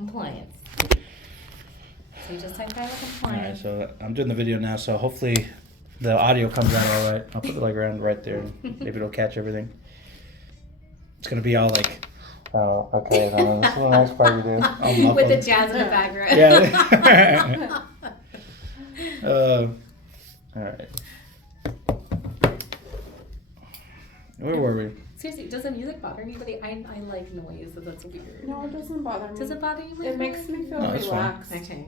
Compliance. So you just type that with Alright, compliance. so I'm doing the video now, so hopefully the audio comes out alright. I'll put it like around right there. Maybe it'll catch everything. It's gonna be all like, oh, okay, this is the next part you do. I'll With the jazz in the background. Yeah. Alright. Where were we? Seriously, does the music bother anybody? I like noise, so that's weird. No, it doesn't bother me. Does it bother you? It makes me feel No, it's fine. relaxed. Okay.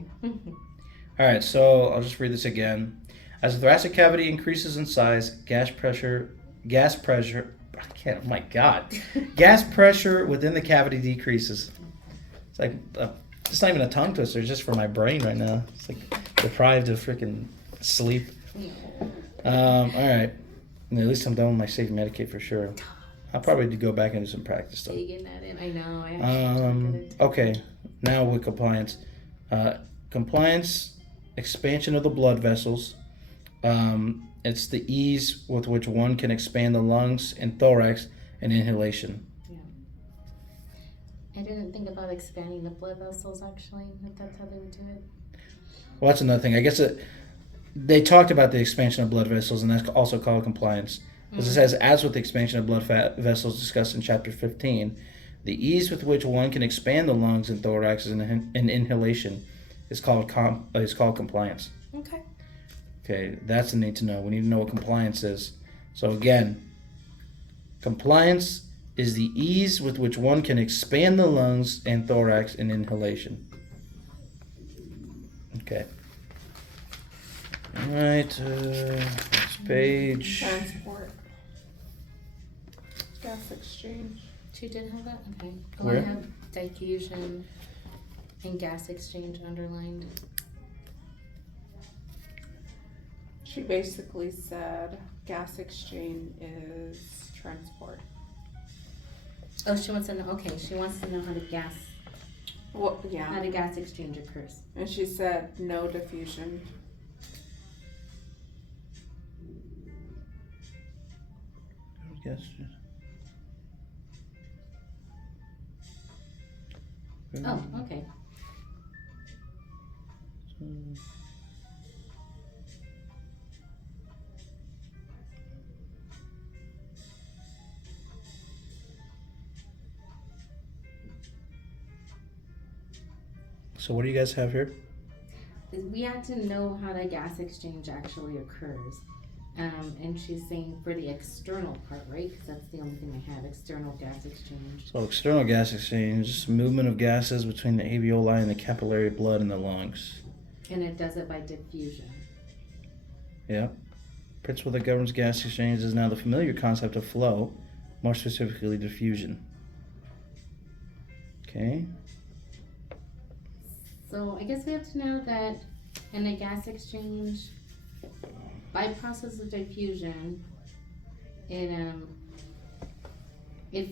Alright, so I'll just read this again. As the thoracic cavity increases in size, gas pressure within the cavity decreases. It's like, it's not even a tongue twister, it's just for my brain right now. It's like deprived of freaking sleep. Alright. At least I'm done with my safe Medicaid for sure. I'll probably go back and do some practice stuff. Taking that in. I know. I actually Okay, now with compliance. Compliance, expansion of the blood vessels. It's the ease with which one can expand the lungs and thorax and inhalation. Yeah. I didn't think about expanding the blood vessels, actually, if that's how they would do it. Well, that's another thing. I guess they talked about the expansion of blood vessels, and that's also called compliance. Because it says, as with the expansion of blood vessels discussed in chapter 15, the ease with which one can expand the lungs and thorax and inhalation is called compliance. Okay. Okay, that's the need to know. We need to know what compliance is. So again, compliance is the ease with which one can expand the lungs and thorax in inhalation. Okay. All right, next page. Transport. Gas exchange. She did have that? Okay. I Where? want to have diffusion and gas exchange underlined. She basically said gas exchange is transport. Oh, she wants to know. Okay, she wants to know how the gas exchange occurs. And she said no diffusion. Yes. Oh, okay. So what do you guys have here? We had to know how the gas exchange actually occurs. And she's saying for the external part, right? Because that's the only thing I have, external gas exchange. So external gas exchange is movement of gases between the alveoli and the capillary blood in the lungs. And it does it by diffusion. Yep. Principle that governs gas exchange is now the familiar concept of flow, more specifically diffusion. Okay. So I guess we have to know that in a gas exchange, by process of diffusion, it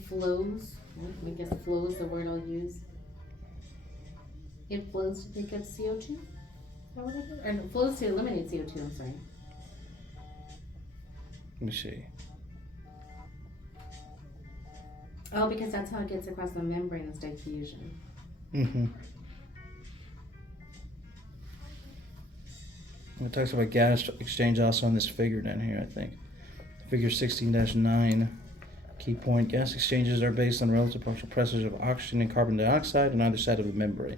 flows. I guess flow is the word I'll use. It flows to pick up CO2. Is that what I did? Or it flows to eliminate CO2. I'm sorry. Let me see. Oh, because that's how it gets across the membrane is diffusion. Mm-hmm. It talks about gas exchange also in this figure down here, I think. Figure 16-9. Key point, gas exchanges are based on relative partial pressures of oxygen and carbon dioxide on either side of the membrane.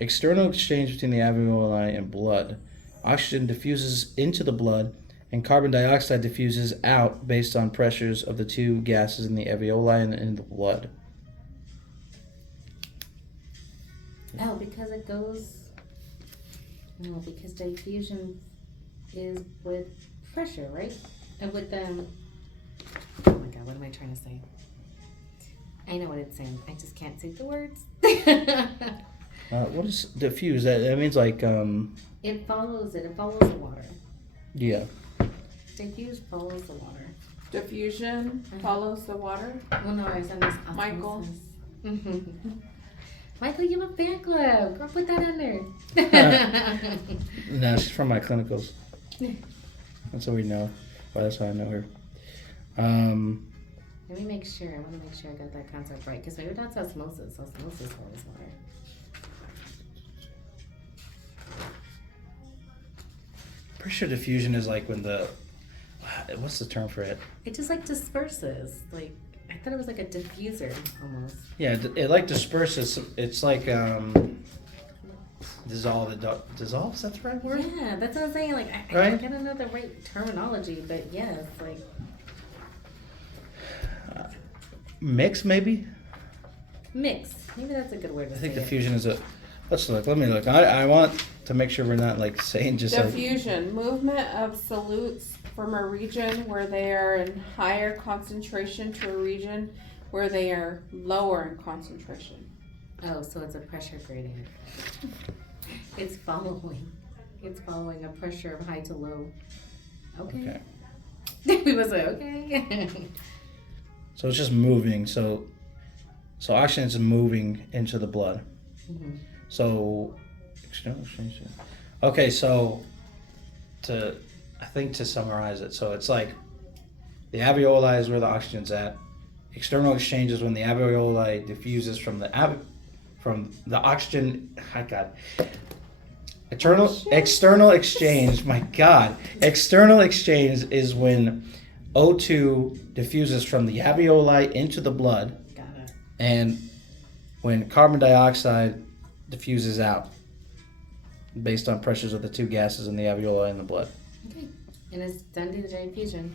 External exchange between the alveoli and blood. Oxygen diffuses into the blood and carbon dioxide diffuses out based on pressures of the two gases in the alveoli and in the blood. Oh, because it goes... No, because diffusion is with pressure, right? And with oh my god, what am I trying to say? I know what it's saying. I just can't say the words. What is diffuse? That means like It follows it. It follows the water. Yeah. Diffuse follows the water. Diffusion follows the water. Well, no, I said this. Michael. Michael, you have a fan club. Girl, put that on there. No, she's from my clinicals. That's how we know. Well, that's how I know her. Let me make sure. I want to make sure I got that concept right. Because maybe that's osmosis. Osmosis follows water. Pressure diffusion is like when what's the term for it? It just like disperses. Like I thought it was like a diffuser almost. Yeah, it like disperses. It's like dissolve. Dissolve, is that the right word? Yeah, that's what I'm saying. Like I Right? don't know the right terminology, but yes, like Mix, maybe? mix. Maybe that's a good word to I think say. diffusion is a. Let's look. Let me look. I want to make sure we're not like saying just like. Diffusion, movement of solutes from a region where they are in higher concentration to a region where they are lower in concentration. Oh, so it's a pressure gradient. It's following. It's following a pressure of high to low. Okay. We was like, okay. So it's just moving. So oxygen is moving into the blood. Mhm. So external exchange. Okay, so to summarize it, so it's like the alveoli is where the oxygen's at. External exchange is when the alveoli diffuses from the oxygen. Oh God. External exchange. My God. External exchange is when O2 diffuses from the alveoli into the blood, Got it. and when carbon dioxide diffuses out based on pressures of the two gases in the alveoli and the blood. Okay. And it's done to the diffusion.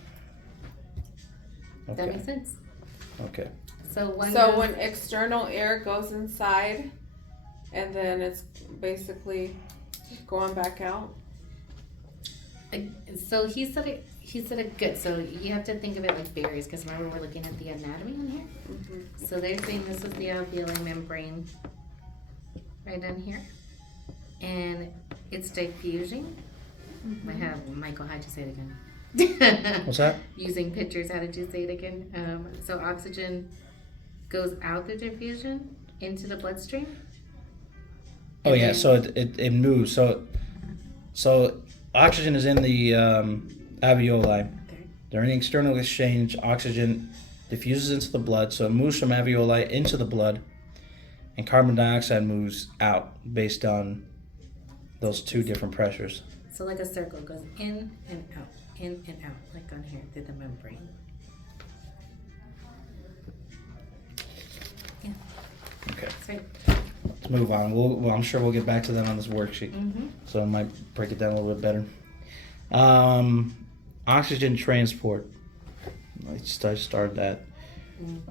That makes sense. Okay. So when external air goes inside and then it's basically going back out. So he said it good. So you have to think of it like barriers, because remember we're looking at the anatomy on here. Mm-hmm. So they're saying this is the alveolar membrane right down here, and it's diffusing. Mm-hmm. I have Michael. How'd you say it again? What's that? Using pictures. How did you say it again? So oxygen goes out the diffusion into the bloodstream. Oh And yeah, then- so it moves. So oxygen is in the alveoli. Okay. During external exchange, oxygen diffuses into the blood, so it moves from alveoli into the blood, and carbon dioxide moves out based on those two different pressures. So like a circle goes in and out, like on here through the membrane. Yeah, Okay, that's right. let's move on. I'm sure we'll get back to that on this worksheet, Mm-hmm. so I might break it down a little bit better. Oxygen transport. I started that.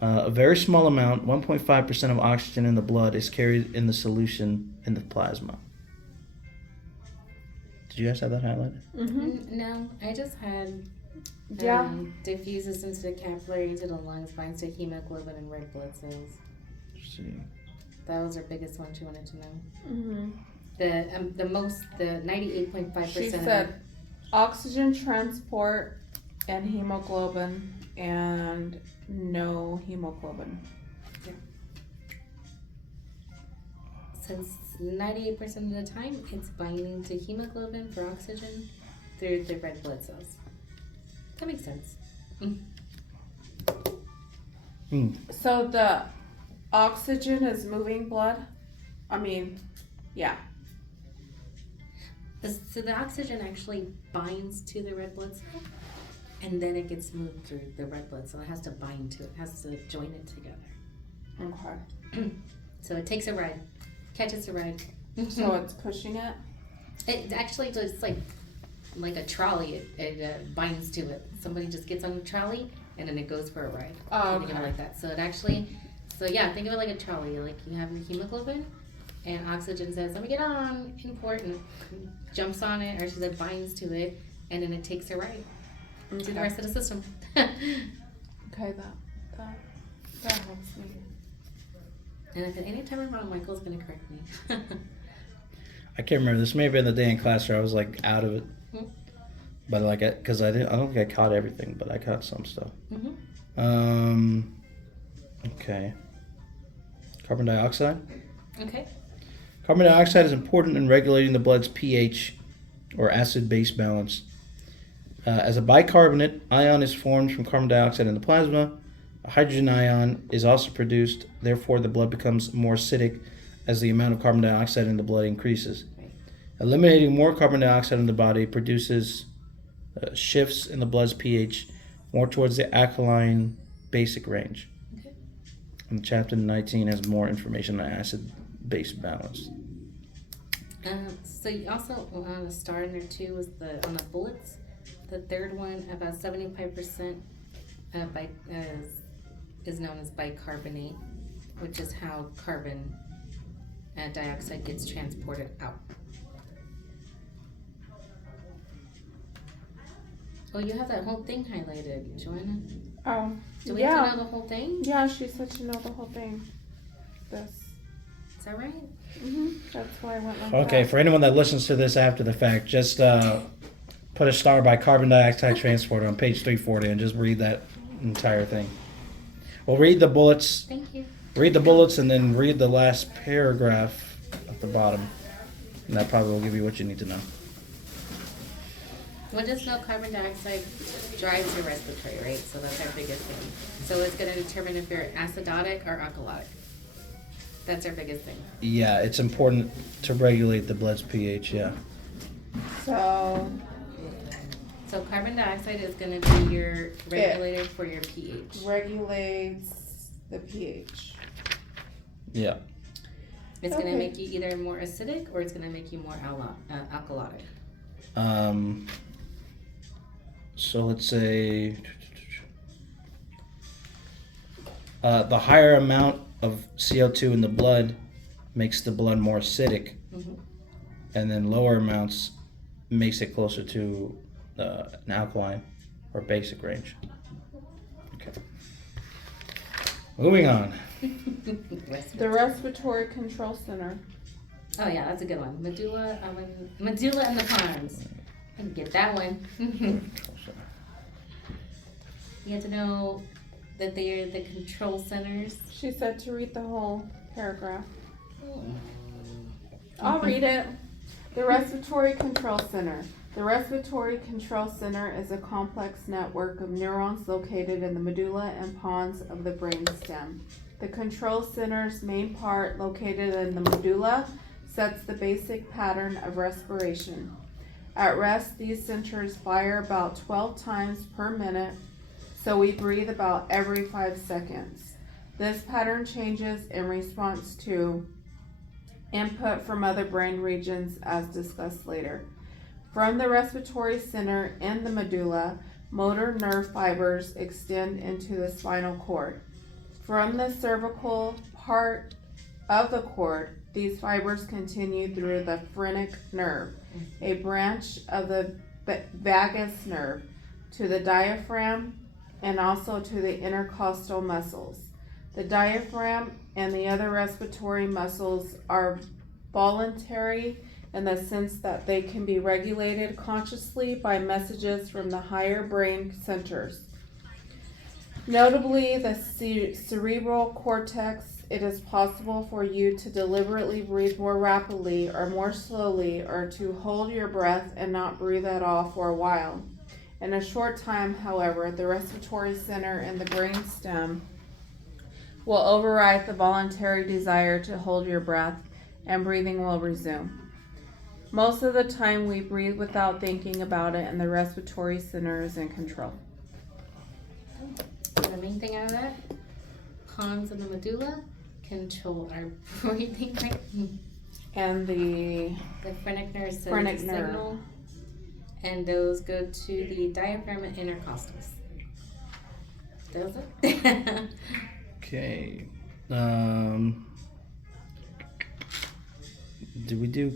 A very small amount, 1.5% of oxygen in the blood is carried in the solution in the plasma. Did you guys have that highlighted? Mm-hmm. No, I just had Yeah. diffuses into the capillary, into the lungs, binds to hemoglobin and red blood cells. Let's see. That was our biggest one she wanted to know. Mm-hmm. The 98.5%. She said oxygen transport and hemoglobin and no hemoglobin. Since 98% of the time, it's binding to hemoglobin for oxygen through the red blood cells. That makes sense. So the oxygen is moving blood? I mean, yeah. So the oxygen actually binds to the red blood cell, and then it gets moved through the red blood cell. It has to bind to it, has to join it together. Okay. So it takes a ride, catches a ride. So it's pushing it? It actually just like a trolley. It binds to it. Somebody just gets on the trolley, and then it goes for a ride. Oh, Think of it okay. like that. So it actually, think of it like a trolley. Like you have your hemoglobin, and oxygen says, "Let me get on," important, jumps on it, or she said binds to it, and then it takes a ride to the rest of the system. Okay, that helps me. And if at any time I'm wrong, Michael's gonna correct me. I can't remember. This may have been the day in class where I was like out of it, but like because I don't think I caught everything, but I caught some stuff. Mm-hmm. Okay. Carbon dioxide. Okay. Carbon dioxide is important in regulating the blood's pH, or acid-base balance. As a bicarbonate, ion is formed from carbon dioxide in the plasma. A hydrogen ion is also produced. Therefore, the blood becomes more acidic as the amount of carbon dioxide in the blood increases. Right. Eliminating more carbon dioxide in the body produces shifts in the blood's pH more towards the alkaline basic range. Okay. And chapter 19 has more information on acid-base balance. So you also on the star in there too was on the bullets. The third one, about 75% is known as bicarbonate, which is how carbon dioxide gets transported out. Oh, you have that whole thing highlighted, Joanna. Oh, Do we have to know the whole thing? Yeah, she said to know the whole thing. This. Is that right? That's why I went like Okay, that. for anyone that listens to this after the fact, just put a star by carbon dioxide transport on page 340 and just read that entire thing. Well, read the bullets. Thank you. Read the bullets and then read the last paragraph at the bottom. And that probably will give you what you need to know. Well, just know carbon dioxide drives your respiratory, right? So that's our biggest thing. So it's going to determine if you're acidotic or alkalotic. That's our biggest thing. Yeah, it's important to regulate the blood's pH, yeah. So carbon dioxide is going to be your regulator for your pH. regulates the pH. Yeah. It's going to Okay. make you either more acidic or it's going to make you more alkalotic. So let's say the higher amount of CO2 in the blood makes the blood more acidic, and then lower amounts makes it closer to an alkaline or basic range. Okay. Moving on. The respiratory control center. Oh yeah, that's a good one. Medulla and the pons. I can get that one. You have to know that they are the control centers. She said to read the whole paragraph. I'll read it. The respiratory control center. The respiratory control center is a complex network of neurons located in the medulla and pons of the brainstem. The control center's main part, located in the medulla, sets the basic pattern of respiration. At rest, these centers fire about 12 times per minute, so we breathe about every 5 seconds. This pattern changes in response to input from other brain regions, as discussed later. From the respiratory center in the medulla, motor nerve fibers extend into the spinal cord. From the cervical part of the cord, these fibers continue through the phrenic nerve, a branch of the vagus nerve, to the diaphragm and also to the intercostal muscles. The diaphragm and the other respiratory muscles are voluntary in the sense that they can be regulated consciously by messages from the higher brain centers. Notably, the cerebral cortex, it is possible for you to deliberately breathe more rapidly or more slowly, or to hold your breath and not breathe at all for a while. In a short time, however, the respiratory center in the brainstem will override the voluntary desire to hold your breath, and breathing will resume. Most of the time we breathe without thinking about it, and the respiratory center is in control. The main thing out of that, pons and the medulla control our breathing rate. And the phrenic nerve sends phrenic a nerve. signal, and those go to the diaphragm and intercostals. Does it? Okay. Did we do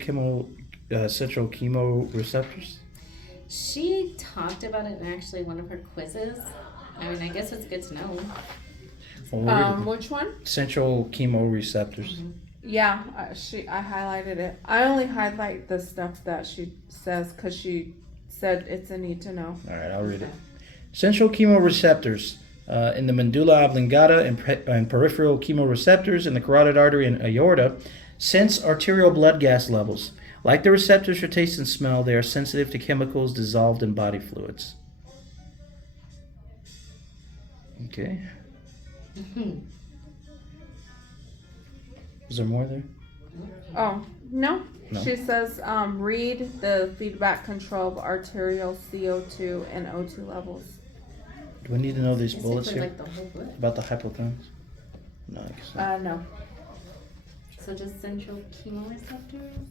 central chemoreceptors? She talked about it in actually one of her quizzes. I mean, I guess it's good to know. Which one? Central chemoreceptors. Yeah, I highlighted it. I only highlight the stuff that she says because she said it's a need to know. All right, I'll read it. Central chemoreceptors in the medulla oblongata and peripheral chemoreceptors in the carotid artery and aorta sense arterial blood gas levels. Like the receptors for taste and smell, they are sensitive to chemicals dissolved in body fluids. Okay. Was there more there? Oh, no, No. She says, read the feedback control of arterial CO2 and O2 levels. Do we need to know these Basically bullets here like the whole book. about the hypothalamus? No, I guess not. No. So just central chemoreceptors?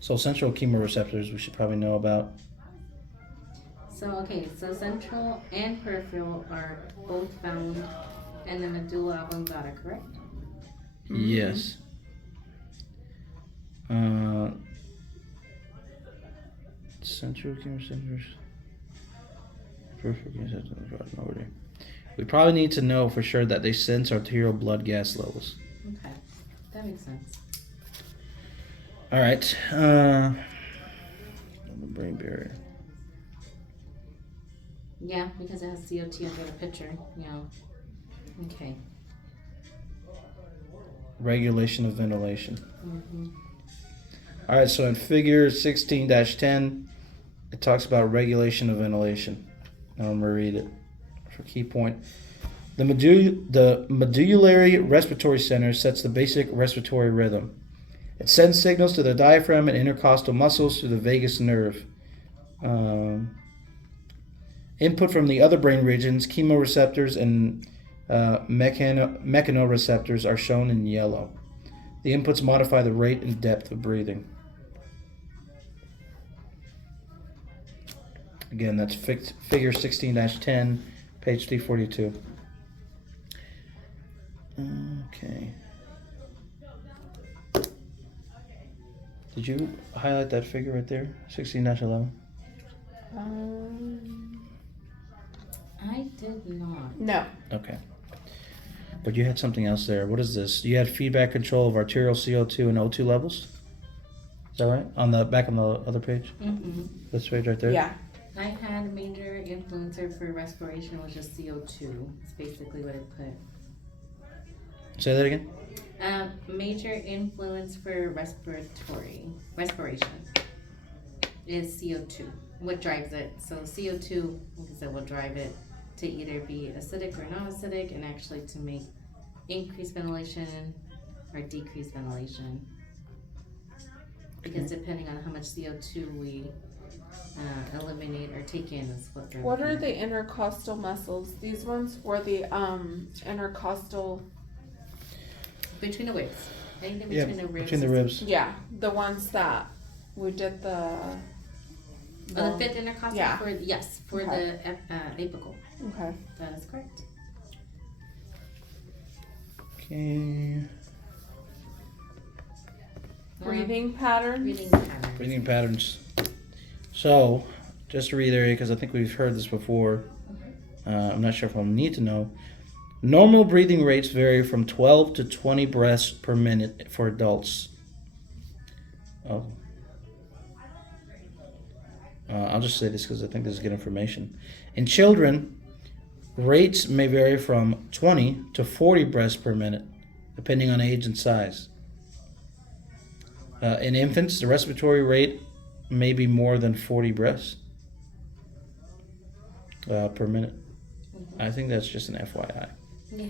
So central chemoreceptors we should probably know about. So, okay, so central and peripheral are both found in the medulla oblongata, correct? Yes. Central chemoreceptors. Peripheral chemoreceptors in order. We probably need to know for sure that they sense arterial blood gas levels. Okay, that makes sense. All right. The brain barrier. Yeah, because it has CO2 under the picture, yeah. Okay. Regulation of ventilation. Mm-hmm. All right, so in figure 16-10, it talks about regulation of ventilation. Now I'm going to read it for key point. The medullary respiratory center sets the basic respiratory rhythm. It sends signals to the diaphragm and intercostal muscles through the vagus nerve. Input from the other brain regions, chemoreceptors and mechanoreceptors, are shown in yellow. The inputs modify the rate and depth of breathing. Again, that's figure 16-10, page 342. Okay. Did you highlight that figure right there? 16-11? I did not. No. Okay. But you had something else there. What is this? You had feedback control of arterial CO2 and O2 levels? Is that right? On the back on the other page? Mm-hmm. This page right there? Yeah. I had major influencer for respiration, which is CO2. It's basically what it put. Say that again? Major influence for respiration is CO2. What drives it? So CO2, like I said, will drive it to either be acidic or non-acidic, and actually to make increased ventilation or decreased ventilation. Because depending on how much CO2 we eliminate or take in is what they're What are looking the intercostal muscles? These ones were the intercostal. between the ribs. Anything Yeah, between the ribs. between the ribs. Yeah, the ones that we did the. The fifth intercostal Yeah. for Okay. the apical. Okay. That is correct. Okay. Breathing patterns. Breathing pattern. Breathing patterns. So, just to reiterate, because I think we've heard this before, I'm not sure if I'll need to know. Normal breathing rates vary from 12 to 20 breaths per minute for adults. Oh. I'll just say this because I think this is good information. In children, rates may vary from 20 to 40 breaths per minute, depending on age and size. In infants, the respiratory rate may be more than 40 breaths per minute. I think that's just an FYI. Yeah.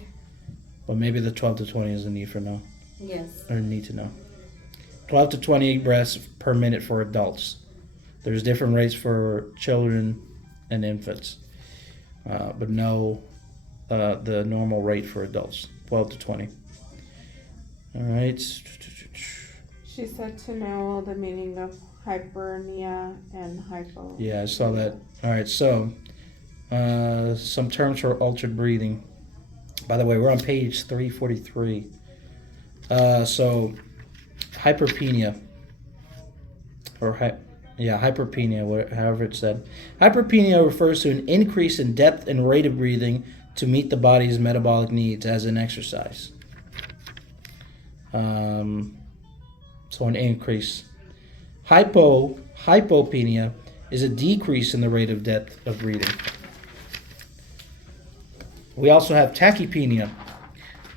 But maybe the 12 to 20 is a need for know, Yes. or need to know. 12 to 20 breaths per minute for adults. There's different rates for children and infants, but no, the normal rate for adults, 12 to 20. All right. She said to know the meaning of hypernia and hypo. Yeah, I saw that. All right, so some terms for altered breathing. By the way, we're on page 343. So hyperpenia, or hyperpenia, however it's said. Hyperpenia refers to an increase in depth and rate of breathing to meet the body's metabolic needs, as in exercise. So an increase. Hypopenia is a decrease in the rate of depth of breathing. We also have tachypenia.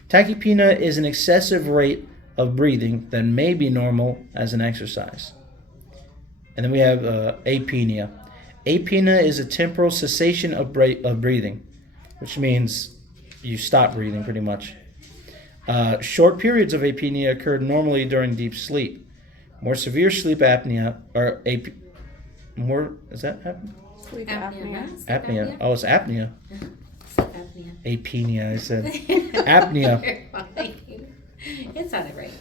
Tachypenia is an excessive rate of breathing that may be normal as an exercise. And then we have apnea. Apnea is a temporal cessation of breathing, which means you stop breathing pretty much. Short periods of apnea occur normally during deep sleep. More severe sleep apnea, or is that apnea? Sleep Apnea. apnea. Apnea. Oh, it's apnea. Sleep apnea. Apnea, I said. Apnea. You're fine. It sounded right.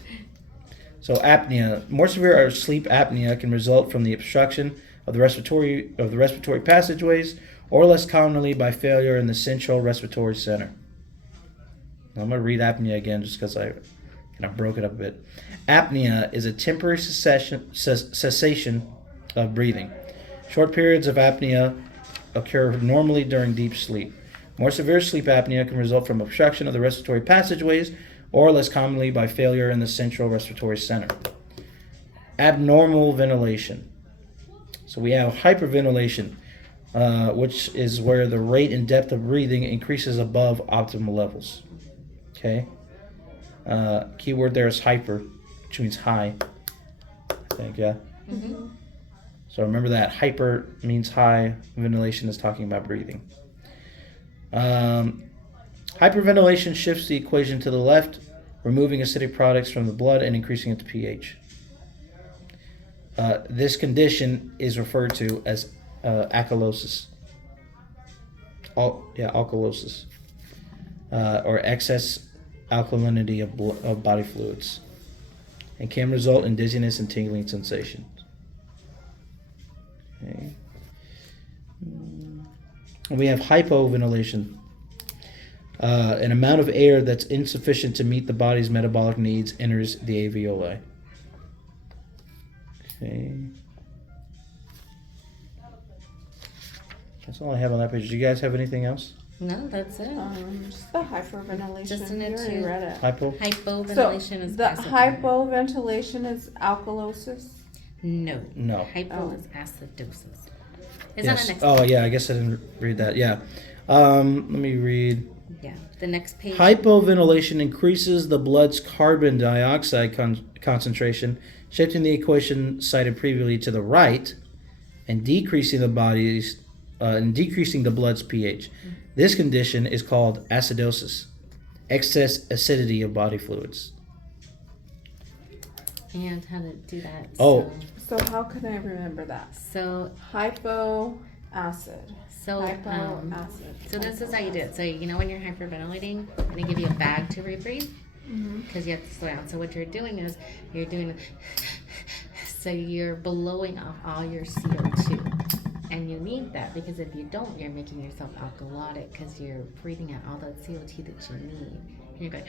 So apnea. More severe sleep apnea can result from the obstruction of the respiratory passageways, or less commonly by failure in the central respiratory center. Now I'm going to read apnea again just because I kind of broke it up a bit. Apnea is a temporary cessation of breathing. Short periods of apnea occur normally during deep sleep. More severe sleep apnea can result from obstruction of the respiratory passageways, or less commonly by failure in the central respiratory center. Abnormal ventilation. So we have hyperventilation, which is where the rate and depth of breathing increases above optimal levels. Okay. Keyword there is hyper, which means high. I think, yeah. Mm-hmm. So remember that hyper means high. Ventilation is talking about breathing. Hyperventilation shifts the equation to the left, removing acidic products from the blood and increasing its pH. This condition is referred to as alkalosis. Alkalosis. Or excess alkalinity of body fluids, and can result in dizziness and tingling sensations. Okay. We have hypoventilation. An amount of air that's insufficient to meet the body's metabolic needs enters the alveoli. Okay. That's all I have on that page. Do you guys have anything else? No, that's it. Just the hyperventilation. Just in You it already too. read it. Hypoventilation is the acid. hypoventilation is alkalosis. No. Hypo Oh. is acidosis. It's Yes. on the next Oh, page. yeah. I guess I didn't read that. Yeah. Let me read. Yeah. The next page. Hypoventilation increases the blood's carbon dioxide concentration, shifting the equation cited previously to the right, and decreasing the blood's pH. This condition is called acidosis, excess acidity of body fluids. And how to do that. Oh. So how can I remember that? So Hypo acid. Hypo acid. So this is how you do it. So you know when you're hyperventilating, they give you a bag to rebreathe because you have to slow down. So what you're doing is you're doing so you're blowing off all your CO2, and you need that because if you don't, you're making yourself alkalotic because you're breathing out all that CO2 that you need, and you're going.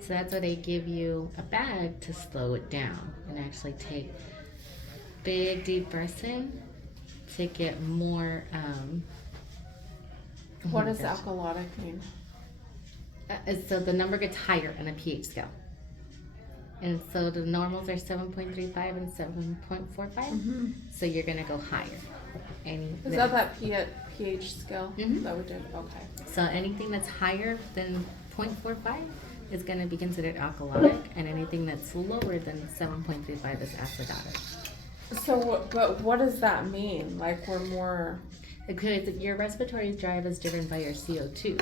So that's why they give you a bag to slow it down and actually take big deep breaths in to get more. What does alkalotic mean? So the number gets higher on a pH scale. And so the normals are 7.35 and 7.45. So you're going to go higher. Is that pH scale that we did? Okay. So anything that's higher than 0.45 is going to be considered alkalotic, and anything that's lower than 7.35 is acidotic. So, but what does that mean? Like we're more... Because your respiratory drive is driven by your CO2.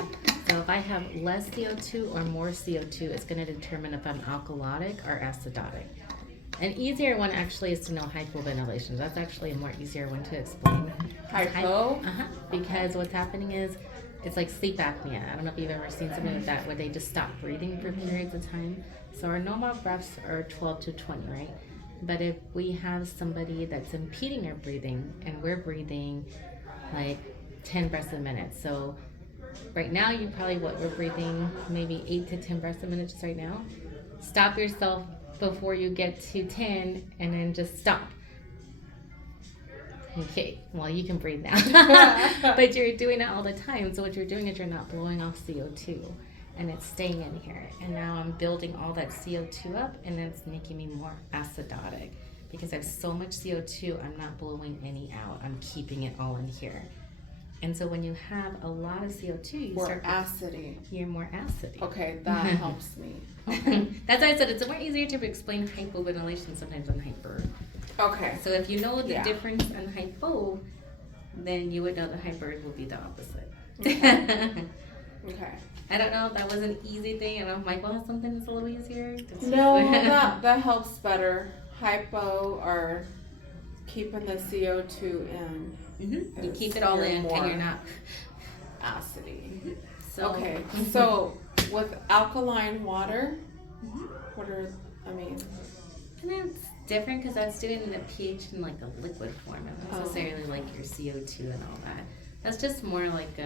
So if I have less CO2 or more CO2, it's going to determine if I'm alkalotic or acidotic. An easier one actually is to know hypoventilation. That's actually a more easier one to explain. Hypo? Because what's happening is it's like sleep apnea. I don't know if you've ever seen something like that where they just stop breathing for periods of time. So our normal breaths are 12 to 20, right? But if we have somebody that's impeding our breathing and we're breathing like 10 breaths a minute. So right now we're breathing maybe 8 to 10 breaths a minute just right now. Stop yourself before you get to 10 and then just stop. Okay, well you can breathe now. But you're doing it all the time. So what you're doing is you're not blowing off CO2 and it's staying in here. And now I'm building all that CO2 up and it's making me more acidotic. Because I have so much CO2, I'm not blowing any out. I'm keeping it all in here. And so when you have a lot of CO2, you're more acidy. Okay, that helps me. Okay. That's why I said it's more easier to explain hypoventilation sometimes than hyper. Okay. So if you know the difference in hypo, then you would know the hyper will be the opposite. Okay. I don't know if that was an easy thing. I don't know if Michael has something that's a little easier. No, that helps better. Hypo or keeping the CO2 in. Mm-hmm. You keep it all in, and you're not acidy. Mm-hmm. So, Okay, so with alkaline water, what are, I mean, and it's different because that's doing the pH in like a liquid form, and not necessarily like your CO2 and all that. That's just more like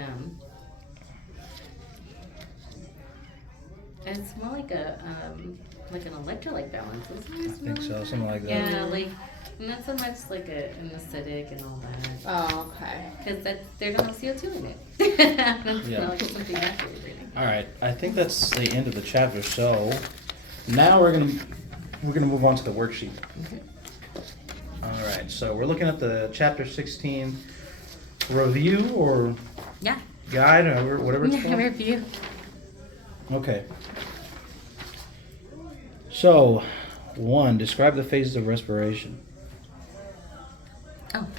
it's more like like an electrolyte balance. Isn't it? I think so, something like that. Yeah, like not so much like an acidic and all that. oh, okay. Because they don't have CO2 in it. Yeah. Like something naturally breathing. All right, I think that's the end of the chapter. So now we're gonna move on to the worksheet. All right, so we're looking at the chapter 16 review or Yeah. guide or whatever it's Yeah, called. review. Okay. So, 1, describe the phases of respiration.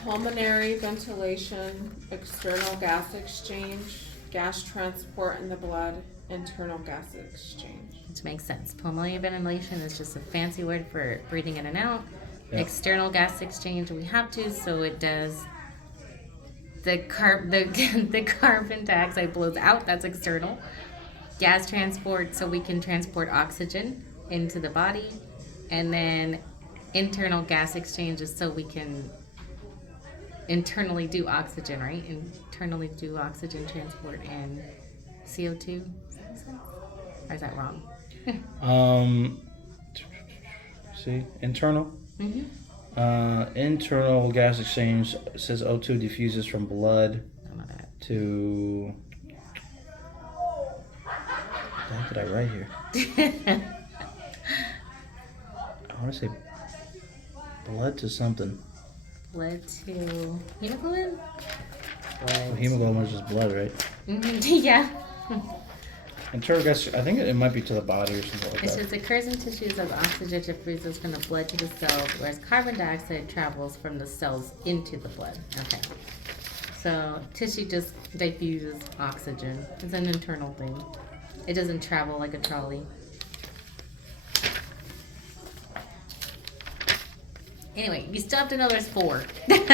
Pulmonary ventilation, external gas exchange, gas transport in the blood, internal gas exchange. Which makes sense. Pulmonary ventilation is just a fancy word for breathing in and out. Yep. External gas exchange, we have to, so it does the carbon dioxide blows out, that's external. Gas transport, so we can transport oxygen into the body. And then internal gas exchange is so we can internally do oxygen, right? Internally do oxygen transport and CO2. Or is that wrong? See, internal. Mm-hmm. Internal gas exchange says O2 diffuses from blood I know that. to. What did I write here? I want to say blood to something. Blood to hemoglobin? Well, hemoglobin is just blood, right? Mm-hmm. Yeah. Internal gas, I think it might be to the body or something like It that. says occurs in tissues as oxygen diffuses from the blood to the cells, whereas carbon dioxide travels from the cells into the blood. Okay. So tissue just diffuses oxygen. It's an internal thing. It doesn't travel like a trolley. Anyway, you still have to know there's 4. Let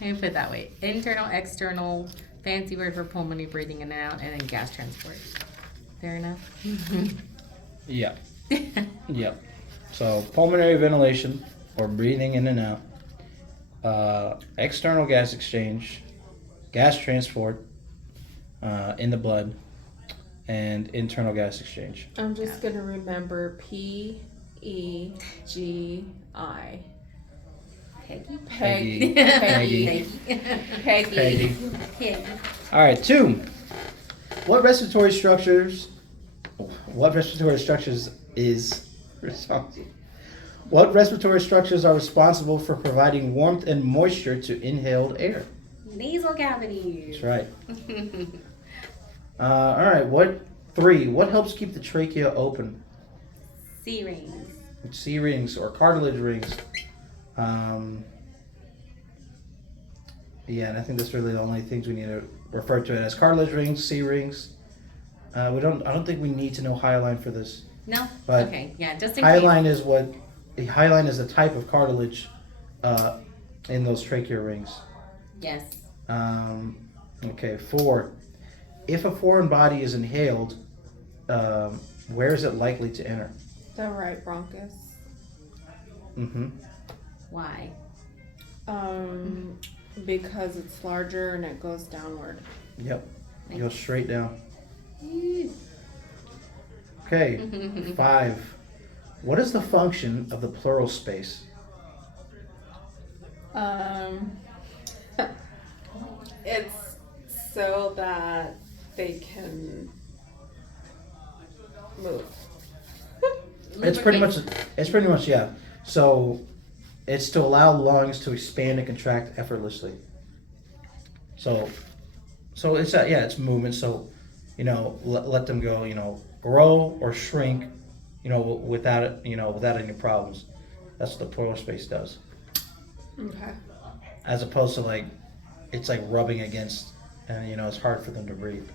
me put it that way. Internal, external, fancy word for pulmonary breathing in and out, and then gas transport. Fair enough? Yeah. Yep. So pulmonary ventilation or breathing in and out, external gas exchange, gas transport in the blood, and internal gas exchange. I'm just gonna remember PEGI. Peggy? Peggy. Peggy. Peggy. Peggy. Peggy. All right, 2. What respiratory structures is responsible? What respiratory structures are responsible for providing warmth and moisture to inhaled air? Nasal cavities. That's right. All right. 3. What helps keep the trachea open? C rings. C rings or cartilage rings. Yeah, and I think that's really the only things we need to refer to it as: cartilage rings, C rings. I don't think we need to know hyaline for this. No? But okay, yeah, just in Hyaline is the hyaline is a type of cartilage in those trachea rings. case. Yes. Okay, 4. If a foreign body is inhaled, where is it likely to enter? The right bronchus. Mm-hmm. Why? Because it's larger and it goes downward. Yep. It goes straight down. Okay, 5. What is the function of the pleural space? It's so that they can move. It's pretty much yeah. So it's to allow lungs to expand and contract effortlessly. So it's it's movement. So let them go. Grow or shrink. Without any problems. That's what the pleural space does. Okay. As opposed to it's like rubbing against, and it's hard for them to breathe.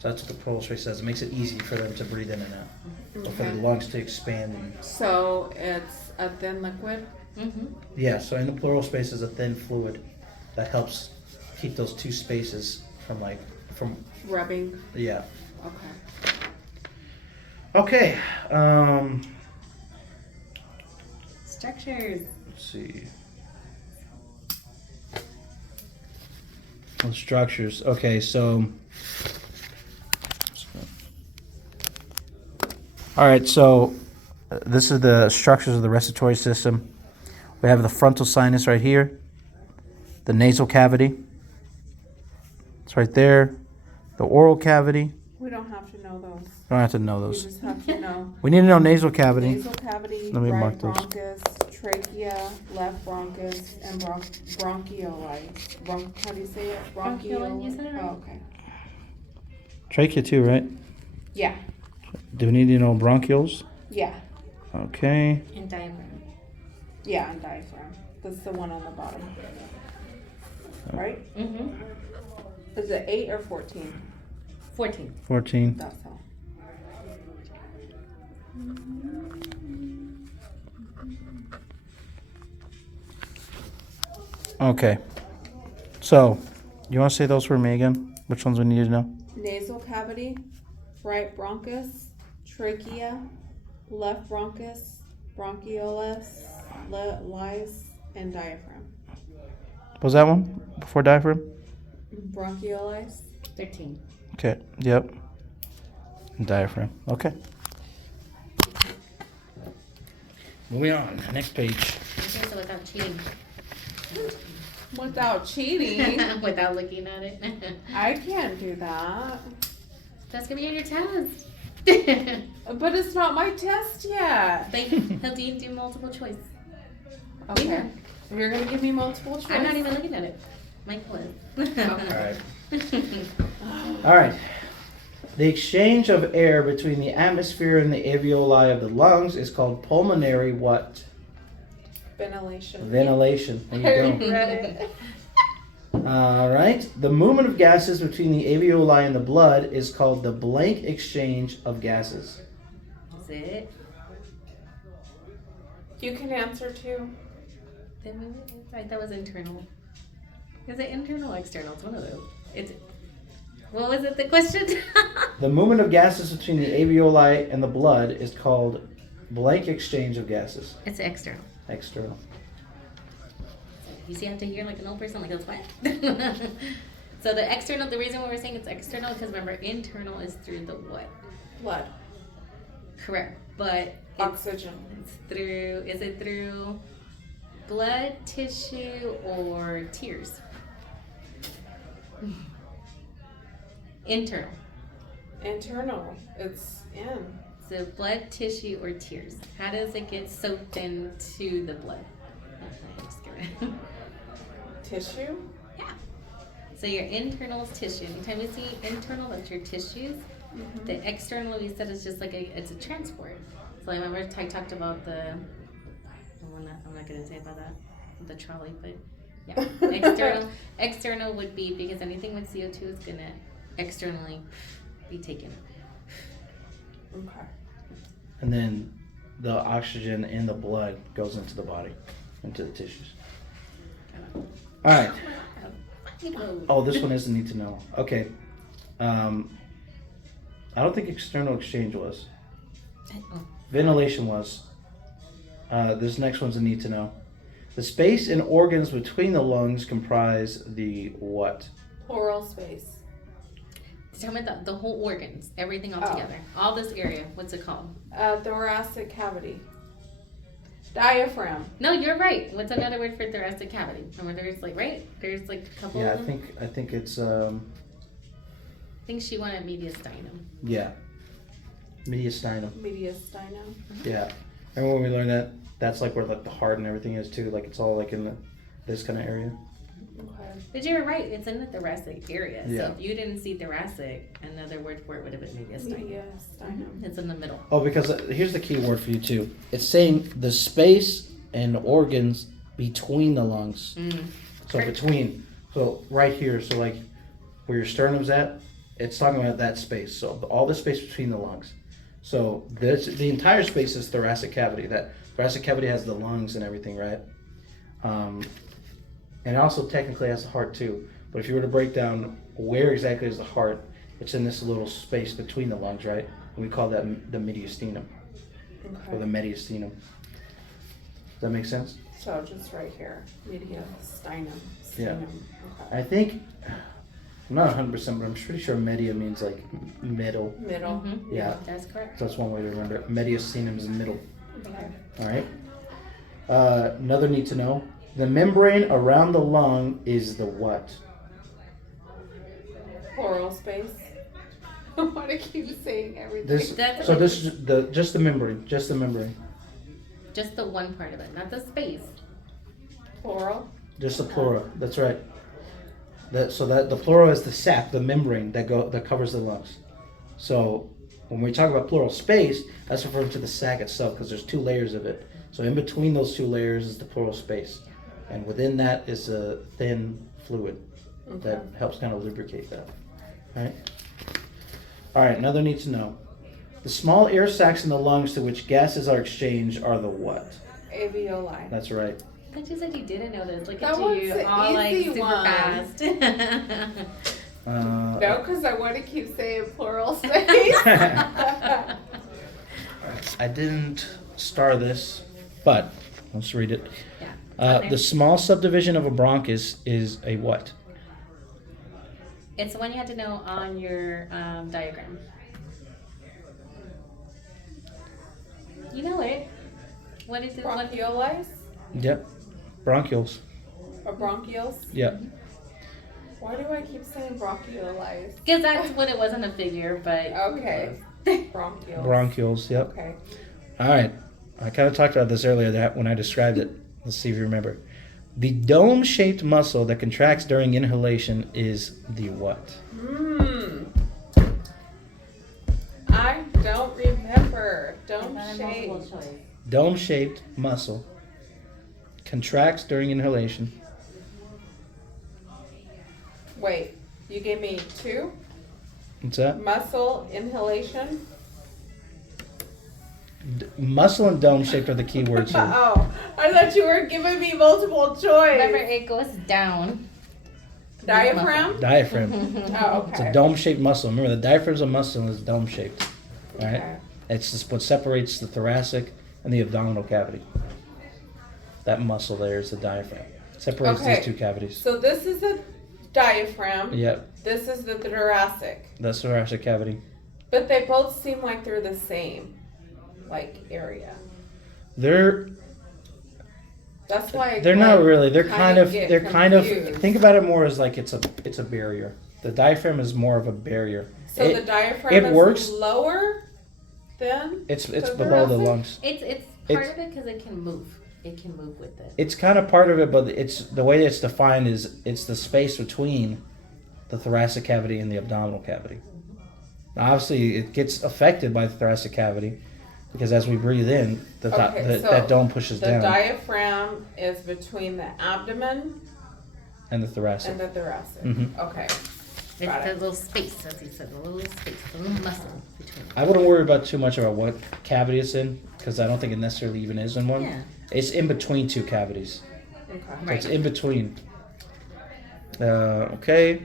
So that's what the pleural space does. It makes it easy for them to breathe in and out. Or for Okay. the lungs to expand. So it's a thin liquid? Mm-hmm. Yeah, so in the pleural space is a thin fluid that helps keep those two spaces from Rubbing? yeah. Okay. Okay. Structures. Let's see. The structures. Okay, so. All right, so this is the structures of the respiratory system. We have the frontal sinus right here, the nasal cavity. It's right there. The oral cavity. We don't have to know those. Don't have to know You those. just have to know. We need to know nasal cavity. Nasal cavity, Let me right mark those. bronchus, trachea, left bronchus, and bronchioli. How do you say it? Bronchioli, you said it right. Oh, okay. Trachea too, right? Yeah. Do we need to know bronchioles? Yeah. Okay. And diaphragm. Yeah, and diaphragm. That's the one on the bottom. Right? Mm-hmm. Is it 8 or 14? 14. 14. That's all. Okay. So, you want to say those for me again? Which ones we need to know? Nasal cavity, right bronchus, trachea, left bronchus, bronchioles, lies, and diaphragm. What was that one? Before diaphragm? Bronchioles. 13. Okay. Yep. And diaphragm. Okay. Moving on. Next page. Okay, so without cheating. Without cheating. Without looking at it. I can't do that. That's gonna be on your test. But it's not my test yet. Like, he'll do multiple choice. Okay. You're gonna give me multiple choice. I'm not even looking at it. Mike was. All right. All right. The exchange of air between the atmosphere and the alveoli of the lungs is called pulmonary what? Ventilation. Ventilation. I There you already go. read it. All right. The movement of gases between the alveoli and the blood is called the blank exchange of gases. Is it? You can answer too. Right, that was internal. Is it internal or external? It's one of those. It's. What was it? The question? The movement of gases between the alveoli and the blood is called blank exchange of gases. It's external. External. You see, I have to hear like an old person, like that's what. So the external. The reason why we're saying it's external because remember, internal is through the what? Blood. Correct, but Oxygen. it's through. Is it through blood, tissue, or tears? Internal. Internal. It's in. So blood, tissue, or tears. How does it get soaked into the blood? Just kidding. Tissue. Yeah. So your internal is tissue. Anytime you see internal, that's your tissues. Mm-hmm. The external, we said, is just like it's a transport. So I remember I talked about I'm not going to say about that, the trolley, but yeah. External would be because anything with CO2 is going to externally be taken. Okay. And then the oxygen in the blood goes into the body, into the tissues. All right. Oh, this one isn't need to know. Okay. I don't think external exchange was. Ventilation was. This next one's a need to know. The space and organs between the lungs comprise the what? Pleural space. Tell me the whole organs, everything all together. All this area, what's it called? Thoracic cavity. Diaphragm. No, you're right. What's another word for thoracic cavity? Remember, there's like, right? There's like a couple Yeah, of them. I think it's I think she wanted mediastinum. yeah. Mediastinum. Mediastinum. Yeah. Remember when we learned that? That's like where like the heart and everything is too. Like it's all like in this kind of area. Okay. But you were right. It's in the thoracic area. Yeah. So if you didn't see thoracic, another word for it would have been mediastinum. Mediastinum. It's in the middle. Oh, because here's the key word for you too. It's saying the space and organs between the lungs. Mm. So between, so right here, so like where your sternum's at, it's talking about that space. So all the space between the lungs. So the entire space is thoracic cavity. That thoracic cavity has the lungs and everything, right? And it also technically has the heart too. But if you were to break down where exactly is the heart, it's in this little space between the lungs, right? And we call that the mediastinum, or the mediastinum. Does that make sense? So just right here, mediastinum. Yeah. Okay. I think, I'm not 100%, but I'm pretty sure media means like middle. Middle. Mm-hmm. Yeah. That's correct. So that's one way to remember it. Mediastinum is middle. Okay. All right. Another need to know. The membrane around the lung is the what? Pleural space. I want to keep saying everything. This. That's So what- this is just the membrane. Just the membrane. Just the one part of it, not the space. Pleural. Just the pleura. That's right. So the pleura is the sac, the membrane that covers the lungs. So when we talk about pleural space, that's referring to the sac itself because there's 2 layers of it. So in between those 2 layers is the pleural space, and within that is a thin fluid that helps kind of lubricate that. All right. All right. Another need to know: the small air sacs in the lungs to which gases are exchanged are the what? Alveoli. That's right. But you said you didn't know this. Look That at one's you, the all like easy super one. fast. No, because I want to keep saying plural space. I didn't star this, but let's read it. Yeah. The small subdivision of a bronchus is a what? It's the one you had to know on your diagram. You know it. What is it? What? Bronchioles Yep. Bronchioles. or bronchioles? Yep. Why do I keep saying bronchioles? Because that's what it was in the figure, but. Okay. Bronchioles. Bronchioles. Yep. Okay. All right. I kind of talked about this earlier that when I described it. Let's see if you remember. The dome-shaped muscle that contracts during inhalation is the what? I don't remember. Don't Not a shade. multiple choice. Dome-shaped muscle contracts during inhalation. Wait, you gave me 2? What's that? Muscle inhalation. Muscle and dome-shaped are the key words here. Oh, I thought you were giving me multiple choice. Remember, it goes down. Diaphragm? Diaphragm. Oh, It's a okay. dome-shaped muscle. Remember, the diaphragm's a muscle and it's dome-shaped. All right? Okay. It's just what separates the thoracic and the abdominal cavity. That muscle there is the diaphragm. Separates Okay. these 2 cavities. So this is the diaphragm. Yep, This is the thoracic. that's the thoracic cavity. But they both seem like they're the same, area. They're That's why not really. They're kind of get confused. think about it more as like it's a barrier. The diaphragm is more of a barrier. So It- the diaphragm it is works- lower than It's the below the thoracic? lungs. It's part It's- of it because it can move. It can move with it. It's kind of part of it, but it's the way it's defined is it's the space between the thoracic cavity and the abdominal cavity. Now, obviously, it gets affected by the thoracic cavity because as we breathe in, Okay, so that dome pushes the down, diaphragm is between the abdomen and the thoracic. and the thoracic. Mhm. Okay. It's Got the it. little space, as he said, the little space, the little muscle between. I wouldn't worry about too much about what cavity it's in because I don't think it necessarily even is in one. Yeah. It's in between 2 cavities. Okay. So it's in between. Okay.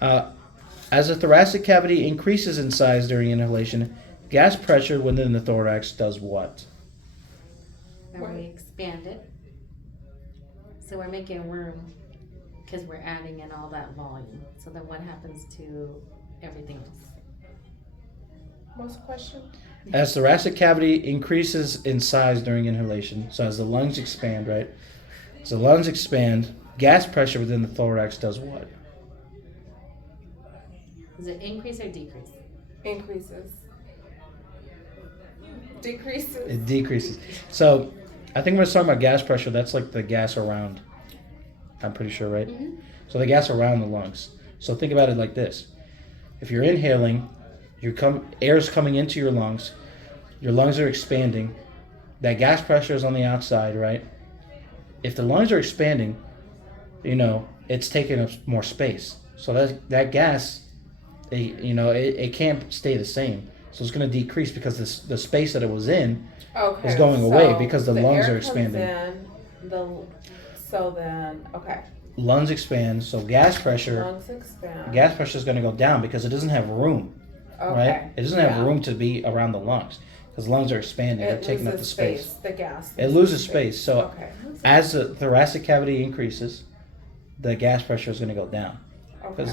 As the thoracic cavity increases in size during inhalation, gas pressure within the thorax does what? And we expand it. So we're making room because we're adding in all that volume. So then what happens to everything else? What's the question? As thoracic cavity increases in size during inhalation, so as the lungs expand, right? As the lungs expand, gas pressure within the thorax does what? Does it increase or decrease? Increases. Decreases. It decreases. So I think when it's talking about gas pressure, that's like the gas around. I'm pretty sure, right? Mm-hmm. So the gas around the lungs. So think about it like this. If you're inhaling, air's coming into your lungs are expanding, that gas pressure is on the outside, right? If the lungs are expanding, it's taking up more space. So that gas it can't stay the same. So it's going to decrease because the space that it was in Okay. is going away so because the lungs air are expanding. So then, okay. Lungs expand, so gas pressure Lungs expand. is going to go down because it doesn't have room, Okay. right? It doesn't have room to be around the lungs because lungs are expanding. They're taking up the space. The gas. It loses space. So Okay. as the thoracic cavity increases, the gas pressure is going to go down. Okay.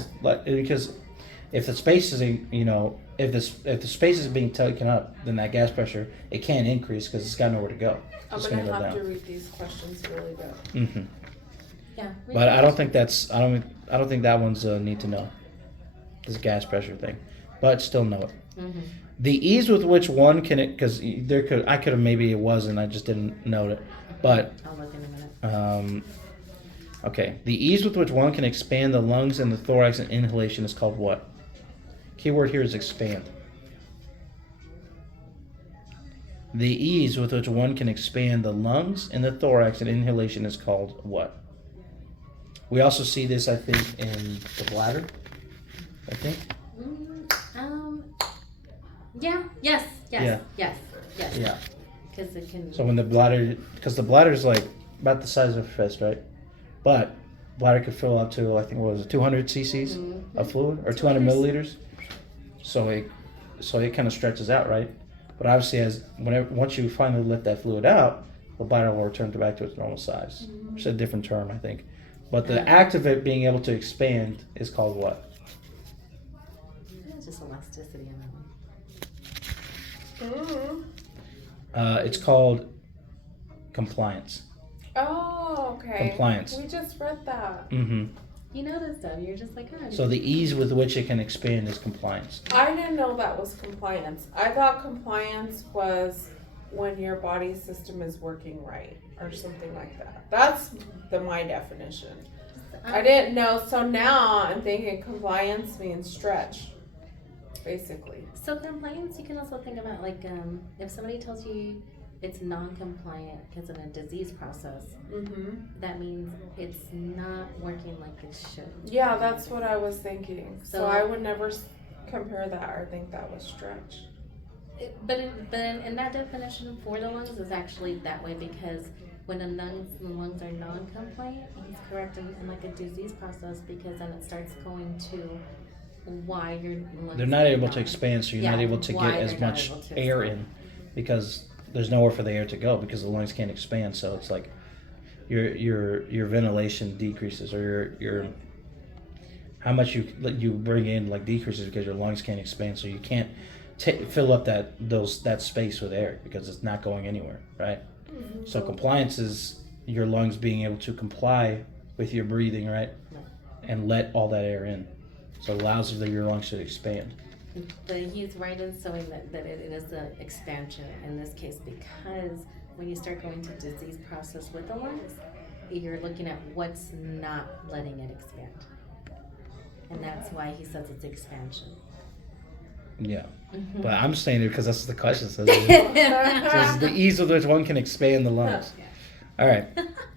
Because if the space is if the space is being taken up, then that gas pressure it can't increase because it's got nowhere to go. I'm It's gonna going to go have down. to read these questions really good. Mm-hmm. Yeah. But I don't think that one's need to know. This gas pressure thing, but still know it. Mm-hmm. The ease with which one can it, because I could have maybe it wasn't, I just didn't note it. But I'll look in a minute. okay, the ease with which one can expand the lungs and the thorax in inhalation is called what? Keyword here is expand. The ease with which one can expand the lungs and the thorax in inhalation is called what? We also see this, I think, in the bladder. I think. Yeah. Yes. Yeah. Yes. Yeah. Because it can. So when the bladder is like about the size of a fist, right? But bladder could fill up to, I think, what was it, 200 cc's of fluid or 200 milliliters. So it kind of stretches out, right? But obviously, once you finally let that fluid out, the bladder will return back to its normal size. It's a different term, I think. But the act of it being able to expand is called what? It's just elasticity in that one. It's called compliance. Oh, okay. Compliance. We just read that. Mm-hmm. You know this stuff. You're just like, oh. So the ease with which it can expand is compliance. I didn't know that was compliance. I thought compliance was when your body system is working right or something like that. That's my definition. I didn't know. So now I'm thinking compliance means stretch, basically. So compliance, you can also think about like if somebody tells you it's non-compliant because in a disease process, that means it's not working like it should. Yeah, that's what I was thinking. So So- I would never compare that or think that was stretch. But in that definition for the lungs is actually that way because when the lungs are non-compliant, he's correct in like a disease process because then it starts going to why your lungs They're not are able to expand, so you're not able to why get as they're not much able to air expand. in because there's nowhere for the air to go because the lungs can't expand. So it's like your ventilation decreases or your how much you bring in like decreases because your lungs can't expand. So you can't fill up that space with air because it's not going anywhere, right? So compliance is your lungs being able to comply with your breathing, right? And let all that air in. So it allows your lungs to expand. But he's right in showing that it is the expansion in this case because when you start going to disease process with the lungs, you're looking at what's not letting it expand. And that's why he says it's expansion. Yeah. But I'm saying it because that's what the question says. So it's the ease with which one can expand the lungs. All right,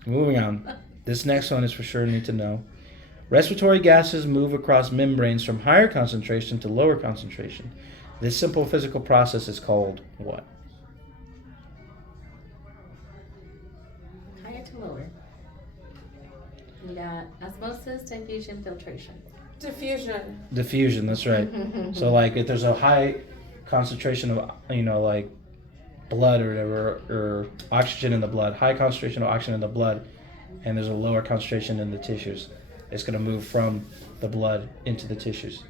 moving on. This next one is for sure need to know. Respiratory gases move across membranes from higher concentration to lower concentration. This simple physical process is called what? Higher to lower. You got osmosis, diffusion, filtration. Diffusion. Diffusion, that's right. So like if there's a high concentration of, like blood or whatever, or oxygen in the blood, high concentration of oxygen in the blood, and there's a lower concentration in the tissues, it's going to move from the blood into the tissues.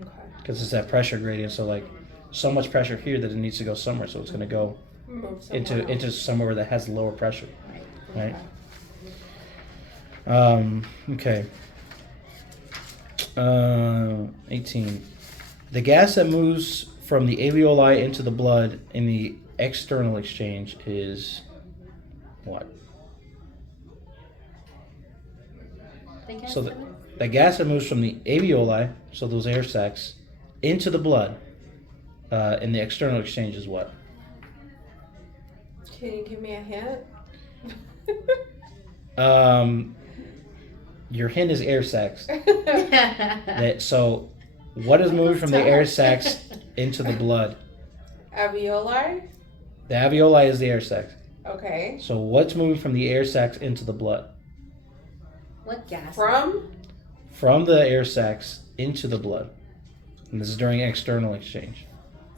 Okay. Because it's that pressure gradient, so like so much pressure here that it needs to go somewhere, so it's going to go Move into somewhere that has lower pressure, right? Okay. 18. The gas that moves from the alveoli into the blood in the external exchange is what? So the gas that moves from the alveoli, so those air sacs, into the blood in the external exchange is what? Can you give me a hint? Your hint is air sacs. So What is moving from the air sacs into the blood? Alveoli? The alveoli is the air sacs. Okay. So what's moving from the air sacs into the blood? What gas? From the air sacs into the blood. And this is during external exchange.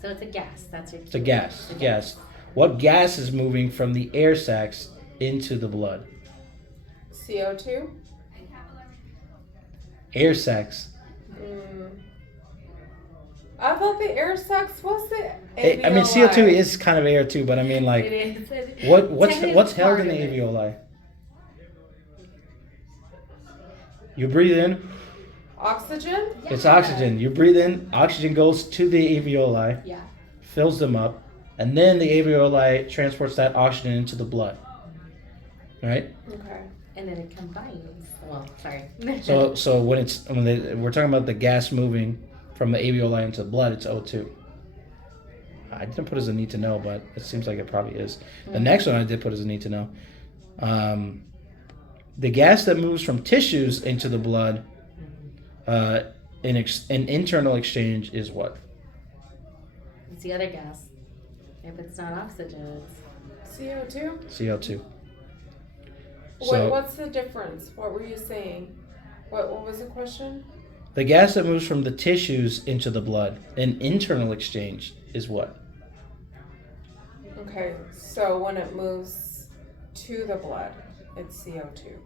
So it's a gas. That's your. It's a gas. Gas. What gas is moving from the air sacs into the blood? CO2? Air sacs. I thought the air sacs was the I mean, CO2 is kind of air too, but I mean, like, It is. what's held in the Technically part alveoli? You breathe in, Oxygen? it's oxygen. You breathe in, oxygen goes to the alveoli, Yeah. fills them up, and then the alveoli transports that oxygen into the blood. Right? Okay. And then it combines. Well, sorry. So when we're talking about the gas moving from the alveoli into the blood, it's O2. I didn't put as a need to know, but it seems like it probably is. The next one I did put as a need to know. The gas that moves from tissues into the blood in internal exchange is what? It's the other gas. If it's not oxygen, it's CO2? CO2. What's the difference? What were you saying? What was the question? The gas that moves from the tissues into the blood in internal exchange is what? Okay, so when it moves to the blood, it's CO2.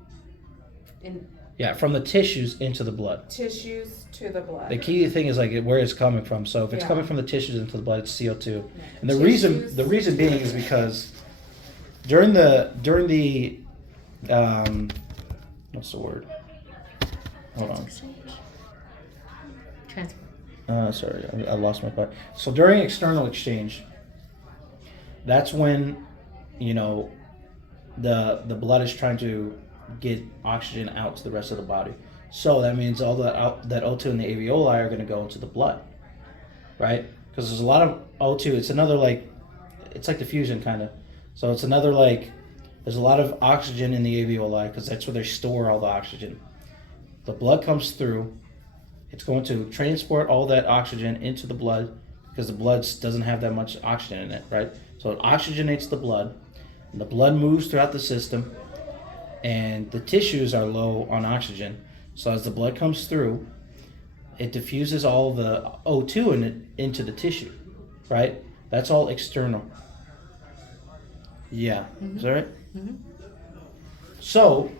Yeah, from the tissues into the blood. Tissues to the blood. The key thing is like where it's coming from. So if it's coming from the tissues into the blood, it's CO2. And the reason being is because during the what's the word? Hold on. transfer. Sorry, I lost my thought. So during external exchange, that's when, the blood is trying to get oxygen out to the rest of the body. So that means all that O2 in the alveoli are going to go into the blood, right? Because there's a lot of O2. It's another it's like diffusion kind of. So it's another there's a lot of oxygen in the alveoli because that's where they store all the oxygen. The blood comes through. It's going to transport all that oxygen into the blood because the blood doesn't have that much oxygen in it, right? So it oxygenates the blood, and the blood moves throughout the system, and the tissues are low on oxygen. So as the blood comes through, it diffuses all the O2 in it into the tissue, right? That's all external. Yeah, is that right? Mm-hmm. So,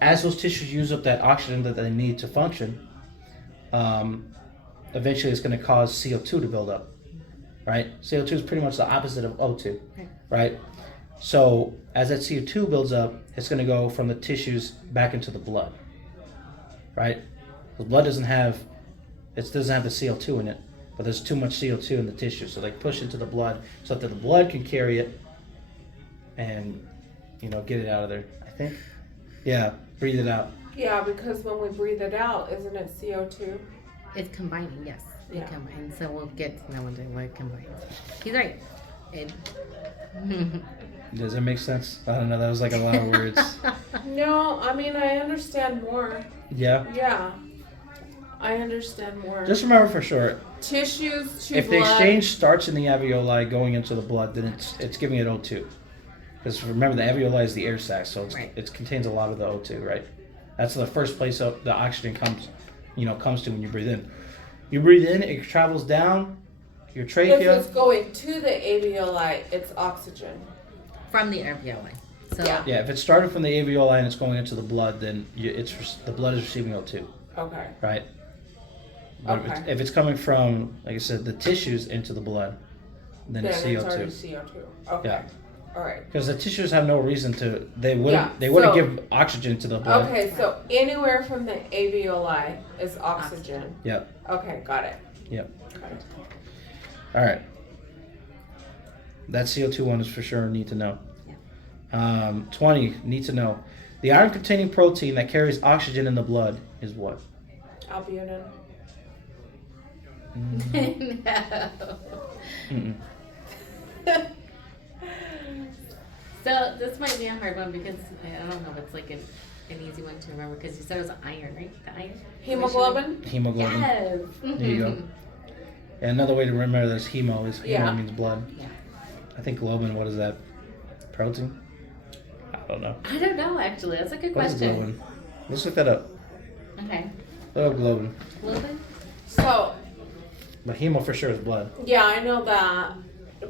as those tissues use up that oxygen that they need to function, eventually it's going to cause CO2 to build up, right? CO2 is pretty much the opposite of O2, right? So as that CO2 builds up, it's going to go from the tissues back into the blood, right? The blood doesn't have the CO2 in it, but there's too much CO2 in the tissue, so they push into the blood so that the blood can carry it and get it out of there. I think, yeah, breathe it out. Yeah, because when we breathe it out, isn't it CO2? It's combining, yes. Yeah. It combines. So we'll get to know what it combines. He's right. Does that make sense? I don't know. That was a lot of words. No, I mean, I understand more. Yeah. Yeah. I understand more. Just remember for sure, Tissues to if blood. the exchange starts in the alveoli going into the blood, then it's giving it O2. Because remember, the alveoli is the air sac, so it contains a lot of the O2, right? That's the first place the oxygen comes to when you breathe in. You breathe in, it travels down your trachea. If it's going to the alveoli, it's oxygen. From the alveoli. So Yeah, if it started from the alveoli and it's going into the blood, then the blood is receiving O2, Okay. right? But Okay. if it's coming from, like I said, the tissues into the blood, then it's CO2. already CO2. Okay. Yeah. All right. Because the tissues have no reason to. They wouldn't give oxygen to the blood. Okay, so anywhere from the alveoli is oxygen. Yep. Okay, got it. Yep. Got it. All right. That CO2 one is for sure need to know. 20, need to know. The iron-containing protein that carries oxygen in the blood is what? Albumin. No. Mm-mm. So this might be a hard one because I don't know if it's an easy one to remember because you said it was iron, right? The iron. Hemoglobin? Hemoglobin. Yes. There you go. And another way to remember this hemo is hemo Yeah. means blood. Yeah. I think globin, what is that? Protein? I don't know. I don't know actually. That's a good What is question. globin? Let's look that up. Okay. Look up globin. Globin? So, But hemo for sure is blood. yeah, I know that.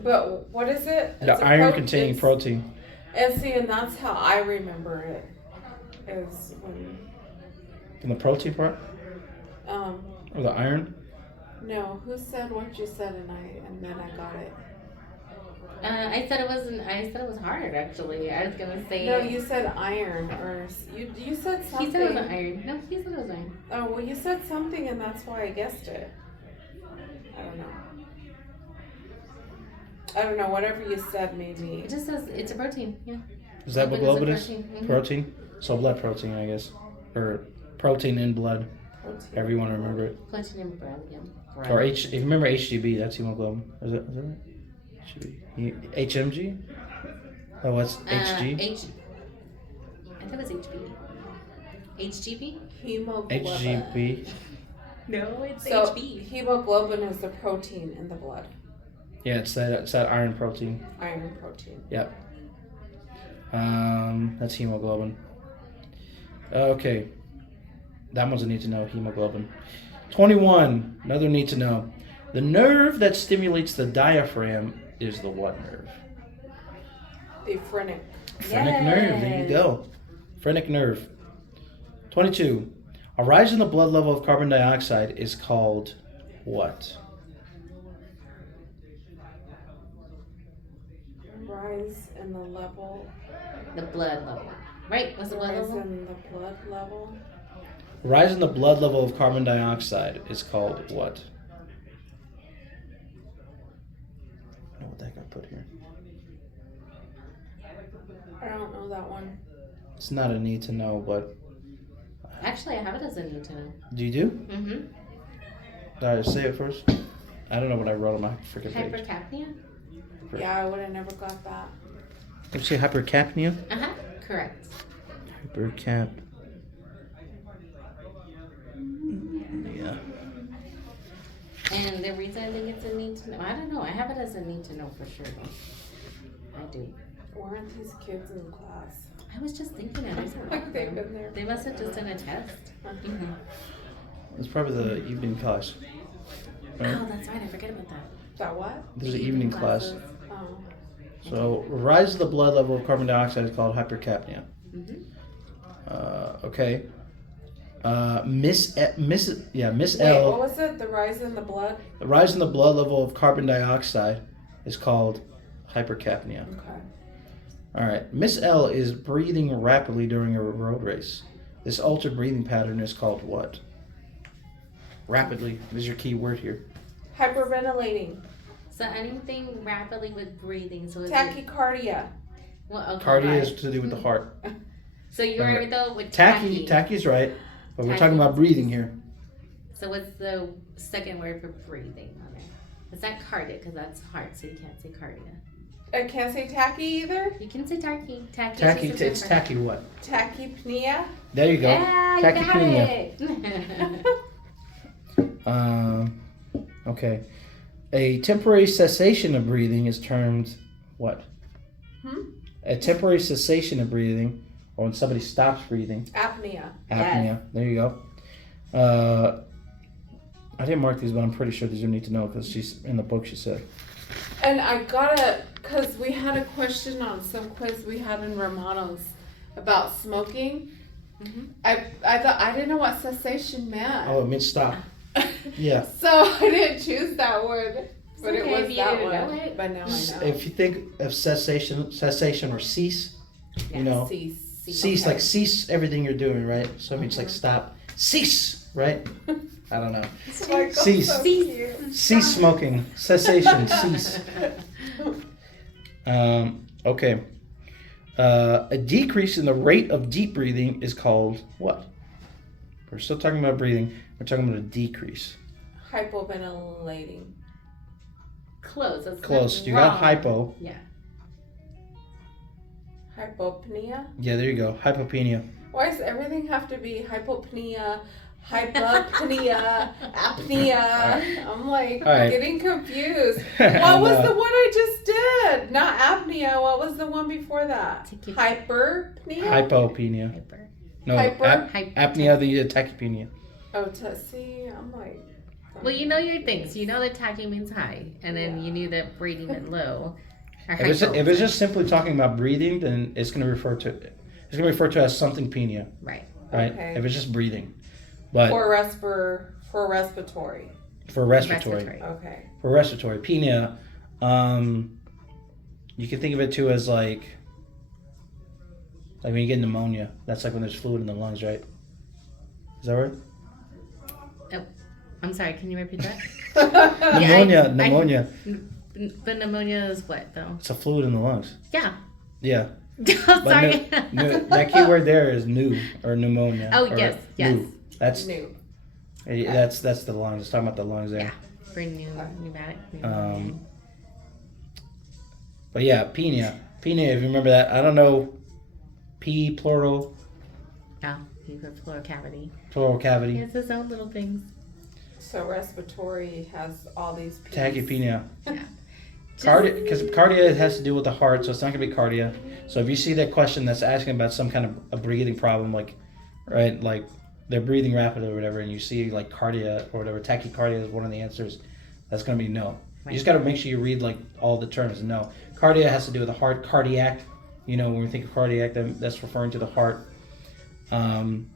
But what is it? The It's a iron pro- containing it's- protein. And see, and that's how I remember it. Is when, In the protein part? Or the iron? no, who said what you said and then I got it. I said it wasn't. I said it was hard actually. I was gonna say. No, you said iron you said something. He said it was iron. No, he said it was iron. Oh, well, you said something and that's why I guessed it. I don't know. Whatever you said made me. It just says it's a protein. Yeah. Is that what Globin globin a is? protein. Mhm. Protein? So blood protein, I guess. Or protein in blood. Protein. However you want to remember it. Protein and bread. Yeah. Or if you remember HGB, that's hemoglobin. Is that it? HGB. HMG? Oh, what's HG? I think it was HB. HGB? Hemoglobin. HGB. No, it's So HB. hemoglobin is the protein in the blood. Yeah, it's that iron protein. Iron protein. Yep. That's hemoglobin. Okay. That one's a need to know, hemoglobin. 21, another need to know. The nerve that stimulates the diaphragm is the what nerve? The phrenic. Phrenic nerve, there you go. Phrenic nerve. 22, a rise in the blood level of carbon dioxide is called what? Rise in the level. The blood level. Right? What's the blood Rise level? in the blood level. Rise in the blood level of carbon dioxide is called what? I don't know what the heck I put here. I don't know that one. It's not a need to know, but Actually, I have it as a need to know. do you do? Mm-hmm. Alright, say it first. I don't know what I wrote on my freaking page. Hypercapnia? Yeah, I would have never got that. Did you say hypercapnia? Uh-huh. Correct. Hypercap. Yeah. And the reason I think it's a need to know, I don't know. I have it as a need to know for sure, though. I do. Weren't these kids in class? I was just thinking it. I don't Like they've know. been there. They must have just done a test. Mm-hmm. It's probably the evening class. Right? Oh, that's right. I forget about that. That what? There's an evening class. classes. Oh. So, rise of the blood level of carbon dioxide is called hypercapnia. Mm-hmm. Okay. Miss Wait, what L. was it? The rise in the blood? The rise in the blood level of carbon dioxide is called hypercapnia. Okay. All right. Miss L is breathing rapidly during a road race. This altered breathing pattern is called what? Rapidly is your key word here. Hyperventilating. So anything rapidly with breathing. So is it, Tachycardia. well, okay, Cardia right. is to do with the heart. So you're Alright. right though with Tachy is right, but we're Tachy. talking about breathing here. So what's the second word for breathing on there? It's not cardia because that's heart, so you can't say cardia. I can't say tachy either. You can say tachy. Tachy. Tacky, is just a it's different- tacky what? Tachypnea. There you go. Yeah, you got Tachypnea. it. Okay. A temporary cessation of breathing is termed what? A temporary cessation of breathing, or when somebody stops breathing. Apnea. Apnea. There you go. I didn't mark these, but I'm pretty sure these are need to know because she's in the book. She said. And I gotta, cause we had a question on some quiz we had in Romano's about smoking. Mhm. I thought I didn't know what cessation meant. Oh, it means stop. Yeah. So I didn't choose that word, but It's it okay was if you that didn't know one. it. But now I know. If you think of cessation or cease, Yeah, you know, Cease. cease Okay. like cease everything you're doing, right? So it means like Mhm. stop, cease, right? I don't know. Oh my God, Cease. so Cease. cute. Cease smoking, cessation, cease. Okay. A decrease in the rate of deep breathing is called what? We're still talking about breathing. We're talking about a decrease. Hypoventilating. Close. That's Close. not You got wrong. hypo. Yeah. Hypopnea. Yeah, there you go. Hypopenia. Why does everything have to be hypopnea, hypopnea, apnea? I'm like All right. getting confused. And, What was the one I just did? Not apnea. What was the one before that? Hyperpnea? Hypopnea. Hyper. No, Hyper? apnea, the tachypnea. Oh, see, I'm like. Well, you know your things. You know that tachy means high, and then you knew that breathing meant low. Or If it's just simply talking about breathing, then it's going to refer to as something penia, Right. right? Okay. If it's just breathing, but For respiratory. for respiratory. Okay. For respiratory penia, you can think of it too as like when you get pneumonia. That's like when there's fluid in the lungs, right? Is that right? Oh, I'm sorry. Can you repeat that? Pneumonia. But pneumonia is what though? It's a fluid in the lungs. Yeah. Yeah. Sorry. That key word there is or pneumonia. Oh or yes. pneu. That's New. that's the lungs. It's talking about the lungs there. Yeah. For pneumatic. But yeah, penia. Penia, if you remember that, I don't know, P plural, Oh, you got floor cavity. plural cavity, He has his own little things. So respiratory has all these P's. tachypnea. Yeah. Because cardia has to do with the heart, so it's not going to be cardia. So if you see that question that's asking about some kind of a breathing problem, like they're breathing rapidly or whatever, and you see like cardia or whatever, tachycardia is one of the answers, that's going to be no. Right. You just got to make sure you read like all the terms. No, cardia has to do with the heart. Cardiac, when we think of cardiac, that's referring to the heart. Penia,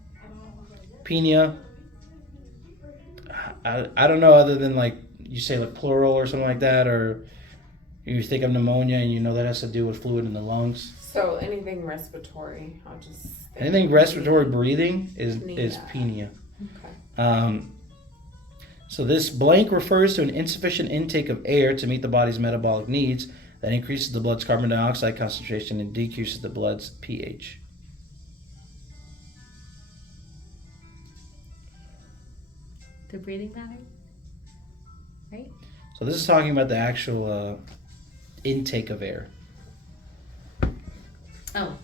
I don't know, other than like you say like plural or something like that, or you think of pneumonia and that has to do with fluid in the lungs. So anything respiratory, I'll just think Anything respiratory breathing is penia. Okay. So this blank refers to an insufficient intake of air to meet the body's metabolic needs that increases the blood's carbon dioxide concentration and decreases the blood's pH. The breathing pattern. Right. So this is talking about the actual intake of air. Oh.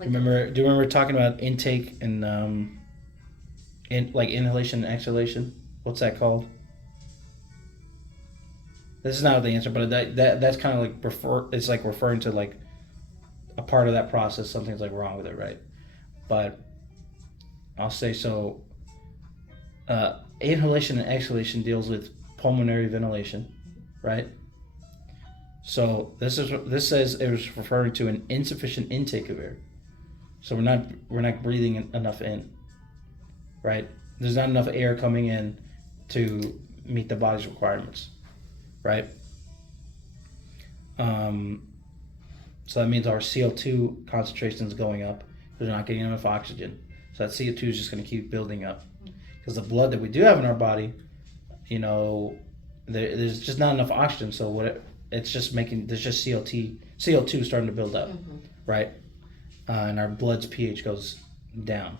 Do you remember talking about intake and like inhalation and exhalation? What's that called? This is not the answer, but that's kind of like it's like referring to like a part of that process. Something's like wrong with it, right? But I'll say so. Inhalation and exhalation deals with pulmonary ventilation, right? So this says it was referring to an insufficient intake of air. So we're not breathing enough in, right? There's not enough air coming in to meet the body's requirements, right? So that means our CO2 concentration is going up. We're not getting enough oxygen. So that CO2 is just going to keep building up. Because the blood that we do have in our body, there's just not enough oxygen. So there's just CO2 starting to build up, right? And our blood's pH goes down.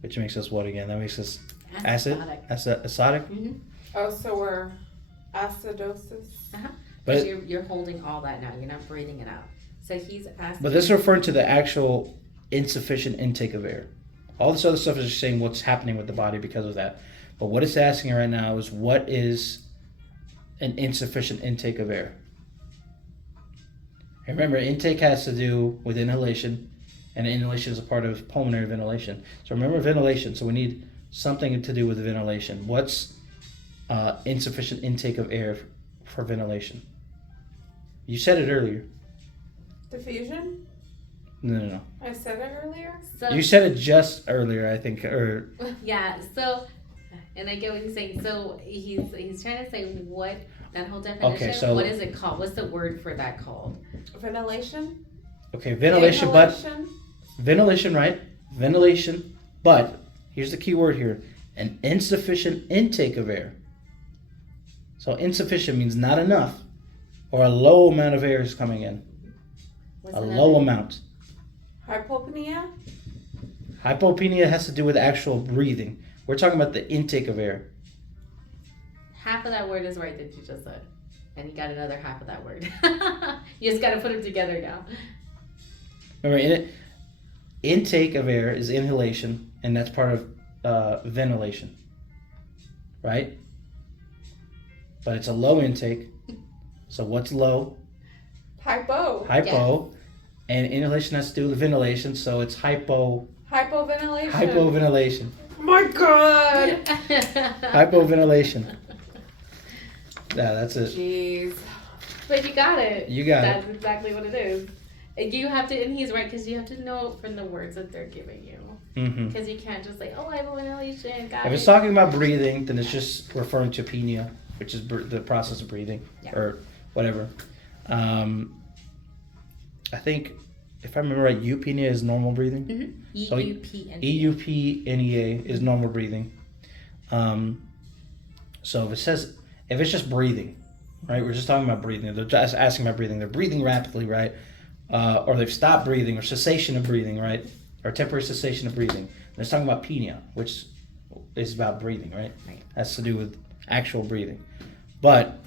Which makes us what again? That makes us acidic. Mm-hmm. Oh, so we're acidosis. But you're holding all that now. You're not breathing it out. So he's asking. But this is referring to the actual insufficient intake of air. All this other stuff is just saying what's happening with the body because of that. But what it's asking right now is what is an insufficient intake of air? And remember, intake has to do with inhalation, and inhalation is a part of pulmonary ventilation. So remember ventilation. So we need something to do with ventilation. What's insufficient intake of air for ventilation? You said it earlier. Diffusion? No. I said it earlier? So, You said it just earlier, I think. Yeah. So, and I get what he's saying. So he's trying to say what that whole definition. Okay, so what is it called? What's the word for that called? Ventilation? Okay, ventilation, ventilation, right? Ventilation, but here's the key word here: an insufficient intake of air. So insufficient means not enough, or a low amount of air is coming in. What's A another? low amount. Hypopnea? Hypopnea has to do with actual breathing. We're talking about the intake of air. Half of that word is right that you just said. And you got another half of that word. You just got to put them together now. Remember, intake of air is inhalation, and that's part of ventilation, right? But it's a low intake. So what's low? Hypo. And inhalation has to do with ventilation, so it's Hypoventilation. hypoventilation. Oh my God. Hypoventilation. Yeah, that's it. Jeez. But you got it. That's exactly what it is. And you have to, and he's right, because you have to know from the words that they're giving you. Because you can't just say, oh, hypoventilation, got If it's talking about breathing, then it's just referring to apnea, which is the process of breathing, or whatever. I think, if I remember right, eupnea is normal breathing. Mm-hmm. EUPNEA is normal breathing. So if it's just breathing, right? We're just talking about breathing. They're just asking about breathing. They're breathing rapidly, right? Or they've stopped breathing, or cessation of breathing, right? Or temporary cessation of breathing. They're talking about apnea, which is about breathing, right? Has to do with actual breathing. But,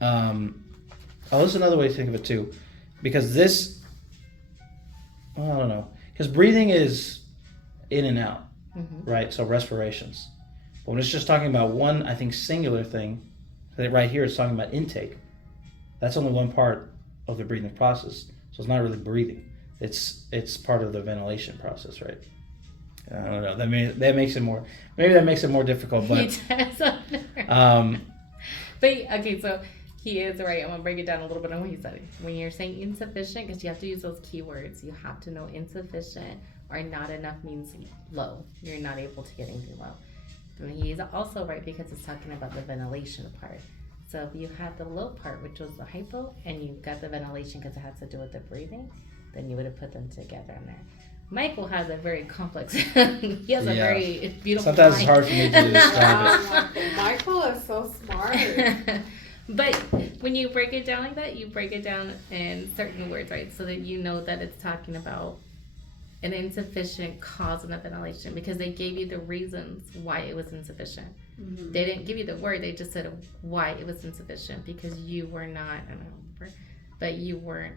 there's another way to think of it too. Because I don't know. Because breathing is in and out, right? So respirations. But when it's just talking about one, I think, singular thing, right here it's talking about intake. That's only one part of the breathing process. So it's not really breathing. It's part of the ventilation process, right? I don't know. That makes it more. Maybe that makes it more difficult. But but okay, so he is right. I'm gonna break it down a little bit on what he said. When you're saying insufficient, because you have to use those keywords, you have to know insufficient or not enough means low. You're not able to get anything low. And he's also right because it's talking about the ventilation part. So if you have the low part, which was the hypo, and you got the ventilation because it has to do with the breathing, then you would have put them together in there. Michael has a very complex. He has a very beautiful. Sometimes mind. it's hard for me to describe it. Michael is so smart. But when you break it down like that, you break it down in certain words, right? So that you know that it's talking about an insufficient cause of ventilation, because they gave you the reasons why it was insufficient. Mm-hmm. They didn't give you the word; they just said why it was insufficient, because you were not, I don't know, but you weren't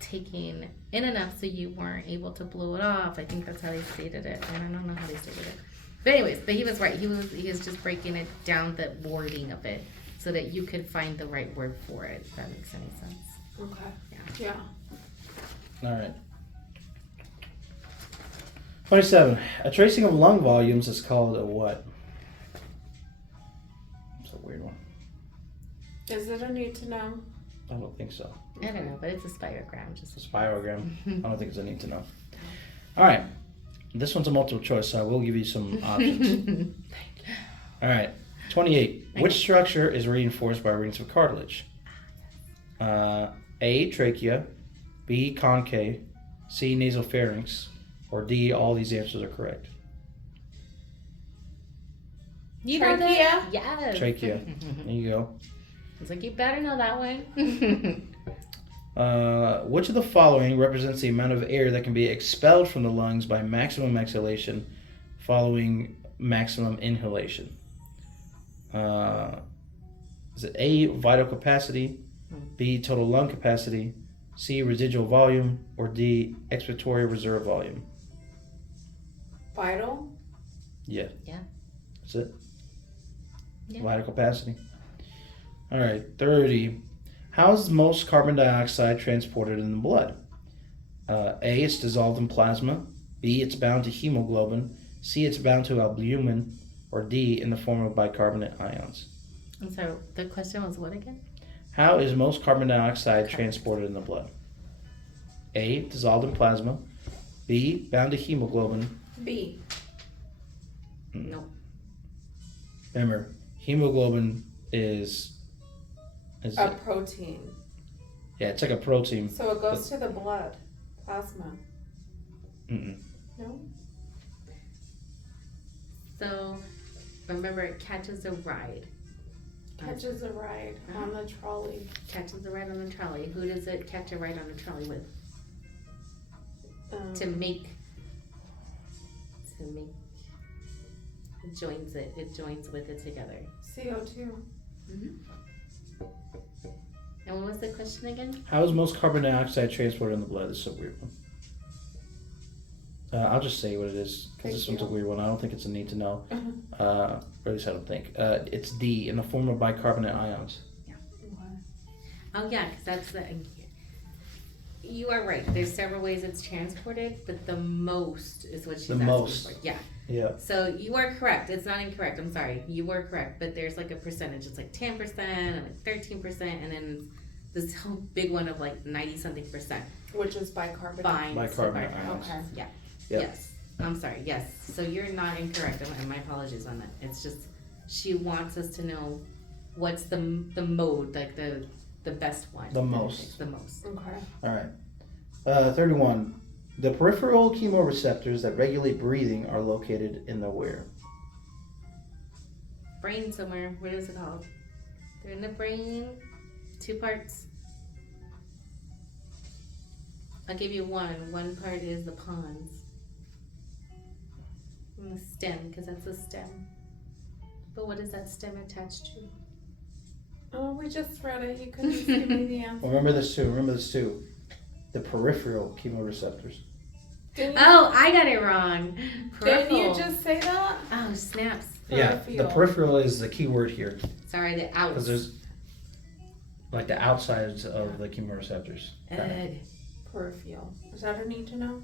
taking in enough, so you weren't able to blow it off. I think that's how they stated it, and I don't know how they stated it. But anyways, but he was right. He was just breaking it down, the wording of it, so that you could find the right word for it, if that makes any sense. Okay. Yeah. All right. 27. A tracing of lung volumes is called a what? It's a weird one. Is it a need to know? I don't think so. I don't know, but it's a spirogram. Just a spirogram. I don't think it's a need to know. All right. This one's a multiple choice, so I will give you some options. All right. 28. Which structure is reinforced by rings of cartilage? A, trachea, B, concave, C, nasopharynx, or D, all these answers are correct. You know that? Yes. Trachea. There you go. It's like, you better know that one. Which of the following represents the amount of air that can be expelled from the lungs by maximum exhalation following maximum inhalation? Is it A, vital capacity, B, total lung capacity, C, residual volume, or D, expiratory reserve volume? Vital? Yeah. Yeah. That's it? Yeah. Vital capacity. All right, 30. How is most carbon dioxide transported in the blood? A, it's dissolved in plasma. B, it's bound to hemoglobin. C, it's bound to albumin. Or D, in the form of bicarbonate ions. I'm sorry, the question was what again? How is most carbon dioxide transported in the blood? A, dissolved in plasma. B, bound to hemoglobin. B. No. Remember, hemoglobin is a protein. Yeah, it's like a protein. So it goes to the blood, plasma. Mm-mm. No? So, remember, it catches a ride. Catches a ride on the trolley. Catches a ride on the trolley. Who does it catch a ride on the trolley with? To make it joins with it together. CO2. Mm-hmm. And what was the question again? How is most carbon dioxide transported in the blood? This is a weird one. I'll just say what it is, because this one's a weird one. I don't think it's a need to know. Or at least I don't think. It's D, in the form of bicarbonate ions. Oh yeah, because that's the. You are right. There's several ways it's transported, but the most is what she's asking for. Yeah. Yeah. So you are correct. It's not incorrect. I'm sorry. You were correct, but there's like a percentage. It's like 10% and like 13%, and then this whole big one of like 90-something%. Which is bicarbonate. Bicarbonate ions. Okay. Yeah. Yep. Yes. I'm sorry. Yes. So you're not incorrect. And my apologies on that. It's just she wants us to know what's the mode, like the best one. The most. The most. Okay. All right. 31. The peripheral chemoreceptors that regulate breathing are located in the where? Brain somewhere. What is it called? They're in the brain. 2 parts. I'll give you one. One part is the pons. And the stem, because that's a stem. But what is that stem attached to? Oh, we just read it. You couldn't just give me the answer. Remember this too. The peripheral chemoreceptors. Oh, I got it wrong. Didn't you just say that? Oh, snaps. Yeah, the peripheral is the key word here. Sorry, the outs. Because there's like the outsides of the chemoreceptors. Ed. Peripheral. Is that a need to know?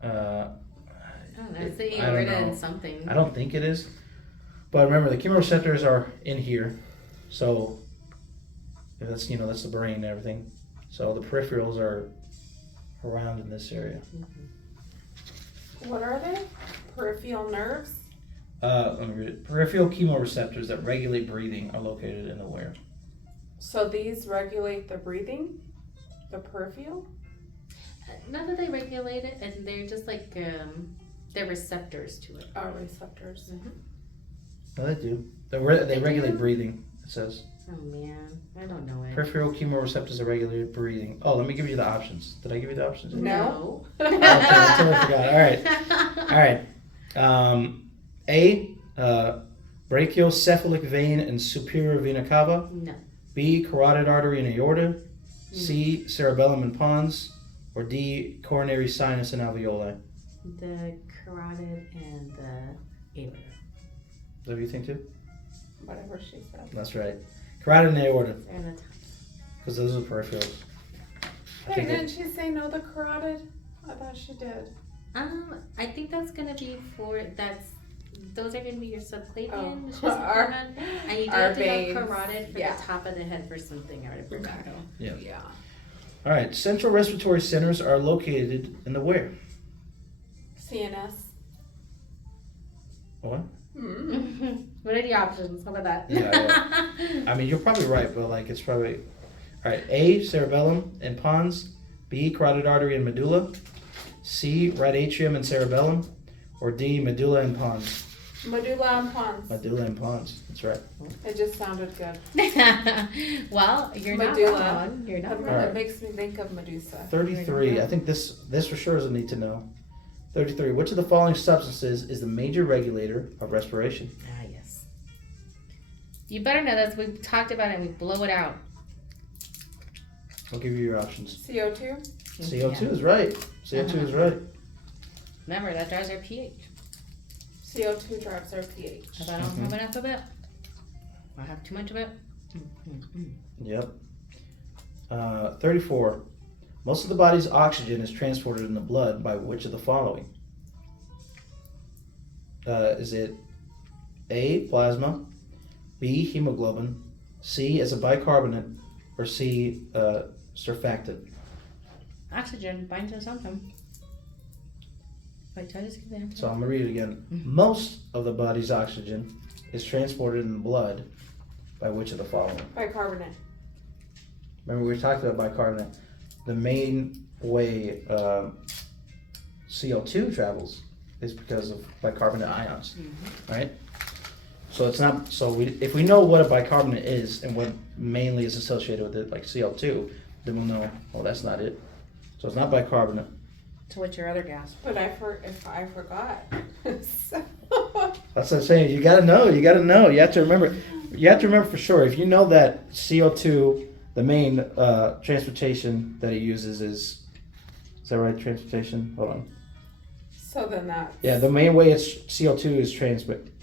I don't know. It's the I don't aorta know. and something. I don't think it is. But remember, the chemoreceptors are in here. So if that's that's the brain and everything. So the peripherals are around in this area. What are they? Peripheral nerves? Let me read it. Peripheral chemoreceptors that regulate breathing are located in the where? So these regulate the breathing? The peripheral? Not that they regulate it, and they're just like they're receptors to it. Oh, receptors. No, they do. They regulate breathing, it says. Oh man, I don't know it. Peripheral chemoreceptors that regulate breathing. Oh, let me give you the options. Did I give you the options? No. Oh, okay, I totally forgot. All right. A, brachiocephalic vein and superior vena cava. No. B, carotid artery and aorta. C, cerebellum and pons. Or D, coronary sinus and alveoli. The carotid and the aorta. Is that what you think too? Whatever she said. That's right. Carotid and aorta. They're in the top. Because those are peripherals. Hey, didn't she say no the carotid? I thought she did. I think that's gonna be those are gonna be your subclavian, Oh. which is forehead, and you do our have to veins, go carotid for yeah. the top of the head for something. I already forgot though. Yeah. All right. Central respiratory centers are located in the where? CNS. What? What are the options? How about that? Yeah. I mean, you're probably right, but like it's probably all right. A, cerebellum and pons. B, carotid artery and medulla. C, right atrium and cerebellum. Or D, medulla and pons. Medulla and pons. Medulla and pons. That's right. It just sounded good. Well, you're Medulla. not wrong. You're not It wrong. Alright. makes me think of Medusa. 33. I think this for sure is a need to know. 33. Which of the following substances is the major regulator of respiration? Ah, yes. You better know this. We've talked about it and we blow it out. I'll give you your options. CO2? CO2 is right. CO2 is right. Remember, that drives our pH. CO2 drives our pH. If I don't have enough of it, I have too much of it. Yep. 34. Most of the body's oxygen is transported in the blood by which of the following? Is it A, plasma, B, hemoglobin, C, as a bicarbonate, or C, surfactant? Oxygen binds to something. Wait, did I just give the answer? So I'm going to read it again. Most of the body's oxygen is transported in the blood by which of the following? Bicarbonate. Remember, we talked about bicarbonate. The main way CO2 travels is because of bicarbonate ions, right? So it's not. So if we know what a bicarbonate is and what mainly is associated with it, like CO2, then we'll know. Oh, that's not it. So it's not bicarbonate. So what's your other gas? But if I forgot. So- That's what I'm saying. You gotta know. You have to remember. You have to remember for sure, if you know that CO2, the main transportation that it uses is that right, transportation? Hold on. So then that's. Yeah, the main way it's CO2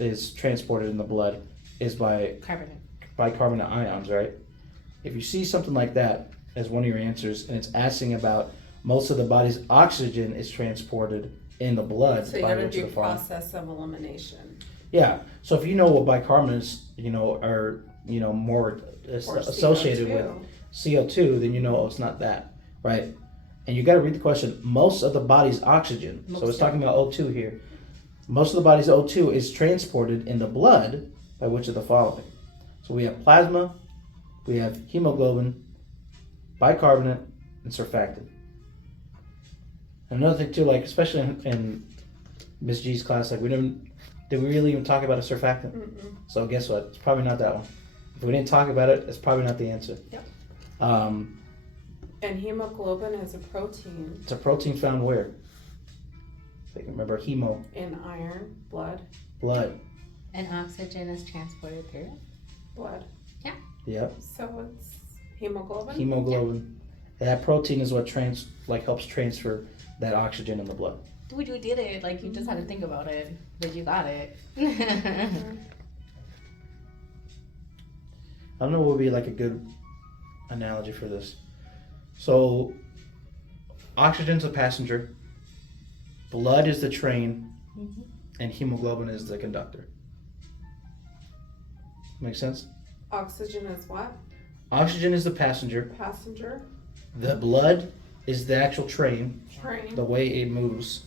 is transported in the blood is by bicarbonate ions, right? If you see something like that as one of your answers, and it's asking about most of the body's oxygen is transported in the blood So you by gotta which do of the following. process of elimination. Yeah, so if you know what bicarbonates, are more Or associated with CO2, then you know it's not that, right? And you got to read the question. Most of the body's oxygen, so it's talking about O2 here. Most of the body's O2 is transported in the blood by which of the following? So we have plasma, we have hemoglobin, bicarbonate, and surfactant. And another thing too, like especially in Miss G's class, like did we really even talk about a surfactant? Mm-mm. So guess what? It's probably not that one. If we didn't talk about it, it's probably not the answer. Yep. Um, And hemoglobin is a protein it's a protein found where? Like, remember hemo, in iron, blood. And oxygen is transported through it. Blood. Yep. So it's hemoglobin. Hemoglobin. That protein is what helps transfer that oxygen in the blood. Dude, you did it. Like, you just had to think about it. But you got it. Mhm. I don't know what would be like a good analogy for this. So, oxygen's a passenger, blood is the train, Mhm. and hemoglobin is the conductor. Make sense? Oxygen is what? Oxygen is the passenger, Passenger. the blood is the actual train, Train. the way it moves,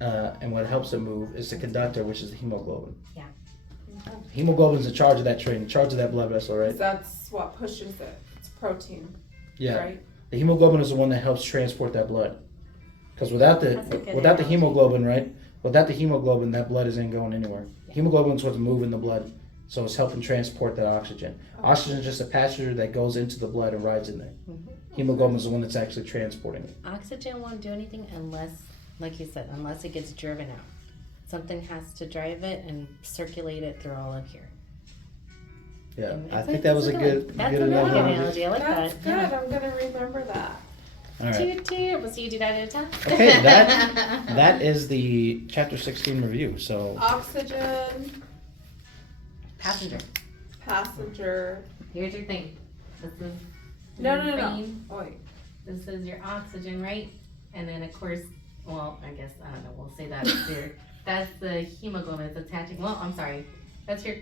and what helps it move is the conductor, which is the hemoglobin. Okay. Hemoglobin's in charge of that train, in charge of that blood vessel, right? 'Cause that's what pushes it. It's protein. Yeah. Right. The hemoglobin is the one that helps transport that blood. Because without That's a the good without the analogy. hemoglobin, right? Without the hemoglobin, that blood isn't going anywhere. Hemoglobin is what's moving the blood, so it's helping transport that oxygen. Oxygen is just a passenger that goes into the blood and rides in there. Hemoglobin is the one that's actually transporting it. Oxygen won't do anything unless, like you said, unless it gets driven out. Something has to drive it and circulate it through all of here. Yeah, And I it's think like- that was a it's good That's good a really good analogy. analogy. I like That's that. good. I'm gonna remember that. All right. Toot toot. We'll see you do that at a time. Okay, that is the chapter 16 review. So Oxygen, Passenger. passenger. Here's your thing. This is No, your no, no. brain. Oh, wait. This is your oxygen, right? And then of course, well, I guess I don't know. We'll say that it's your. That's the hemoglobin. It's attaching. Well, I'm sorry. That's your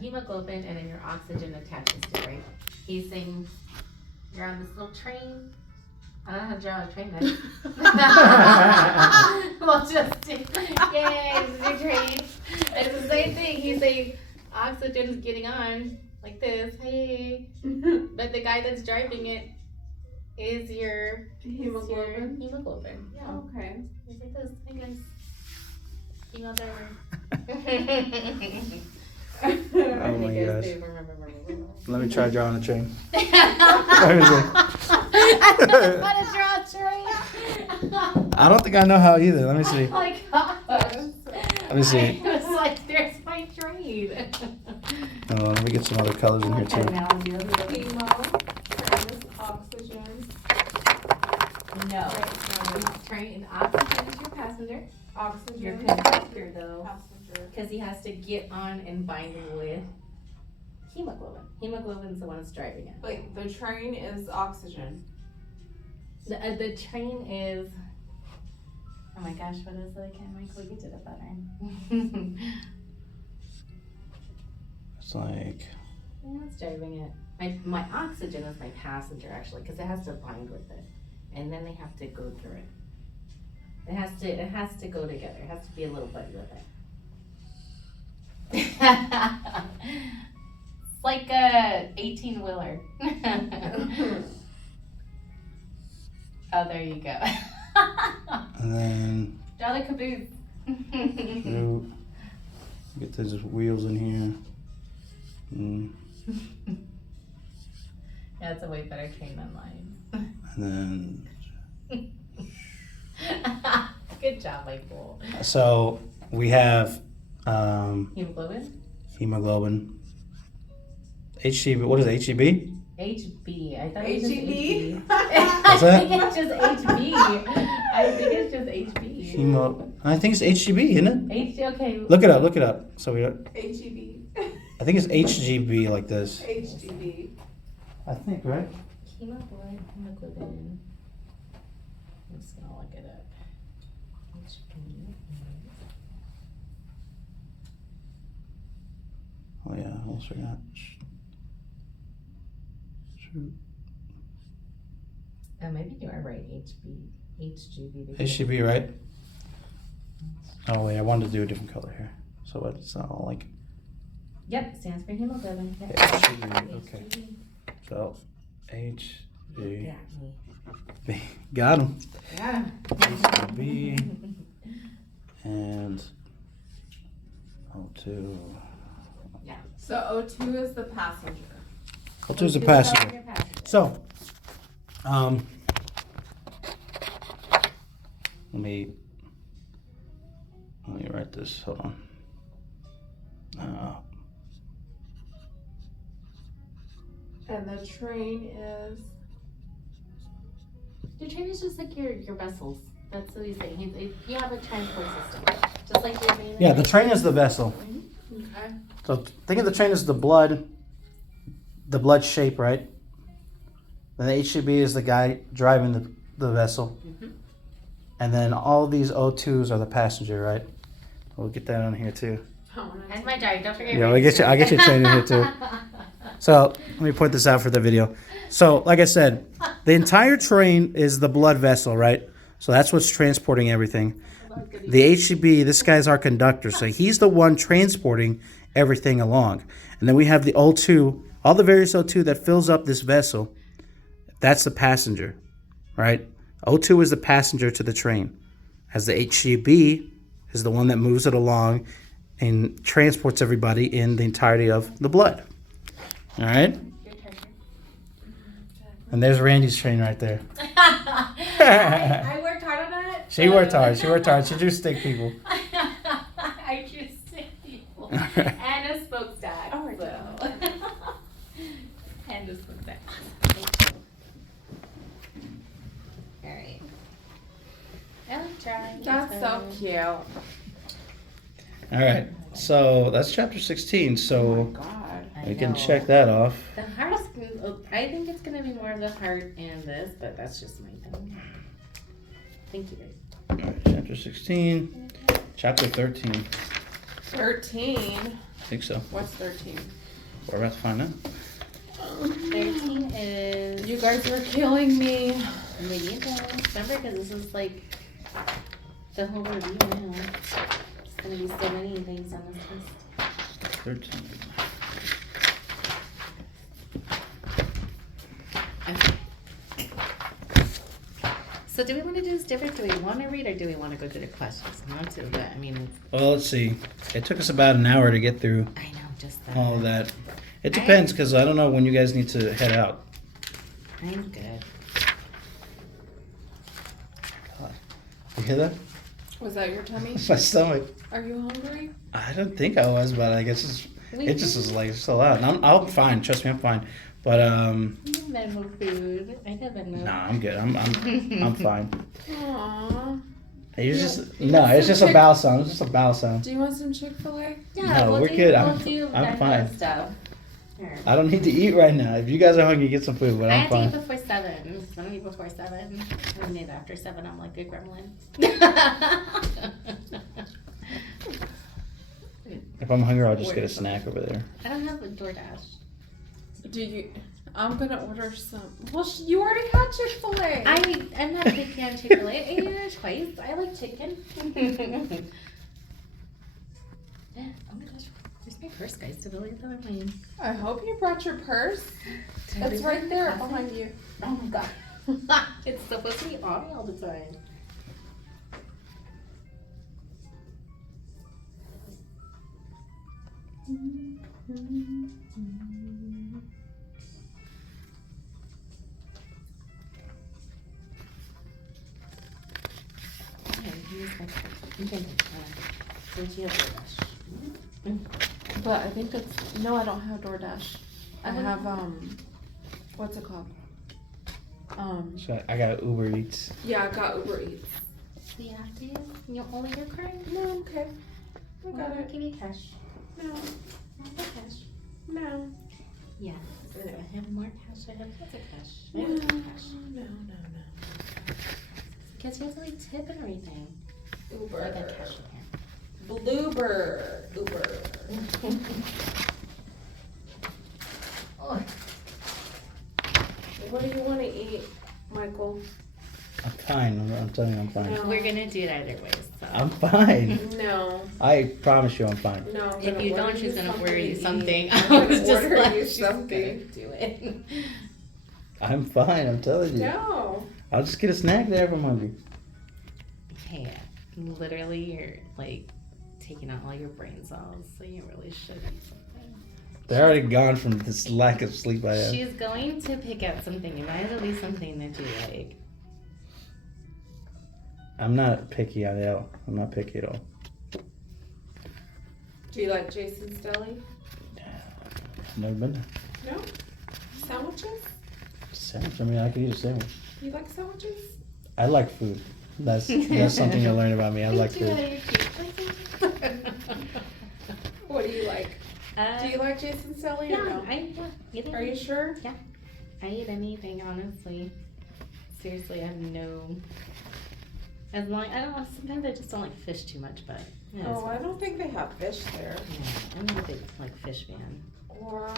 hemoglobin, and then your oxygen attaches to it, right? He's saying you're on this little train. I don't know how to draw a train then. Well, just yay, this is your train. It's the same thing. He's saying oxygen is getting on like this. Hey, but the guy that's driving it is your Hemoglobin. Hemoglobin. Yeah. Okay. It's like this. Hey guys. Female driver. Oh my You guys gosh. do remember. let me try drawing a train. I don't know how to draw a train. I don't think I know how either. Let me see. Oh my gosh. Let me see. I was like, there's my train. Let me get some other colors in here too. Hemo. And this oxygen. No. Train oxygen is your passenger. Oxygen. Your conductor though. Passenger. Because he has to get on and bind with hemoglobin. Hemoglobin is the one that's driving it. Wait, the train is oxygen. The train is. Oh my gosh, what is it again, Michael? You did it better. It's like What's driving it? My oxygen is my passenger actually, because it has to bind with it, and then they have to go through it. It has to go together. It has to be a little buddy with it. It's like a 18-wheeler. Oh, there you go. and then Draw the caboose. get those wheels in here. Yeah, it's a way better train than mine. And then Good job, Michael. so we have Hemoglobin? Hemoglobin. HGB. What is it? HGB? HB. I thought it was just HEB? HB. What's I that? think it's just HB. I think it's just HB. Hemo. I think it's HGB, isn't it? HG, okay. Look it up. Look it up. So we. HEB. I think it's HGB like this. HGB. I think, right? Hemoglobin. I'm just gonna look it up. HB. Oh yeah, I almost forgot. Shoot. Oh, maybe you are right. HGB. HGB, right? Oh wait, I wanted to do a different color here, so it's not all like. Yep, stands for hemoglobin. Yep. HGB. Okay. HGB. So HGB. Got me. Got him. Yeah. HGB and O2. So O2 is the passenger. O2 is a passenger. So, let me write this. Hold on. And the train is. Your train is just like your vessels. That's what he's saying. You have a transport system, just like your main. Yeah, the train is the vessel. Okay. So think of the train as the blood shape, right? Then the HCB is the guy driving the vessel. Mhm. And then all of these O2s are the passenger, right? We'll get that on here too. And my diary. Don't forget. Yeah, I'll get your train in here too. So let me point this out for the video. So like I said, the entire train is the blood vessel, right? So that's what's transporting everything. The HCB, this guy's our conductor, so he's the one transporting everything along. And then we have the O2, all the various O2 that fills up this vessel. That's the passenger, right? O2 is the passenger to the train, as the HCB is the one that moves it along and transports everybody in the entirety of the blood. All right? And there's Randy's train right there. I worked hard on that. She worked hard. She worked hard. She drew stick people. I drew stick people and a smokestack. Oh my so. And a smokestack. All right. I like drawing. That's so cute. All right. So that's chapter 16. So God. we can check that off. The heart. I think it's gonna be more of the heart and this, but that's just my thing. Thank you guys. All right, chapter 16. Chapter 13. 13. I think so. What's 13? We're about to find out. 13 is You guys were killing me. medieval. Remember, because this is like the whole review now. It's gonna be so many things on this list. 13. So do we want to do this different? Do we want to read or do we want to go through the questions? I want to, but I mean, Well, let's see. It took us about an hour to get through I know just that. all of that. It depends, because I don't know when you guys need to head out. I'm good. You hear that? Was that your tummy? It's my stomach. Are you hungry? I don't think I was, but I guess it just was like so loud. And I'm fine. Trust me, I'm fine. But Venmo food. I have Venmo. nah, I'm good. I'm fine. Aww. It's just a bowel sound. It's just a bowel sound. Do you want some Chick-fil-A? Yeah, No, we'll we're do, good. We'll do I'm Venmo fine. stuff. Here. I don't need to eat right now. If you guys are hungry, get some food. But I I'm have to fine. eat before 7. I don't eat before 7. I don't eat after 7. I'm like a gremlin. If I'm hungry, I'll just get a snack over there. I don't have a DoorDash. Do you? I'm gonna order some. Well, you already had Chick-fil-A. I'm not picky on Chick-fil-A. I ate it twice. I like chicken. Oh my gosh, where's my purse, guys? To believe that I'm playing. I hope you brought your purse. Did I It's leave right it in the there closet? behind you. Oh my god. It's supposed to be on me all the time. Okay, here's my card. You can take that. Since you have DoorDash. But I think it's, no, I don't have DoorDash. I have, what's it called? So I got Uber Eats. Yeah, I got Uber Eats. Do you have to use your only your card? No, I'm okay. I got I'll it. give you cash. No, Not the cash. no. Yeah. I have more cash. I have lots of cash. I No, have lots of cash. no. Because you have to like tip and everything. Uber. I got cash in here. Bluebird. Uber. Oh. What do you want to eat, Michael? I'm fine. I'm telling you, I'm fine. No. We're gonna do it either way. So. I'm fine. No, I promise you, I'm fine. no. I'm If gonna you order don't, she's gonna order you to something. eat. I I'm was gonna just order like, you she's gonna something. do it. I'm fine. I'm telling you. No. I'll just get a snack there if I'm hungry. Hey, literally, you're like taking out all your brain cells, so you really should eat something. They're already gone from this lack of sleep I have. She's going to pick out something. You might at least something that you like. I'm not picky at all. I'm not picky at all. Do you like Jason's Deli? Never been there. No. Sandwiches? Sandwich. I mean, I could eat a sandwich. You like sandwiches? I like food. That's something you'll learn about me. I like food. What do you like? Do you like Jason's Deli or no? Either. Are you sure? I eat anything, honestly. Seriously, I have no. As long I don't. Sometimes I just don't like fish too much, but yeah, Oh, I don't think they have fish there. yeah, I'm not a big like fish fan. Or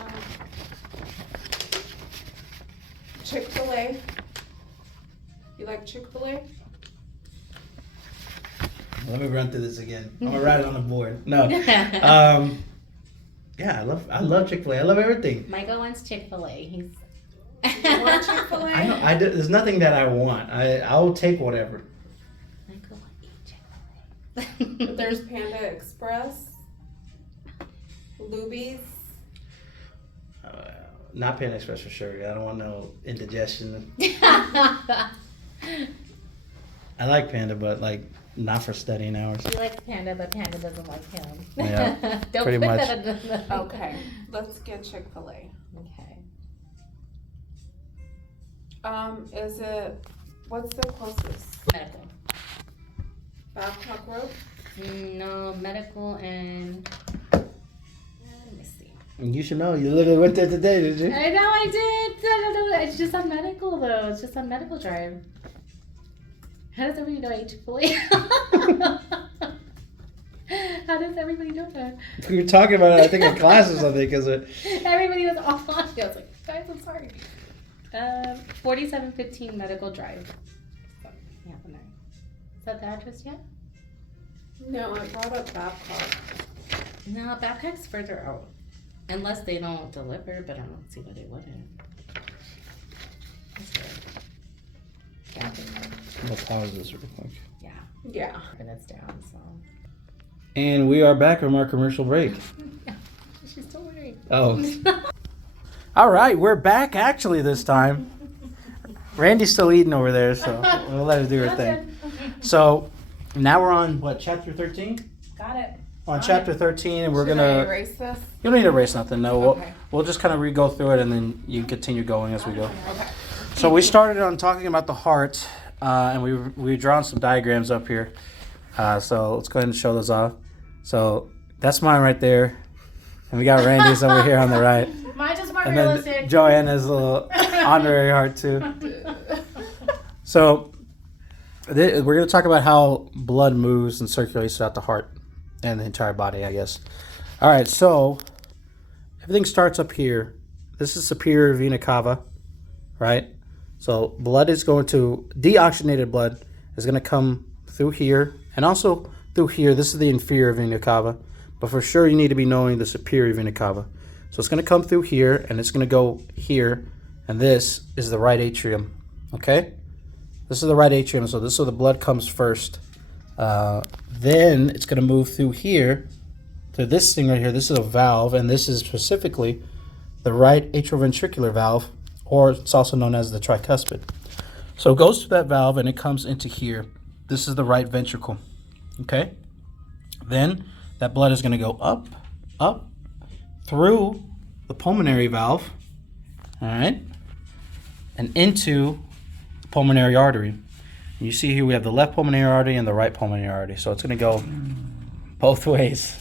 Chick-fil-A. You like Chick-fil-A? Let me run through this again. I'm gonna write it on the board. No. Yeah, I love Chick-fil-A. I love everything. Michael wants Chick-fil-A. He's. You want Chick-fil-A? I know. There's nothing that I want. I'll take whatever. Michael will eat Chick-fil-A. But there's Panda Express, Luby's. Not Panda Express for sure. I don't want no indigestion. I like Panda, but like not for studying hours. He likes Panda, but Panda doesn't like him. Yeah, Don't pretty put much. that in the. Okay, let's get Chick-fil-A. Okay. Is it, what's the closest? Medical. Babcock Road? No, medical and. Let me see. You should know. You literally went there today, did you? I know I did. No. It's just on medical though. It's just on medical drive. How does everybody know I eat Chick-fil-A? How does everybody know that? We were talking about it, I think, in class or something, because Everybody was all on it. I was like, guys, I'm sorry. 4715 Medical Drive. So, yeah, no. Is that the address yet? No, I brought up Babcock. No, Babcock's further out. Unless they don't deliver, but I don't see why they wouldn't. That's weird. Yeah, we'll pause this real quick. Yeah. and that's down, so. And we are back from our commercial break. She's still worried. Oh. All right, we're back actually this time. Randy's still eating over there, so we'll let her do her thing. So now we're on what, chapter 13? Got it. On chapter 13, and we're Should I gonna. erase this? You don't need to erase nothing. No, Okay. we'll just kind of re-go through it, and then you can continue going as we go. Okay. So we started on talking about the heart, and we've drawn some diagrams up here. So let's go ahead and show those off. So that's mine right there, and we got Randy's over here on the right, Mine just more and realistic. then Joanna's little honorary heart too. So we're going to talk about how blood moves and circulates throughout the heart and the entire body, I guess. All right, so everything starts up here. This is superior vena cava, right? So blood is going to, deoxygenated blood is going to come through here and also through here. This is the inferior vena cava, but for sure you need to be knowing the superior vena cava. So it's going to come through here and it's going to go here, and this is the right atrium, okay? This is the right atrium, so this is where the blood comes first. Then it's going to move through here to this thing right here. This is a valve, and this is specifically the right atrioventricular valve, or it's also known as the tricuspid. So it goes through that valve and it comes into here. This is the right ventricle, okay? Then that blood is going to go up up through the pulmonary valve, all right, and into the pulmonary artery. You see here we have the left pulmonary artery and the right pulmonary artery. So it's going to go both ways.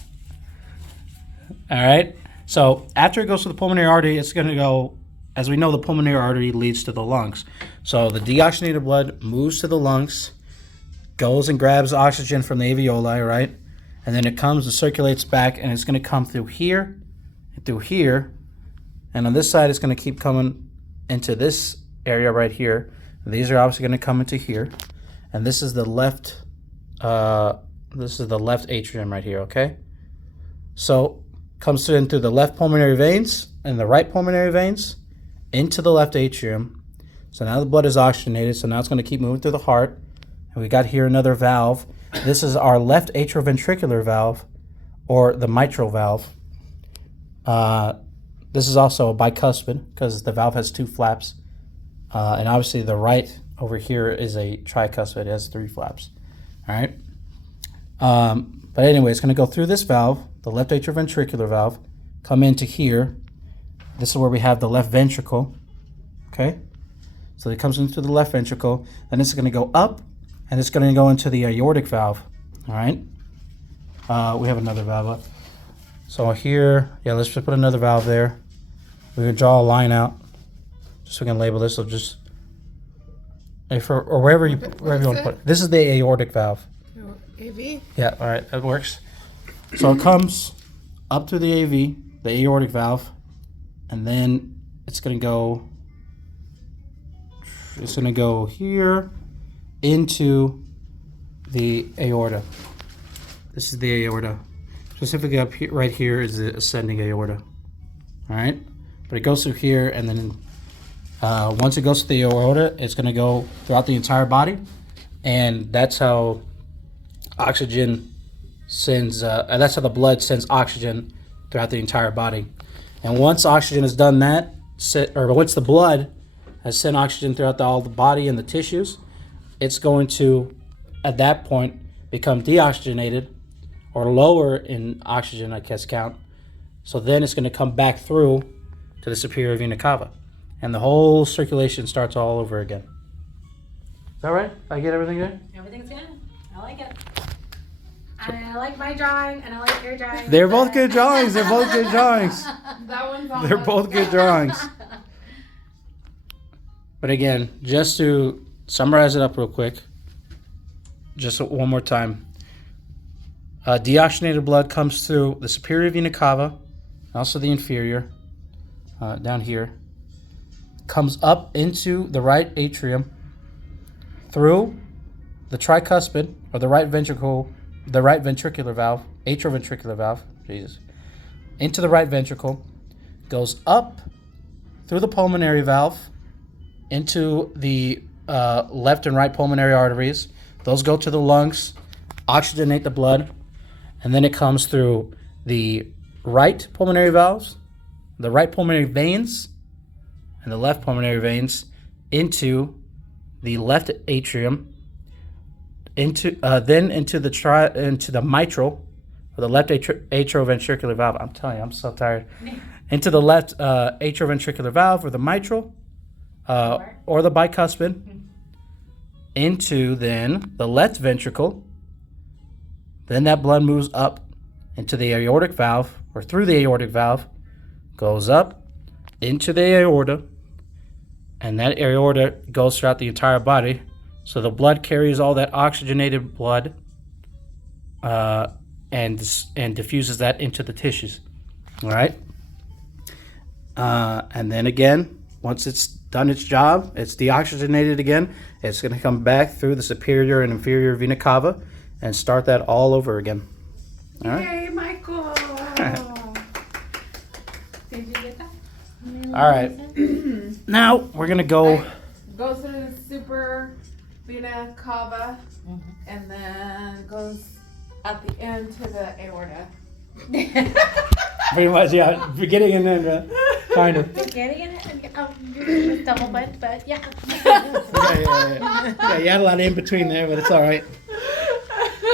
All right. So after it goes to the pulmonary artery, it's going to go, as we know, the pulmonary artery leads to the lungs. So the deoxygenated blood moves to the lungs, goes and grabs oxygen from the alveoli, right? And then it comes and circulates back, and it's going to come through here, and on this side it's going to keep coming into this area right here. These are obviously going to come into here. And this is the left atrium right here, okay? So comes in through the left pulmonary veins and the right pulmonary veins into the left atrium. So now the blood is oxygenated, so now it's going to keep moving through the heart. And we got here another valve. This is our left atrioventricular valve, or the mitral valve. This is also a bicuspid because the valve has two flaps. And obviously the right over here is a tricuspid. It has three flaps. All right. But anyway, it's going to go through this valve, the left atrioventricular valve, come into here. This is where we have the left ventricle. Okay. So it comes into the left ventricle. Then it's going to go up, and it's going to go into the aortic valve. All right. We have another valve. So here, yeah, let's just put another valve there. We're going to draw a line out, just so we can label this. So just, or wherever you want to put it. This is the aortic valve. AV? Yeah, all right, that works. So it comes up through the AV, the aortic valve, and then it's going to go here into the aorta. This is the aorta. Specifically up here, right here is the ascending aorta. All right, but it goes through here, and then once it goes to the aorta, it's going to go throughout the entire body, and that's how oxygen sends. That's how the blood sends oxygen throughout the entire body. And once oxygen has done that, once the blood has sent oxygen throughout all the body and the tissues, it's going to, at that point, become deoxygenated or lower in oxygen, I guess, count. So then it's going to come back through to the superior vena cava, and the whole circulation starts all over again. Is that right? I get everything there? Everything's good. I like it. I like my drawing, and I like your drawing. They're both good drawings. They're both good drawings. That one's on They're both good drawings. But again, just to summarize it up real quick, just one more time. Deoxygenated blood comes through the superior vena cava, also the inferior, down here, comes up into the right atrium, through the tricuspid, or the right ventricle, the right ventricular valve, atrioventricular valve, Jesus, into the right ventricle, goes up through the pulmonary valve, into the left and right pulmonary arteries. Those go to the lungs, oxygenate the blood, and then it comes through the right pulmonary valves, the right pulmonary veins, and the left pulmonary veins into the left atrium, then into the mitral, or the left atrioventricular valve. I'm telling you, I'm so tired. Into the left atrioventricular valve, or the mitral, or the bicuspid, into then the left ventricle. Then that blood moves up into the aortic valve, or through the aortic valve, goes up into the aorta, and that aorta goes throughout the entire body. So the blood carries all that oxygenated blood and diffuses that into the tissues. All right? And then again, once it's done its job, it's deoxygenated again. It's going to come back through the superior and inferior vena cava and start that all over again. All right? Yay, Michael! Did you get that? All right. Now we're going to go. Goes through the super vena cava, and then goes at the end to the aorta. Pretty much, yeah. Beginning and end, kind of. Getting in it, double butt, but yeah. Yeah, you had a lot in between there, but it's all right.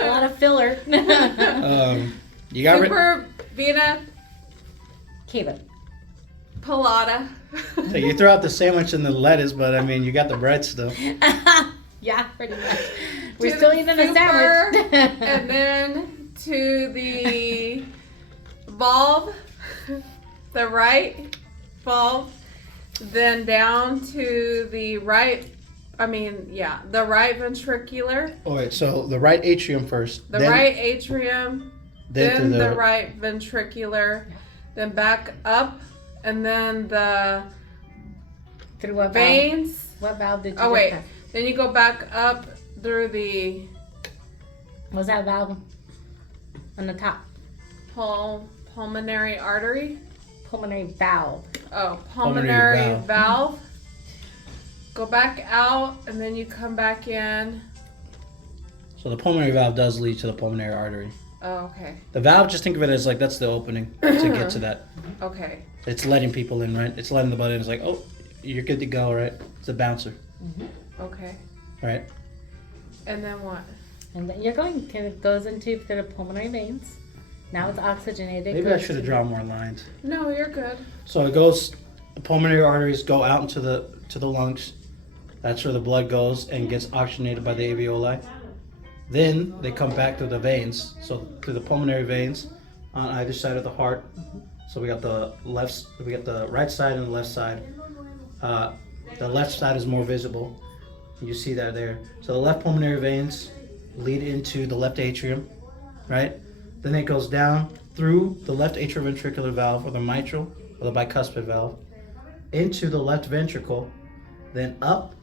A lot of filler. You got Super vena Caleb. Pilata. Hey, you throw out the sandwich and the lettuce, but I mean, you got the bread still. Yeah, pretty much. We're To still the eating a super, sandwich. and then to the valve, the right valve, then down to the right. The right ventricular, All right, so the right atrium first. the then, right atrium, then then to the right ventricular, then back up, and then the Through what valve? veins. What valve did you Oh just wait, pass? then you go back up through the Was that valve on the top? pulmonary artery. Pulmonary valve. Oh, Pulmonary pulmonary valve. valve. Go back out, and then you come back in. So the pulmonary valve does lead to the pulmonary artery. Oh, okay. The valve, just think of it as like that's the opening to get to that. Okay. It's letting people in, right? It's letting the blood in. It's like, oh, you're good to go, right? It's a bouncer, Okay. right? And then what? And then you're going, it goes into the pulmonary veins. Now it's oxygenated. Maybe I goes should have to- drawn more lines. No, you're good. So it goes, the pulmonary arteries go out into the lungs. That's where the blood goes and gets oxygenated by the alveoli. Then they come back through the veins. So through the pulmonary veins on either side of the heart. So we got the right side and the left side. The left side is more visible. You see that there. So the left pulmonary veins lead into the left atrium, right? Then it goes down through the left atrioventricular valve, or the mitral, or the bicuspid valve, into the left ventricle, then up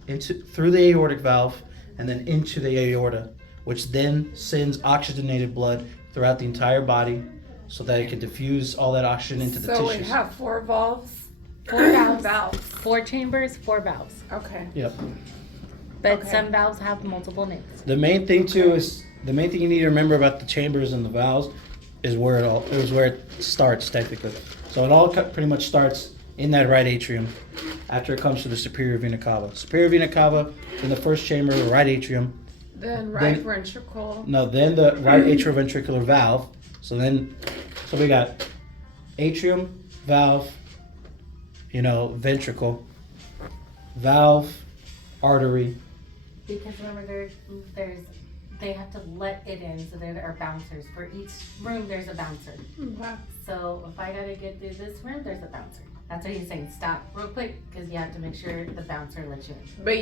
through the aortic valve, and then into the aorta, which then sends oxygenated blood throughout the entire body, so that it can diffuse all that oxygen into the So tissues. we have 4 valves. 4 valves. Valves. 4 chambers, 4 valves. Okay. Yep. But Okay. some valves have multiple names. The main thing too is the main thing you need to remember about the chambers and the valves is where it starts technically. So it all pretty much starts in that right atrium after it comes to the superior vena cava. Superior vena cava in the first chamber, the right atrium. Then right Then- ventricle. No, then the right atrioventricular valve. So we got atrium, valve, ventricle, valve, artery. Because remember, they have to let it in, so there are bouncers. For each room, there's a bouncer. Okay. So if I gotta get through this room, there's a bouncer. That's why he's saying stop real quick, because you have to make sure the bouncer lets you in. But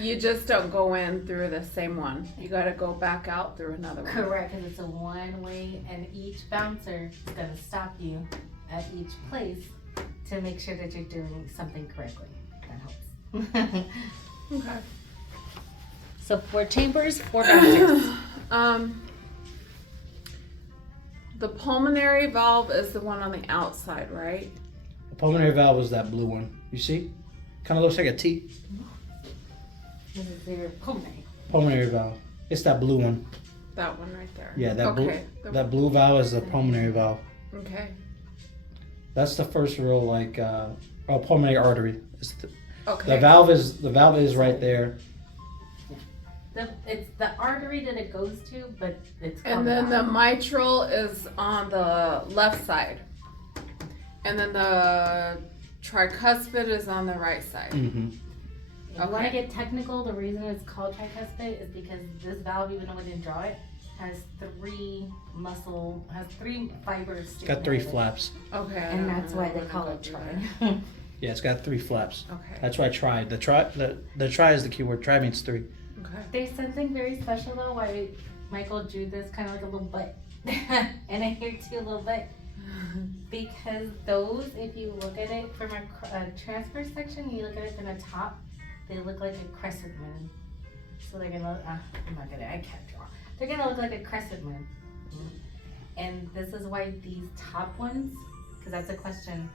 you just don't go in through the same one. You got to go back out through another one. Correct, because it's a one-way, and each bouncer is gonna stop you at each place to make sure that you're doing something correctly. That helps. Okay. So 4 chambers, 4 bouncers. The pulmonary valve is the one on the outside, right? The pulmonary valve is that blue one. You see? Kind of looks like a T. This is their pulmonary. Pulmonary valve. It's that blue one. That one right there. Yeah, that okay. that blue valve is the pulmonary valve. Okay. That's the first real pulmonary artery. Okay. The valve is right there. It's the artery that it goes to, but it's called And then the valve. mitral is on the left side. And then the tricuspid is on the right side. Mm-hmm. If you want to Okay. get technical, the reason it's called tricuspid is because this valve, even though we didn't draw it, has 3 fibers. It's got 3 flaps. Okay. And that's why they call it tri. Yeah, it's got 3 flaps. Okay. That's why tri. The tri is the key word. Tri means 3. Okay. There's something very special though why Michael drew this kind of like a little butt. And I hear too a little butt. Because those, if you look at it from a transfer section, you look at it from the top, they look like a crescent moon. So they're gonna, I can't draw. They're gonna look like a crescent moon. And this is why these top ones, because that's a question,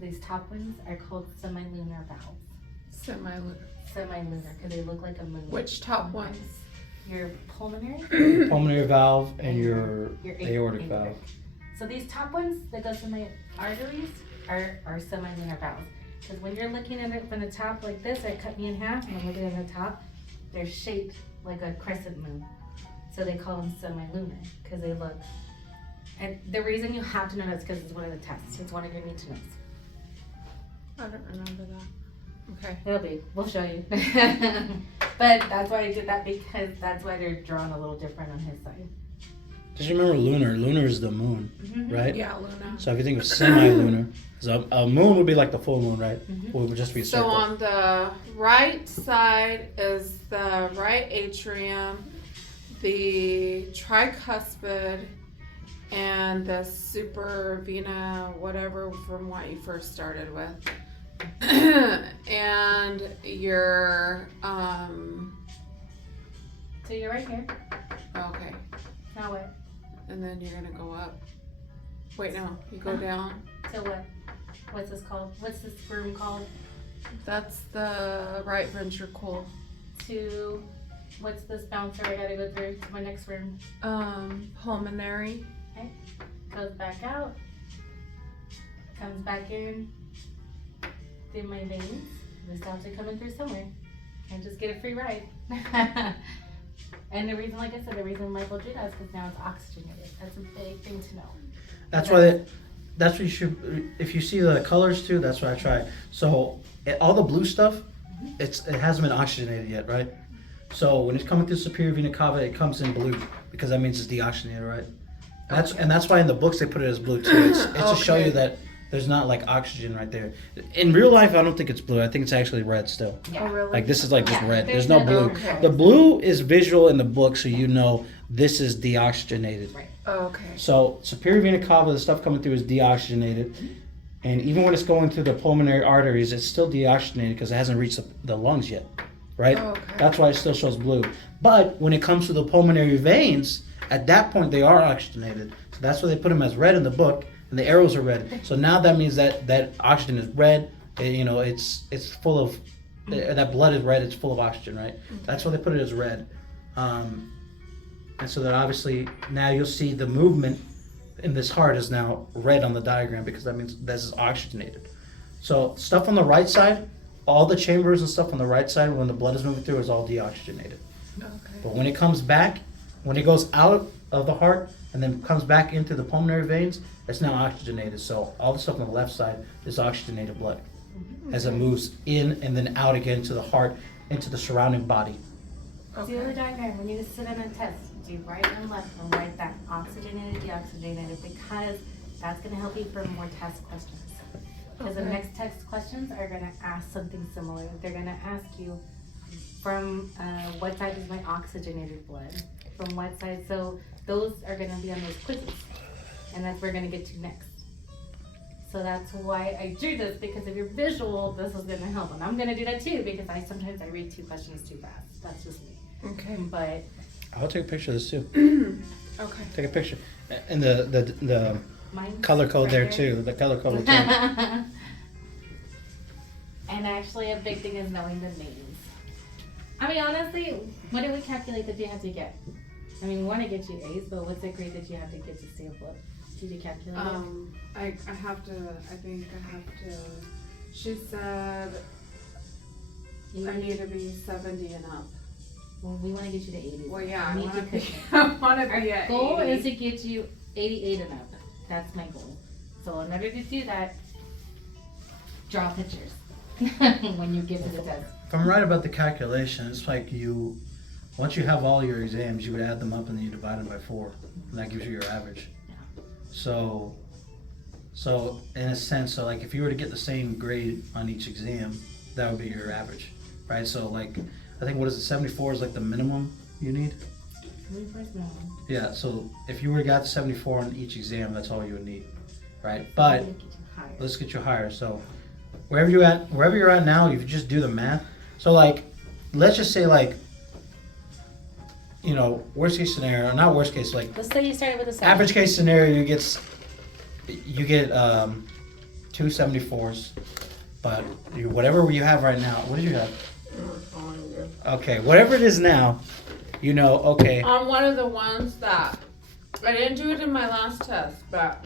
these top ones are called semilunar valves. Semilunar, because they look like a moon. Which top ones? Your pulmonary, Pulmonary valve and your your aortic valve. So these top ones that go to my arteries are semilunar valves. Because when you're looking at it from the top like this, it cut me in half, and I'm looking at the top, they're shaped like a crescent moon. So they call them semilunar, because they look And the reason you have to know that's because it's one of the tests. It's one of your need to knows. I don't remember that. Okay. It'll be. We'll show you. But that's why I did that, because that's why they're drawn a little different on his side. Because you remember lunar. Lunar is the moon, right? Yeah, Luna. So if you think of semi-lunar, so a moon would be like the full moon, right? Mhm. Well, it would just be a So circle. on the right side is the right atrium, the tricuspid, and the supravena, whatever from what you first started with. And your So you're right here. okay. Now what? And then you're gonna go up. Wait, no, you go down. So what? What's this called? What's this room called? That's the right ventricle. To what's this bouncer I gotta go through to my next room? Pulmonary. Goes back out. Comes back in. Through my veins. This bouncer coming through somewhere. Can't just get a free ride. And the reason, like I said, the reason Michael did that is because now it's oxygenated. That's a big thing to know. That's why. That's what you should. If you see the colors too, that's what I try. So all the blue stuff, it hasn't been oxygenated yet, right? So when it's coming through superior vena cava, it comes in blue because that means it's deoxygenated, right? And that's why in the books they put it as blue too. It's to show you that there's not like oxygen right there. In real life, I don't think it's blue. I think it's actually red still. Yeah. Oh, really? Like this is like just Yeah, red. there's There's no no blue. Okay. The blue is visual in the book, so you know this is deoxygenated. Right. Okay. So superior vena cava, the stuff coming through is deoxygenated, and even when it's going through the pulmonary arteries, it's still deoxygenated because it hasn't reached the lungs yet, right? Okay. That's why it still shows blue. But when it comes to the pulmonary veins, at that point they are oxygenated. So that's why they put them as red in the book, and the arrows are red. So now that means that oxygen is red. It's full of that blood is red. It's full of oxygen, right? That's why they put it as red. And so that obviously now you'll see the movement in this heart is now red on the diagram because that means this is oxygenated. So stuff on the right side, all the chambers and stuff on the right side when the blood is moving through is all deoxygenated. Okay. But when it comes back, when it goes out of the heart and then comes back into the pulmonary veins, it's now oxygenated. So all the stuff on the left side is oxygenated blood as it moves in and then out again to the heart, into the surrounding body. Do the diagram when you sit in a test. Do right and left and write that oxygenated, deoxygenated, because that's going to help you for more test questions. Because the next test questions are going to ask something similar. They're going to ask you from what side is my oxygenated blood? From what side? So those are going to be on those quizzes. And that's where we're going to get to next. So that's why I drew this, because if you're visual, this is going to help. And I'm going to do that too, because sometimes I read 2 questions too fast. That's just me. Okay. But I'll take a picture of this too. Okay. Take a picture. And the mine's color code right there here. too. The color code will too. And actually, a big thing is knowing the names. I mean, honestly, what did we calculate that you have to get? I mean, we want to get you A's, but what's the grade that you have to get to stay afloat? Did you calculate it? I have to, she said I need to be 70 and up. Well, we want to get you to 80. Well, yeah, We need to push it. I want to Our be at goal 80. is to get you 88 and up. That's my goal. So in order to do that, draw pictures when you get to the test. If I'm right about the calculation, it's like once you have all your exams, you would add them up and then you divide them by 4. And that gives you your average. So in a sense, so like if you were to get the same grade on each exam, that would be your average, right? So like, I think what is it, 74 is like the minimum you need? Yeah, so if you were to got 74 on each exam, that's all you would need, right? But let's get you higher. So wherever you're at now, if you just do the math. So like, let's just say like, worst case scenario, not worst case, like Let's say you started with a 7. average case scenario, you get 2 74s, but whatever you have right now, what did you have? Okay, whatever it is now, okay. On one of the ones that, I didn't do it in my last test, but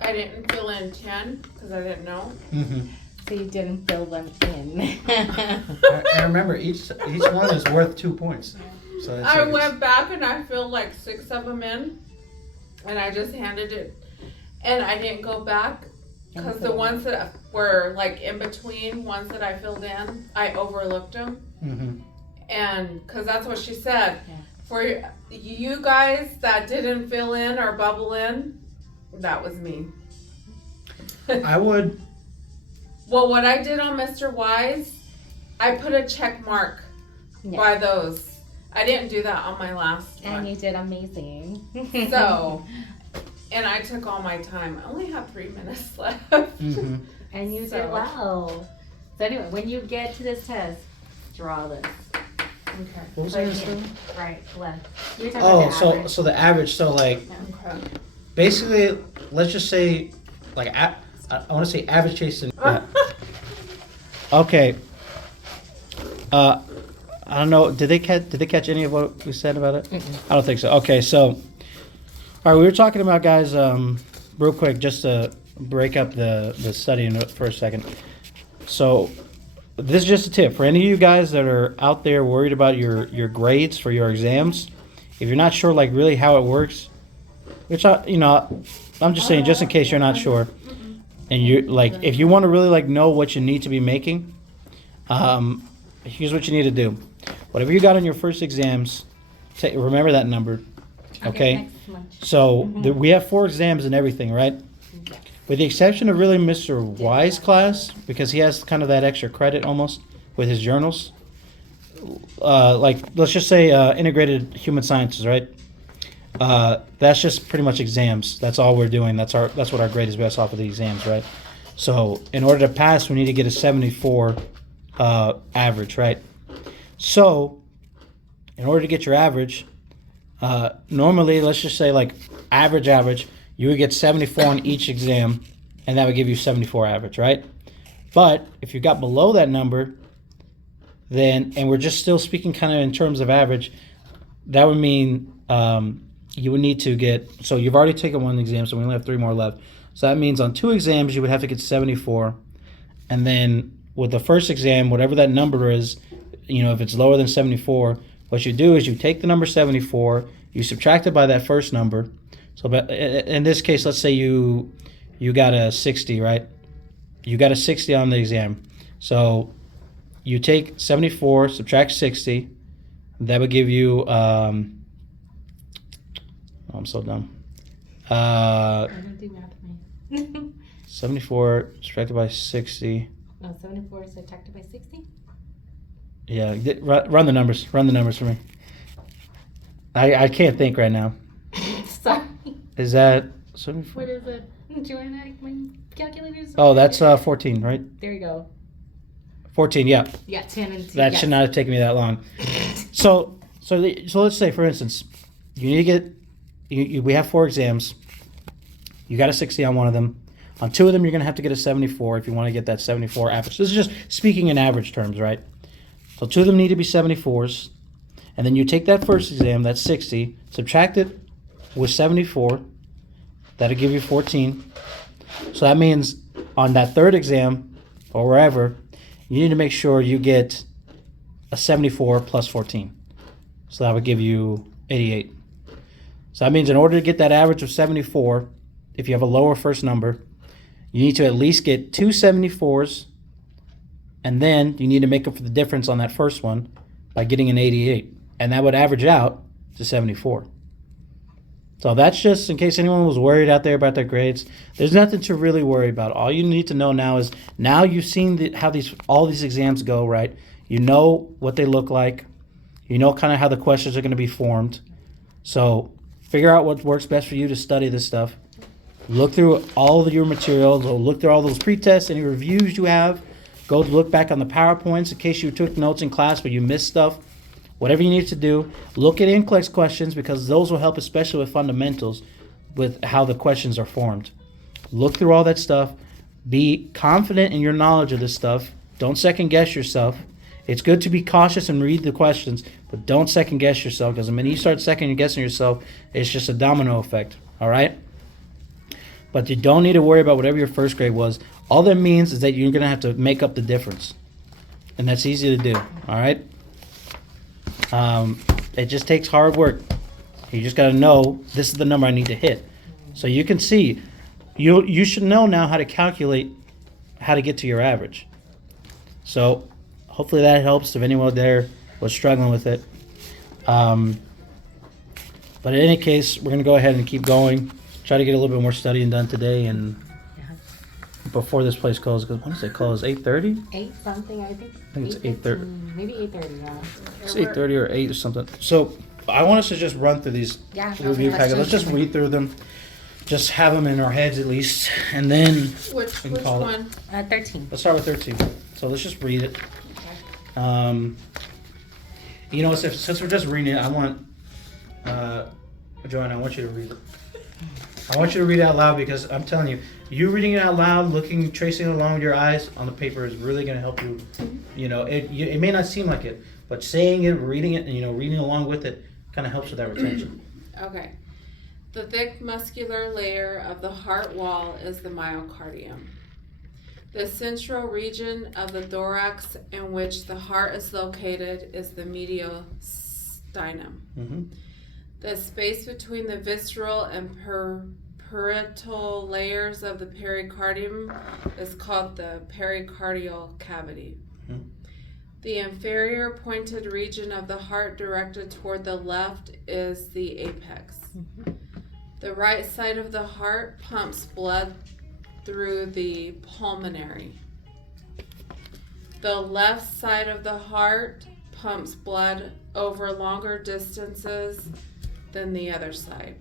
I didn't fill in 10 because I didn't know. Mm-hmm. So you didn't fill them in. And remember, each one is worth 2 points. So I went back and I filled like 6 of them in. and I just handed it, and I didn't go back because And the so- ones that were like in between ones that I filled in, I overlooked them. Mm-hmm. And because that's what she said. Yeah. For you guys that didn't fill in or bubble in, that was me. I would. Well, what I did on Mr. Wise, I put a check mark Yeah. by those. I didn't do that on my last And one. you did amazing. So, and I took all my time. I only have 3 minutes left. Mm-hmm. And you So- did well. So anyway, when you get to this test, draw this. Okay. What was Right I gonna here. say? Right, left. You were talking Oh, about the so average. so the average. So like Okay. basically, let's just say like I want to say average Jason. Okay. I don't know. Did they catch any of what we said about it? I don't think so. Okay, so all right, we were talking about guys. Real quick, just to break up the study for a second. So this is just a tip for any of you guys that are out there worried about your grades for your exams. If you're not sure like really how it works, which I'm just saying just in case you're not sure, and you like if you want to really like know what you need to be making, here's what you need to do. Whatever you got on your first exams, remember that number. Okay. Next month. So we have 4 exams and everything, right? With the exception of really Mr. Wise class, because he has kind of that extra credit almost with his journals. Like let's just say integrated human sciences, right? That's just pretty much exams. That's all we're doing. That's what our grade is based off of the exams, right? So in order to pass, we need to get a 74 average, right? So in order to get your average, normally let's just say like average, you would get 74 on each exam, and that would give you 74 average, right? But if you got below that number, then, and we're just still speaking kind of in terms of average, that would mean you would need to get, so you've already taken 1 exam, so we only have 3 more left. So that means on 2 exams, you would have to get 74. And then with the first exam, whatever that number is, if it's lower than 74, what you do is you take the number 74, you subtract it by that first number. So in this case, let's say you got a 60, right? You got a 60 on the exam. So you take 74, subtract 60. That would give you, I'm so dumb. I don't do math. 74 subtracted by 60. No, 74 is subtracted by 60? Yeah, run the numbers. Run the numbers for me. I can't think right now. Sorry. Is that 74? What is it? Do you want to my calculators? Oh, that's 14, right? There you go. 14, yeah. Yeah, 10 and 2. That should not have taken me that long. So let's say, for instance, you need to get, we have 4 exams. You got a 60 on one of them. On 2 of them, you're going to have to get a 74 if you want to get that 74 average. This is just speaking in average terms, right? So 2 of them need to be 74s. And then you take that first exam, that's 60, subtract it with 74. That'll give you 14. So that means on that 3rd exam, or wherever, you need to make sure you get a 74 plus 14. So that would give you 88. So that means in order to get that average of 74, if you have a lower first number, you need to at least get 2 74s, and then you need to make up for the difference on that first one by getting an 88. And that would average out to 74. So that's just in case anyone was worried out there about their grades. There's nothing to really worry about. All you need to know now is now you've seen how all these exams go, right? You know what they look like. You know kind of how the questions are going to be formed. So figure out what works best for you to study this stuff. Look through all of your materials, or look through all those pre-tests, any reviews you have. Go look back on the PowerPoints in case you took notes in class but you missed stuff. Whatever you need to do, look at NCLEX questions because those will help, especially with fundamentals, with how the questions are formed. Look through all that stuff. Be confident in your knowledge of this stuff. Don't second guess yourself. It's good to be cautious and read the questions, but don't second guess yourself because the minute you start second guessing yourself, it's just a domino effect. All right? But you don't need to worry about whatever your first grade was. All that means is that you're going to have to make up the difference. And that's easy to do. All right? It just takes hard work. You just got to know this is the number I need to hit. So you can see, you should know now how to calculate how to get to your average. So hopefully that helps if anyone there was struggling with it. But in any case, we're going to go ahead and keep going. Try to get a little bit more studying done today and before this place closes. Because when does it close? 8:30? 8 something, I think. I think it's 8:30. Maybe 8:30, yeah. It's 8:30 or 8 or something. So I want us to just run through these Yeah. review packets. Let's just read through them. Just have them in our heads at least. And then Which We can call it. one? 13. let's start with 13. So let's just read it. You know, since we're just reading it, I want, Joanna, I want you to read it. I want you to read it out loud because I'm telling you, you reading it out loud, tracing it along with your eyes on the paper is really going to help you. You know, it may not seem like it, but saying it, reading it, and reading along with it kind of helps with that retention. Okay. The thick muscular layer of the heart wall is the myocardium. The central region of the thorax in which the heart is located is the mediastinum. Mm-hmm. The space between the visceral and parietal layers of the pericardium is called the pericardial cavity. Mhm. The inferior pointed region of the heart directed toward the left is the apex. The right side of the heart pumps blood through the pulmonary. The left side of the heart pumps blood over longer distances than the other side.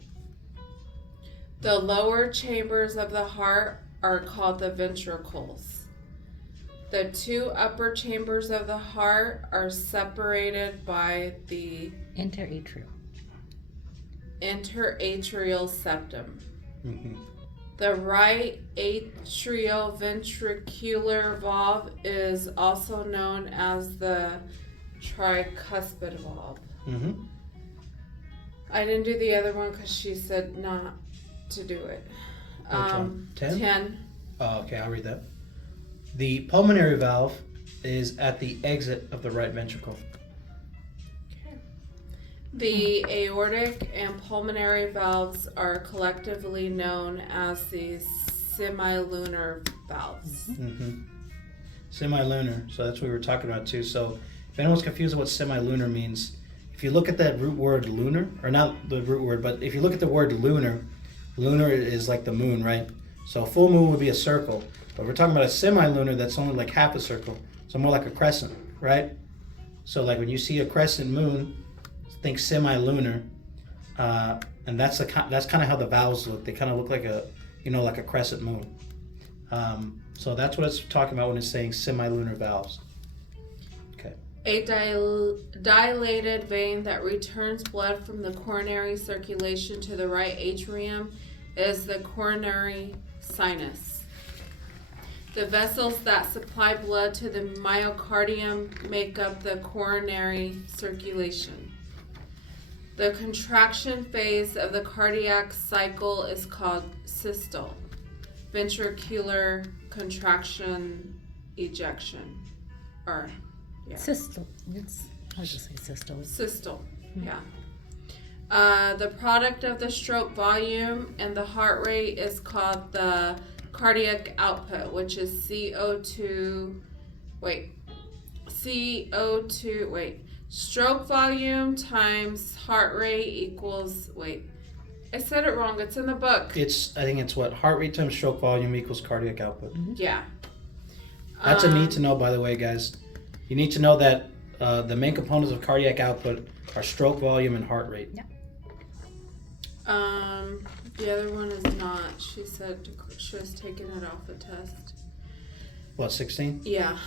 The lower chambers of the heart are called the ventricles. The two upper chambers of the heart are separated by the interatrial septum. Mm-hmm. The right atrioventricular valve is also known as the tricuspid valve. Mm-hmm. I didn't do the other one because she said not to do it. Which one? 10? 10. Oh, okay, I'll read that. The pulmonary valve is at the exit of the right ventricle. The aortic and pulmonary valves are collectively known as the semilunar valves. Mm-hmm. Semilunar, so that's what we were talking about too. So if anyone's confused with what semilunar means, if you look at that root word lunar, or not the root word, but if you look at the word lunar, lunar is like the moon, right? So a full moon would be a circle, but we're talking about a semilunar that's only like half a circle, so more like a crescent, right? So like when you see a crescent moon, think semilunar, and that's kind of how the valves look. They kind of look like like a crescent moon. So that's what it's talking about when it's saying semilunar valves. Okay. A dilated vein that returns blood from the coronary circulation to the right atrium is the coronary sinus. The vessels that supply blood to the myocardium make up the coronary circulation. The contraction phase of the cardiac cycle is called systole. Ventricular contraction ejection. Systole. I'll just say systole. Systole, yeah. The product of the stroke volume and the heart rate is called the cardiac output, which is stroke volume times heart rate equals, I said it wrong, it's in the book. I think it's what heart rate times stroke volume equals cardiac output. Yeah. That's a need to know, by the way, guys. You need to know that the main components of cardiac output are stroke volume and heart rate. Yeah. The other one is not. She said she was taking it off the test. What, 16? Yeah.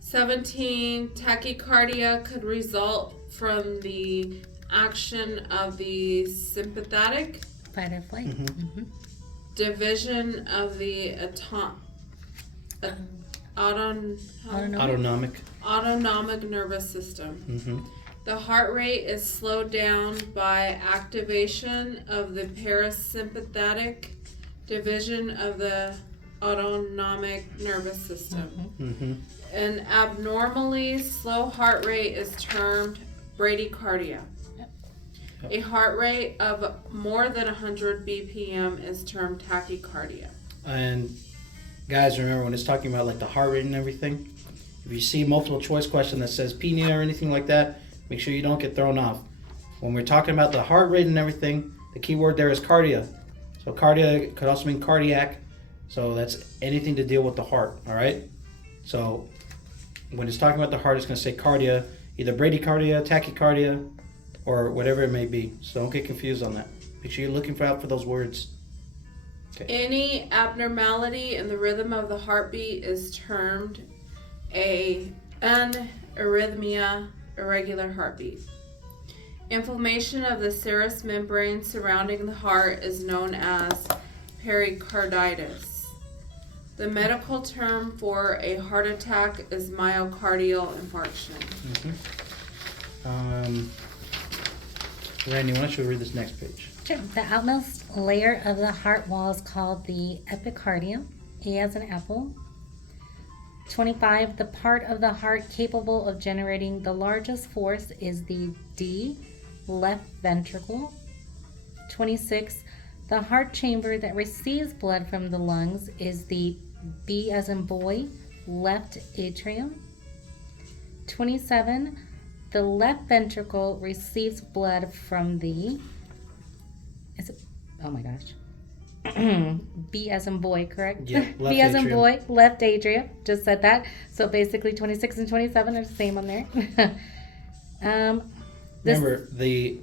17, tachycardia could result from the action of the sympathetic Fight or flight. Mm-hmm. division of the autonomic nervous system. Mm-hmm. The heart rate is slowed down by activation of the parasympathetic division of the autonomic nervous system. Mm-hmm. An abnormally slow heart rate is termed bradycardia. Yep. A heart rate of more than 100 BPM is termed tachycardia. And guys, remember when it's talking about like the heart rate and everything, if you see multiple choice question that says PNA or anything like that, make sure you don't get thrown off. When we're talking about the heart rate and everything, the key word there is cardia. So cardia could also mean cardiac. So that's anything to deal with the heart, all right? So when it's talking about the heart, it's going to say cardia, either bradycardia, tachycardia, or whatever it may be. So don't get confused on that. Make sure you're looking out for those words. Okay. Any abnormality in the rhythm of the heartbeat is termed an arrhythmia, irregular heartbeat. Inflammation of the serous membrane surrounding the heart is known as pericarditis. The medical term for a heart attack is myocardial infarction. Randy, why don't you read this next page? Sure. The outmost layer of the heart wall is called the epicardium, A as an apple. 25. The part of the heart capable of generating the largest force is the D, left ventricle. 26. The heart chamber that receives blood from the lungs is the B as in boy, left atrium. 27. The left ventricle receives blood from the, oh my gosh, B as in boy, correct? Yeah, left B as in atrium. boy, left atrium, just said that. So basically 26 and 27 are the same on there. Remember, the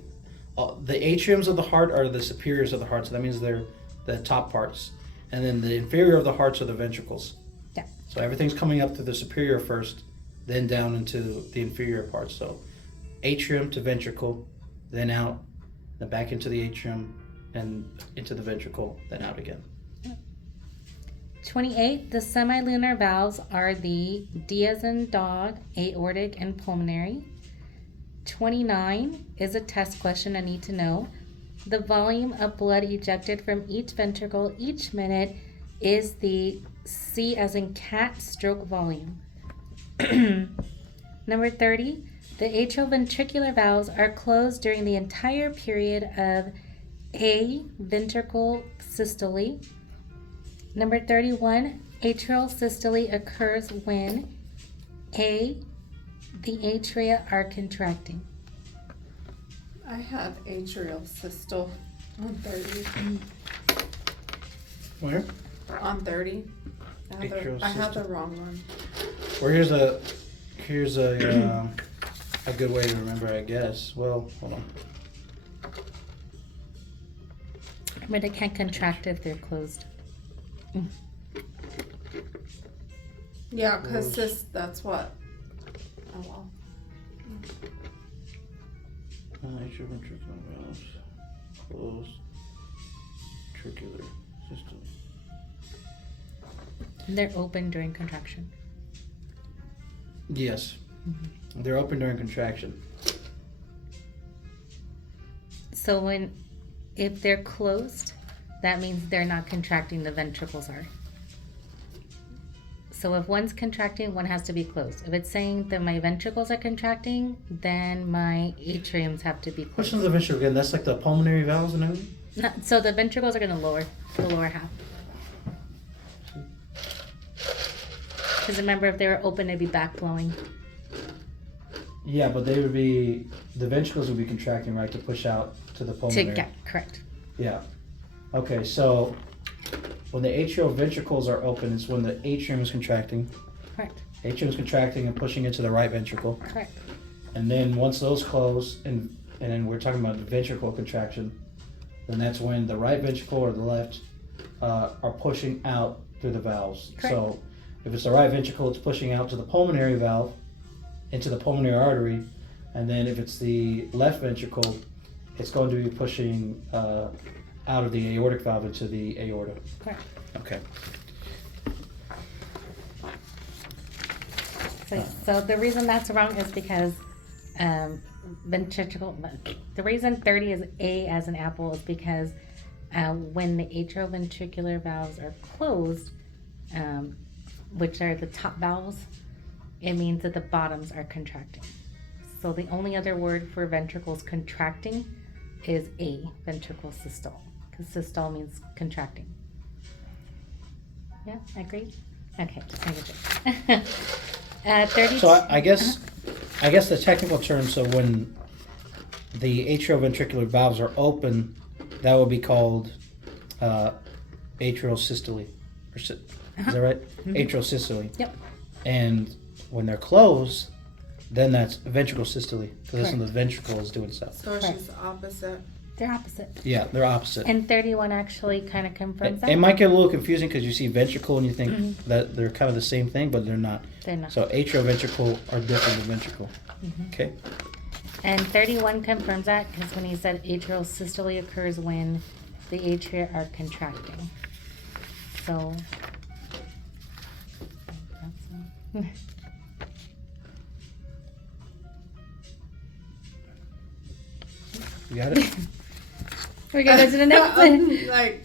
atriums of the heart are the superiors of the heart, so that means they're the top parts. And then the inferior of the hearts are the ventricles. Yeah. So everything's coming up to the superior first, then down into the inferior parts. So atrium to ventricle, then out, then back into the atrium, and into the ventricle, then out again. 28. The semilunar valves are the D as in dog, aortic, and pulmonary. 29 is a test question I need to know. The volume of blood ejected from each ventricle each minute is the C as in cat stroke volume. Number 30. The atrioventricular valves are closed during the entire period of A, ventricle systole. Number 31. Atrial systole occurs when A, the atria are contracting. I had atrial systole on 30. Where? On 30. Atrial I had the systole. wrong one. Or here's a good way to remember, I guess. Well, hold on. But they can't contract if they're closed. Yeah, because that's what. Oh well. Atrioventricular valves, closed, ventricular system. They're open during contraction. Yes, they're open during contraction. So if they're closed, that means they're not contracting, the ventricles are. So if one's contracting, one has to be closed. If it's saying that my ventricles are contracting, then my atriums have to be Which closed. one's the ventricle again? That's like the pulmonary valves and everything? No, so the ventricles are going to lower the lower half. Because remember, if they were open, they'd be backflowing. Yeah, but they would be, the ventricles would be contracting, right, to push out to the pulmonary. Correct. Yeah. Okay, so when the atrial ventricles are open, it's when the atrium is contracting. Correct. Atrium is contracting and pushing into the right ventricle. Correct. And then once those close, and then we're talking about the ventricle contraction, then that's when the right ventricle or the left are pushing out through the valves. Correct. So if it's the right ventricle, it's pushing out to the pulmonary valve, into the pulmonary artery, and then if it's the left ventricle, it's going to be pushing out of the aortic valve into the aorta. Correct. Okay. So the reason that's wrong is because ventricle. The reason 30 is A as an apple is because when the atrioventricular valves are closed, which are the top valves, it means that the bottoms are contracting. So the only other word for ventricles contracting is a ventricle systole, because systole means contracting. Yeah, agreed? Okay, just making sure. 32. So I guess the technical term, so when the atrioventricular valves are open, that would be called atrial systole. Is that right? Atrial systole. Yep. And when they're closed, then that's ventricle systole, because that's when the ventricle is doing stuff. So it's just the opposite. They're opposite. Yeah, they're opposite. And 31 actually kind of confirms It that. might get a little confusing because you see ventricle and you think that they're kind of the same thing, but they're not. They're not. So atrioventricle are different than ventricle. Okay. And 31 confirms that, because when he said atrial systole occurs when the atria are contracting. So. You got it? We're gonna go to the next one. Like,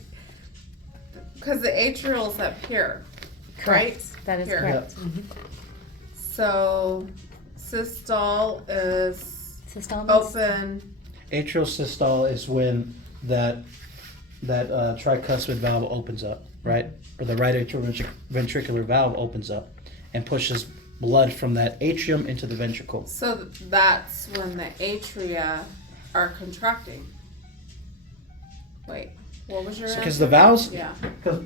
because the atrial's up here, Correct. That is Here. correct. so systole is Systole means- open. Atrial systole is when that tricuspid valve opens up, right? Or the right atrioventricular valve opens up and pushes blood from that atrium into the ventricle. So that's when the atria are contracting. Wait, what was your Because answer? the valves, Yeah. because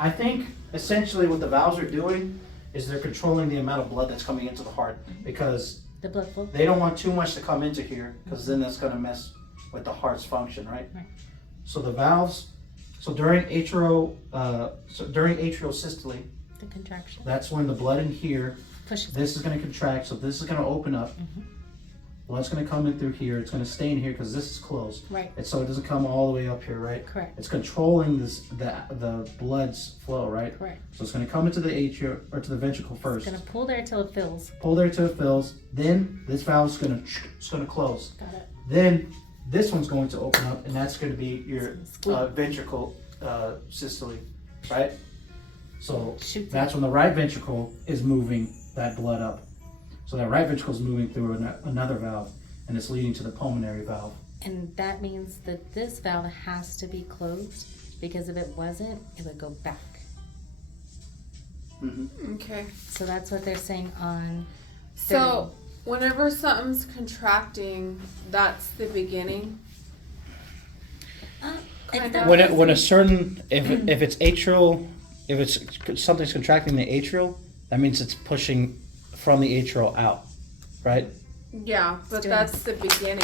I think essentially what the valves are doing is they're controlling the amount of blood that's coming into the heart, because The blood flow. they don't want too much to come into here, because then that's going to mess with the heart's function, right? Right. So the valves, during atrial systole, The contraction. that's when the blood in here, Pushes. this is going to contract, so this is going to open up. Blood's going to come in through here. It's going to stay in here because this is closed. Right. And so it doesn't come all the way up here, right? Correct. It's controlling the blood's flow, right? Correct. So it's going to come into the atria or to the ventricle first. It's gonna pull there till it fills. Pull there till it fills. Then this valve's going to close. Got it. Then this one's going to open up, and that's going to be your Squeak. ventricle systole, right? So Shoots that's when the right ventricle is moving that blood up. So that right ventricle is moving through another valve, and it's leading to the pulmonary valve. And that means that this valve has to be closed, because if it wasn't, it would go back. Okay. So that's what they're saying on. So whenever something's contracting, that's the beginning. Kind of. When a certain if it's atrial, if it's something's contracting the atrial, that means it's pushing from the atrial out, right? Yeah, but doing that's the beginning,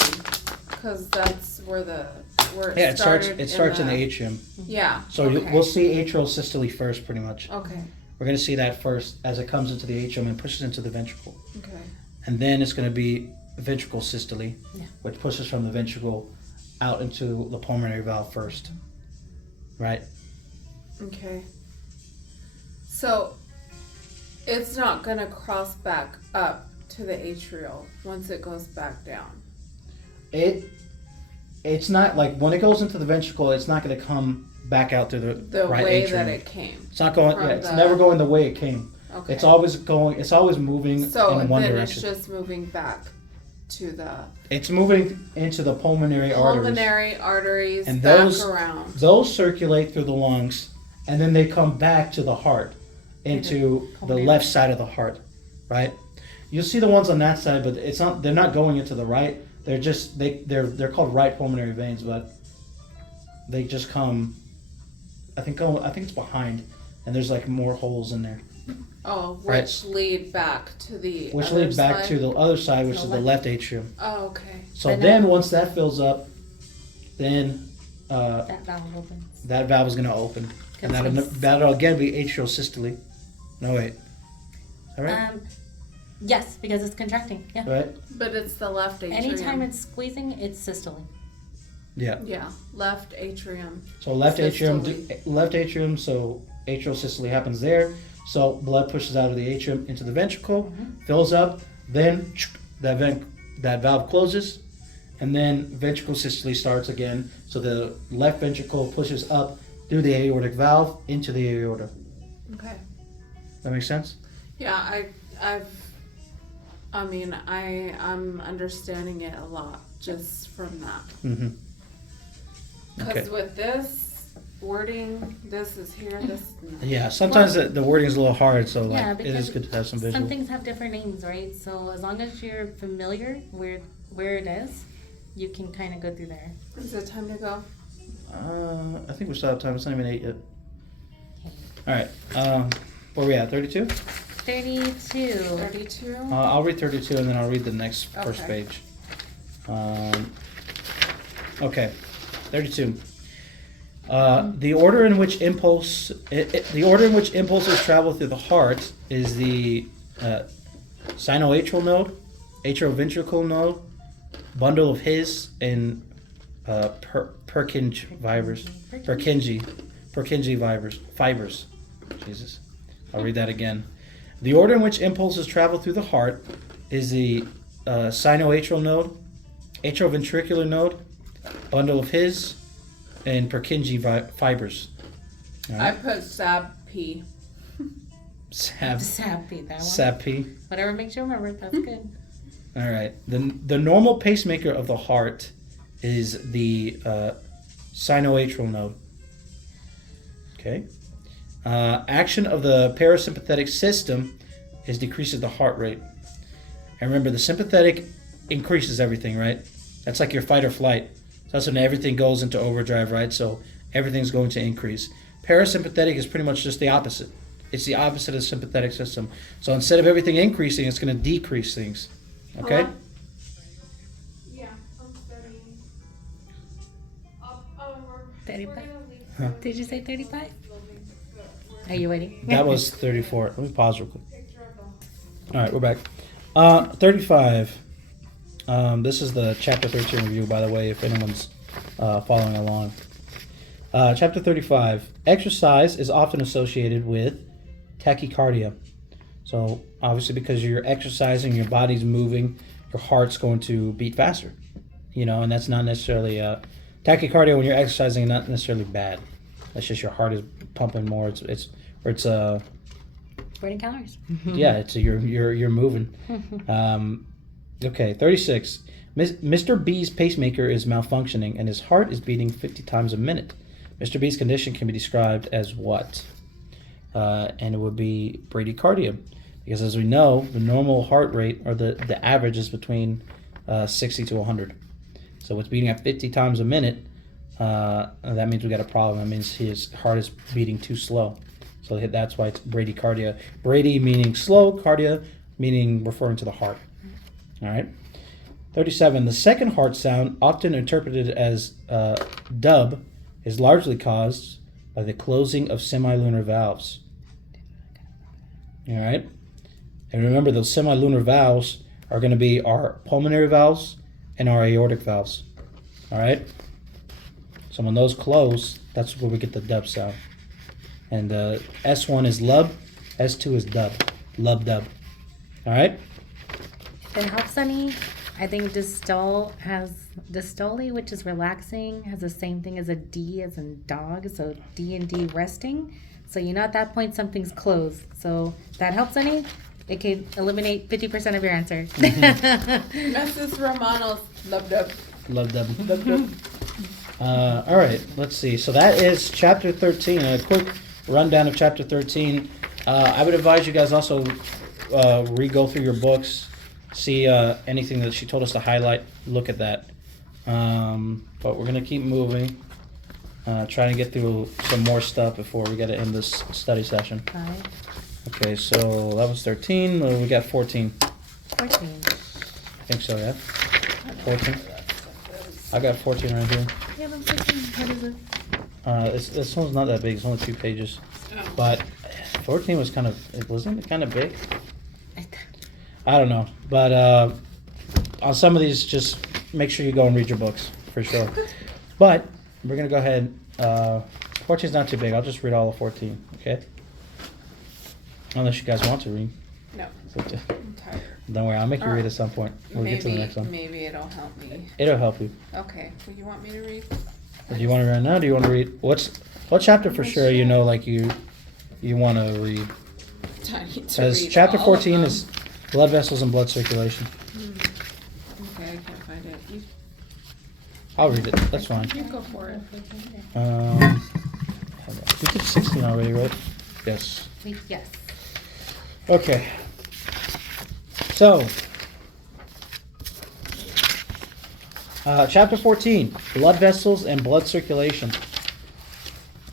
because that's where it Yeah, it starts started in the atrium. Yeah. So okay. we'll see atrial systole first, pretty much. Okay. We're going to see that first as it comes into the atrium and pushes into the ventricle. Okay. And then it's going to be ventricle systole, Yeah. which pushes from the ventricle out into the pulmonary valve first. Right? Okay. So it's not gonna cross back up to the atrial once it goes back down. It's not like when it goes into the ventricle, it's not going to come back out through The right way atrium. that it came. It's not going. from Yeah, it's the- never going the way it came. Okay. It's always going. It's always moving so in one then direction. it's just moving back to the It's moving into the pulmonary arteries. pulmonary arteries And back those- around. Those circulate through the lungs, and then they come back to the heart, into the Pulmonary. left side of the heart, right? You'll see the ones on that side, but it's not. They're not going into the right. They're just they're called right pulmonary veins, but they just come. I think it's behind, and there's like more holes in there, Oh, which Right. lead back to the which other lead back side? to the other side, which The is the left atrium. Oh, okay. So But then now- once that fills up, then That valve opens. that valve is going to open, and Consist- that'll again be atrial systole. No wait, all right, Yes, because it's contracting. Yeah. right? But it's the left atrium. Anytime it's squeezing, it's systole. Yeah. Yeah, left atrium. So left atrium, Systole. so atrial systole happens there. So blood pushes out of the atrium into the ventricle, Mm-hmm. fills up, then that valve closes, and then ventricle systole starts again. So the left ventricle pushes up through the aortic valve into the aorta. Okay. That makes sense? Yeah, I'm understanding it a lot just from that. Mm-hmm. Cause Okay. with this wording, this is here, this. Yeah, sometimes the wording is a little hard, so like, Yeah, it is because good to have some visual. some things have different names, right? So as long as you're familiar where it is, you can kind of go through there. Is it time to go? I think we still have time. It's not even 8 yet. Okay. All right. Where are we at? 32? 32. 32? I'll read 32 and then I'll read the next first Okay. page. Okay, 32. The order in which impulses travel through the heart is the sinoatrial node, atrioventricular node, bundle of His, and Purkinje fibers. Jesus, I'll read that again. The order in which impulses travel through the heart is the sinoatrial node, atrioventricular node, bundle of His, and Purkinje fibers. All I right. put sab P. Sappy, that one. Sappy. Whatever makes you remember, that's good. All right. The normal pacemaker of the heart is the sinoatrial node. Okay. Action of the parasympathetic system decreases the heart rate. And remember, the sympathetic increases everything, right? That's like your fight or flight. So that's when everything goes into overdrive, right? So everything's going to increase. Parasympathetic is pretty much just the opposite. It's the opposite of the sympathetic system. So instead of everything increasing, it's going to decrease things. Okay? Hello? Yeah, I'm studying. 35? Did you say 35? Are you waiting? That was 34. Let me pause real quick. All right, we're back. 35. This is the chapter 13 review, by the way, if anyone's following along. Chapter 35. Exercise is often associated with tachycardia. So obviously, because you're exercising, your body's moving, your heart's going to beat faster. And that's not necessarily tachycardia when you're exercising. Not necessarily bad. That's just your heart is pumping more. It's burning calories. yeah. It's you're moving. Okay, 36. Mr. B's pacemaker is malfunctioning and his heart is beating 50 times a minute. Mr. B's condition can be described as what? And it would be bradycardia. Because as we know, the normal heart rate, or the average, is between 60 to 100. So it's beating at 50 times a minute. That means we got a problem. That means his heart is beating too slow. So that's why it's bradycardia. Brady meaning slow, cardia meaning referring to the heart. All right. 37. The second heart sound, often interpreted as dub, is largely caused by the closing of semilunar valves. All right. And remember, those semilunar valves are going to be our pulmonary valves and our aortic valves. All right. So when those close, that's where we get the dub sound. And S1 is lub, S2 is dub, lub dub. All right. It helps, Sunny. I think dystole, which is relaxing, has the same thing as a D as in dog. So D and D, resting. So at that point something's closed. So that helps, Sunny. It can eliminate 50% of your answer. Mrs. Romano's lub dub. Lub dub. Lub dub. All right. Let's see. So that is chapter 13. A quick rundown of chapter 13. I would advise you guys also re-go through your books. See anything that she told us to highlight, look at that. But we're going to keep moving, trying to get through some more stuff before we got to end this study session. 5, Okay, so that was 13. We got 14. 14. I think so, yeah? 14. I got 14 right here. Yeah, I'm 14. What is it? This one's not that big. It's only 2 pages. But 14 was wasn't it kind of big? I don't know, but on some of these, just make sure you go and read your books for sure. But we're gonna go ahead. 14 is not too big. I'll just read all of 14. Okay. Unless you guys want to read. No, So, I'm tired. don't worry, I'll make you read at some point. We'll get to the next one. Maybe it'll help me. It'll help you. Okay, well, you want me to read? Do you want to read now? Do you want to read what chapter for sure? Like you want to read. I need to Because read chapter all 14 of is blood vessels and blood circulation. them. Okay, I can't find it. I'll read it. That's fine. You go for it. Hold on. We did 16 already, right? Yes. Yes. Okay. So, chapter 14, blood vessels and blood circulation.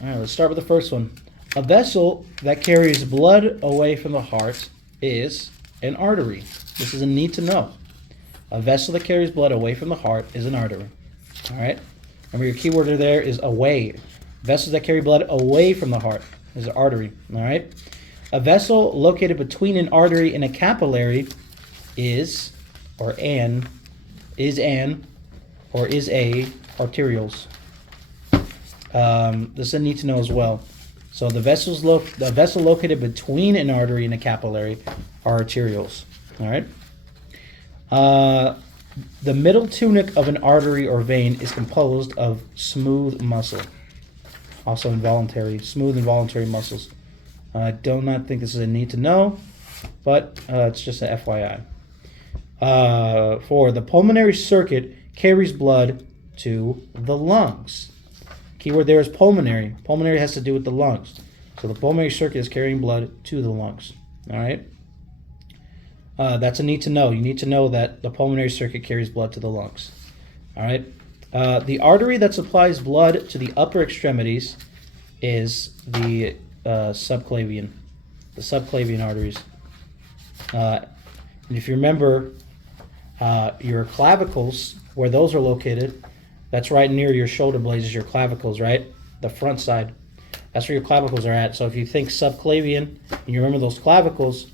All right, let's start with the first one. A vessel that carries blood away from the heart is an artery. This is a need to know. A vessel that carries blood away from the heart is an artery. All right? Remember your keyword there is away. Vessels that carry blood away from the heart is an artery. All right? A vessel located between an artery and a capillary is a arterioles. This is a need to know as well. So the vessel located between an artery and a capillary are arterioles. All right. The middle tunic of an artery or vein is composed of smooth muscle, also smooth involuntary muscles. I do not think this is a need to know, but it's just an FYI. For the pulmonary circuit carries blood to the lungs. Keyword there is pulmonary. Pulmonary has to do with the lungs. So the pulmonary circuit is carrying blood to the lungs. All right? That's a need to know. You need to know that the pulmonary circuit carries blood to the lungs. All right? The artery that supplies blood to the upper extremities is the subclavian. The subclavian arteries. And if you remember, your clavicles, where those are located, that's right near your shoulder blades is your clavicles, right? The front side. That's where your clavicles are at. So if you think subclavian, and you remember those clavicles,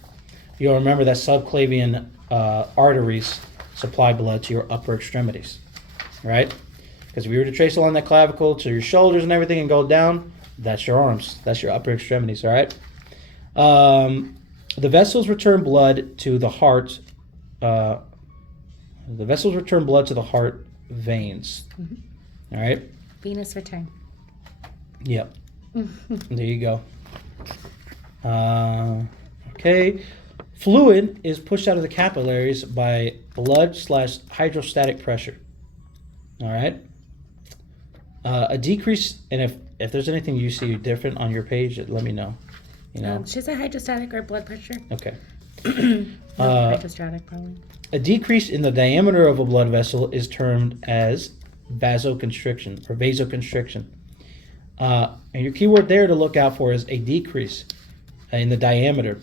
you'll remember that subclavian arteries supply blood to your upper extremities, right? Because if you were to trace along that clavicle to your shoulders and everything and go down, that's your arms. That's your upper extremities, all right? The vessels return blood to the heart. The vessels return blood to the heart veins. All right? Venous return. Yep. There you go. Okay. Fluid is pushed out of the capillaries by blood/hydrostatic pressure. All right? A decrease, and if there's anything you see different on your page, let me know. You know? She said hydrostatic or blood pressure. Okay. Hydrostatic, probably. A decrease in the diameter of a blood vessel is termed as vasoconstriction or vasoconstriction. And your keyword there to look out for is a decrease in the diameter.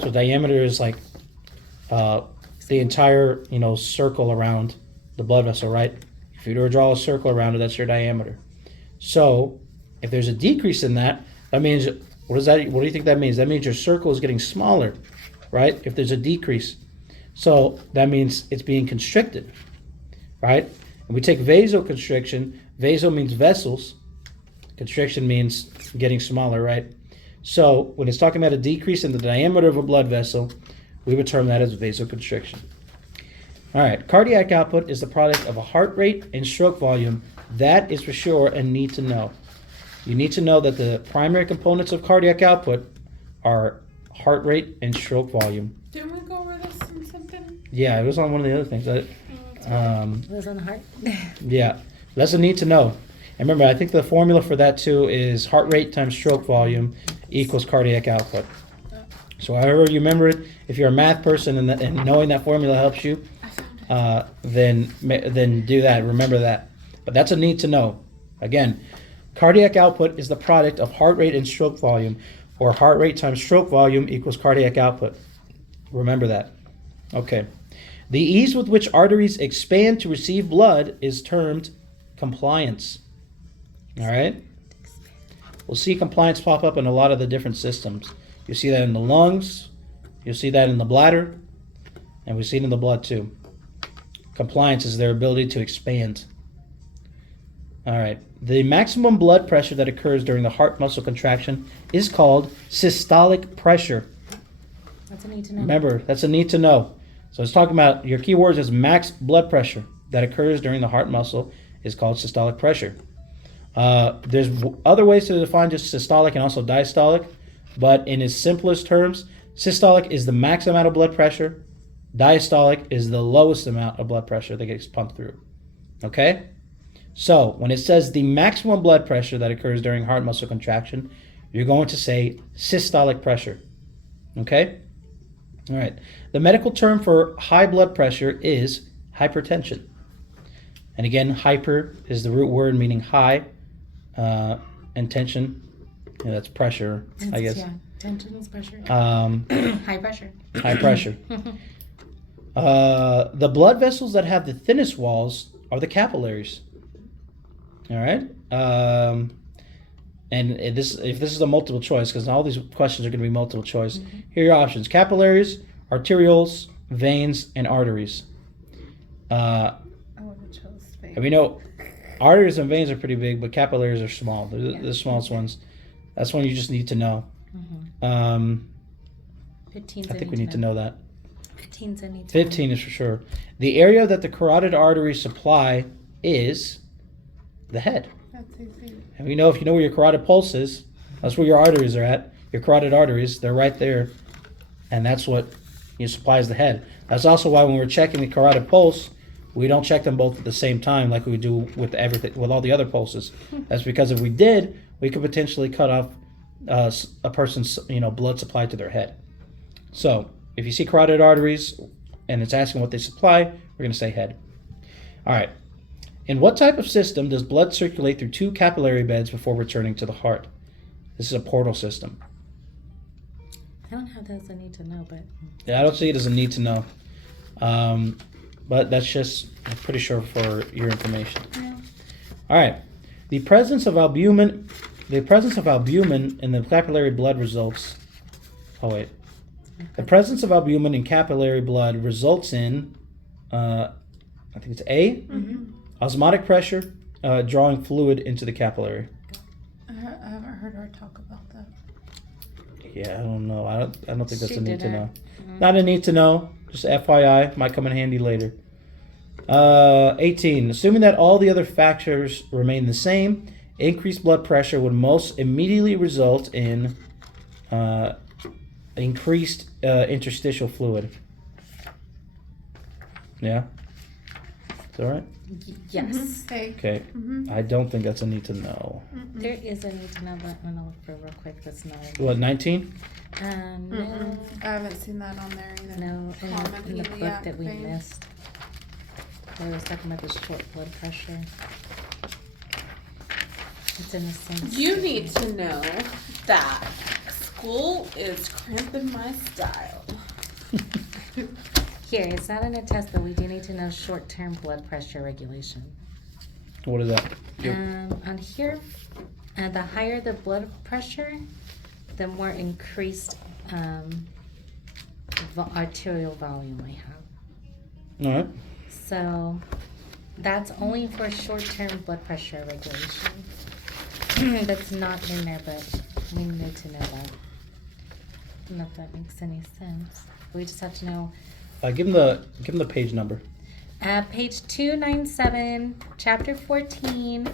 So diameter is like the entire circle around the blood vessel, right? If you were to draw a circle around it, that's your diameter. So if there's a decrease in that, that means what do you think that means? That means your circle is getting smaller, right? If there's a decrease. So that means it's being constricted, right? And we take vasoconstriction. Vaso means vessels. Constriction means getting smaller, right? So when it's talking about a decrease in the diameter of a blood vessel, we would term that as vasoconstriction. All right, cardiac output is the product of a heart rate and stroke volume. That is for sure a need to know. You need to know that the primary components of cardiac output are heart rate and stroke volume. Didn't we go over this in something? Yeah, it was on one of the other things. It was on the heart. Yeah, that's a need to know. And remember, I think the formula for that too is heart rate times stroke volume equals cardiac output. So however you remember it, if you're a math person and knowing that formula helps you, then do that. Remember that. But that's a need to know. Again, cardiac output is the product of heart rate and stroke volume, or heart rate times stroke volume equals cardiac output. Remember that. Okay. The ease with which arteries expand to receive blood is termed compliance. All right? We'll see compliance pop up in a lot of the different systems. You'll see that in the lungs, you'll see that in the bladder, and we see it in the blood too. Compliance is their ability to expand. All right. The maximum blood pressure that occurs during the heart muscle contraction is called systolic pressure. That's a need to know. Remember, that's a need to know. So it's talking about your keywords is max blood pressure that occurs during the heart muscle is called systolic pressure. There's other ways to define just systolic and also diastolic, but in its simplest terms, systolic is the max amount of blood pressure. Diastolic is the lowest amount of blood pressure that gets pumped through. Okay? So when it says the maximum blood pressure that occurs during heart muscle contraction, you're going to say systolic pressure. Okay? All right. The medical term for high blood pressure is hypertension. And again, hyper is the root word meaning high, and tension, that's pressure, I guess. Yeah, tension is pressure. High pressure. High pressure. The blood vessels that have the thinnest walls are the capillaries. All right. And if this is a multiple choice, because all these questions are going to be multiple choice. Here are your options: capillaries, arterioles, veins, and arteries. I would have chose vein. And we know arteries and veins are pretty big, but capillaries are small. They're the smallest ones. That's one you just need to know. 15's I think we need to know that. 15's I need to 15 is for sure. The area that the carotid arteries supply is the head. That's easy. And we know if you know where your carotid pulse is, that's where your arteries are at. Your carotid arteries, they're right there. And that's what supplies the head. That's also why when we're checking the carotid pulse, we don't check them both at the same time like we do with everything, with all the other pulses. That's because if we did, we could potentially cut off a person's blood supply to their head. So if you see carotid arteries and it's asking what they supply, we're going to say head. All right. In what type of system does blood circulate through two capillary beds before returning to the heart? This is a portal system. I don't have those I need to know, but Yeah, I don't see it as a need to know. But that's just, I'm pretty sure, for your information. yeah. All right. The presence of albumin in the capillary blood results. Oh wait. The presence of albumin in capillary blood results in, I think it's A, osmotic pressure, drawing fluid into the capillary. I haven't heard her talk about that. Yeah, I don't know. I don't think that's She a need to didn't. know. Not a need to know. Just FYI, might come in handy later. 18. Assuming that all the other factors remain the same, increased blood pressure would most immediately result in increased interstitial fluid. Yeah? Is that right? Yes. Hey. Okay. I don't think that's a need to know. There is a need to know, but I'm gonna look for it real quick. That's not. What, 19? No, I haven't seen that on there either. no. Common In the book iliac that we vein. missed, where it was talking about the short blood pressure. It's in the same. You need to know that school is cramping my style. Here, it's not in a test, but we do need to know short-term blood pressure regulation. What is that? On here, the higher the blood pressure, the more increased arterial volume I have. All right. So that's only for short-term blood pressure regulation. That's not in there, but we need to know that. I don't know if that makes any sense. We just have to know. Give him the page number. Page 297, chapter 14,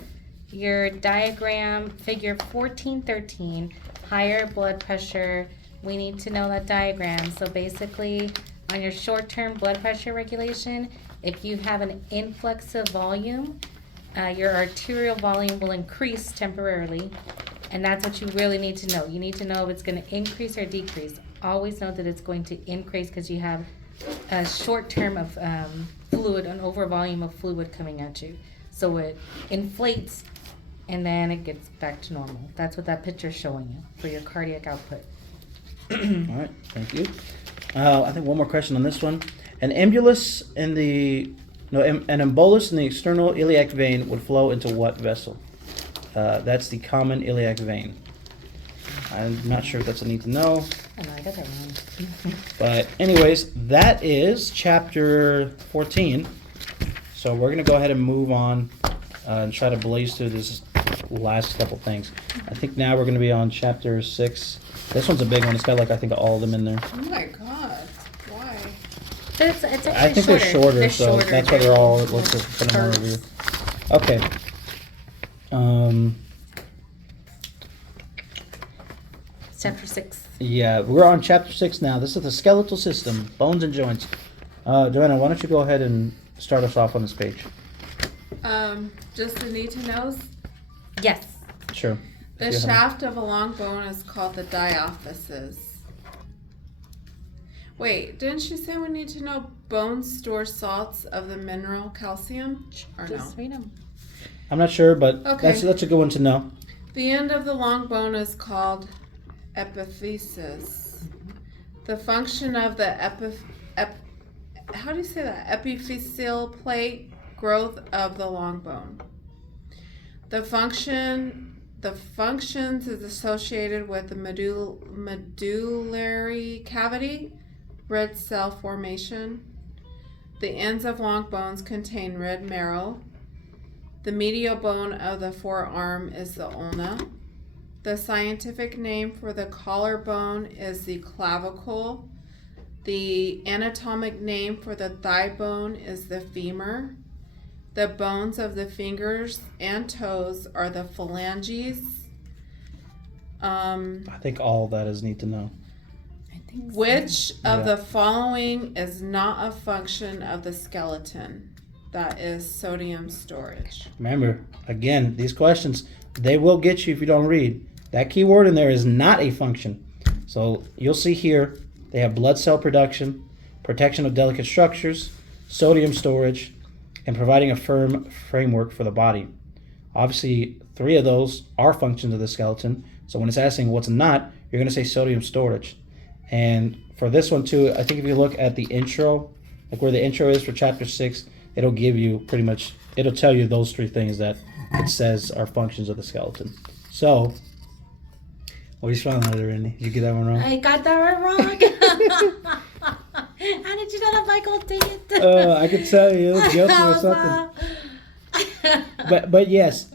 your diagram, figure 1413, higher blood pressure. We need to know that diagram. So basically, on your short-term blood pressure regulation, if you have an influx of volume, your arterial volume will increase temporarily, and that's what you really need to know. You need to know if it's going to increase or decrease. Always know that it's going to increase because you have a short term of fluid, an over volume of fluid coming at you. So it inflates and then it gets back to normal. That's what that picture's showing you for your cardiac output. All right, thank you. I think one more question on this one. An embolus in the external iliac vein would flow into what vessel? That's the common iliac vein. I'm not sure if that's a need to know. I know, I got that wrong. But anyways, that is chapter 14. So we're going to go ahead and move on and try to blaze through this last couple things. I think now we're going to be on chapter 6. This one's a big one. It's got I think all of them in there. Oh my god, why? It's actually I think they're shorter, They're so shorter. that's why they're all listed for the more review. Okay. Chapter 6. Yeah, we're on chapter 6 now. This is the skeletal system, bones and joints. Joanna, why don't you go ahead and start us off on this page? Just the need to knows. Yes. Sure. The If you have- shaft of a long bone is called the diaphysis. Wait, didn't she say we need to know bones store salts of the mineral calcium? Or no? Just read them. I'm not sure, but Okay. that's a good one to know. The end of the long bone is called epiphysis. The function of the how do you say that? Epiphyseal plate growth of the long bone. The functions is associated with the medullary cavity, red cell formation. The ends of long bones contain red marrow. The medial bone of the forearm is the ulna. The scientific name for the collarbone is the clavicle. The anatomic name for the thigh bone is the femur. The bones of the fingers and toes are the phalanges. I think all of that is need to know. I think so. Which of Yeah. the following is not a function of the skeleton? That is sodium storage. Remember, again, these questions, they will get you if you don't read. That key word in there is not a function. So you'll see here, they have blood cell production, protection of delicate structures, sodium storage, and providing a firm framework for the body. Obviously, 3 of those are functions of the skeleton. So when it's asking what's not, you're going to say sodium storage. And for this one too, I think if you look at the intro, like where the intro is for chapter 6, it'll give you pretty much, it'll tell you those 3 things that it says are functions of the skeleton. So, what are you smiling at, Randy? Did you get that one wrong? I got that one wrong. How did you know that Michael did it? I could tell you, it was guilty or something. But yes,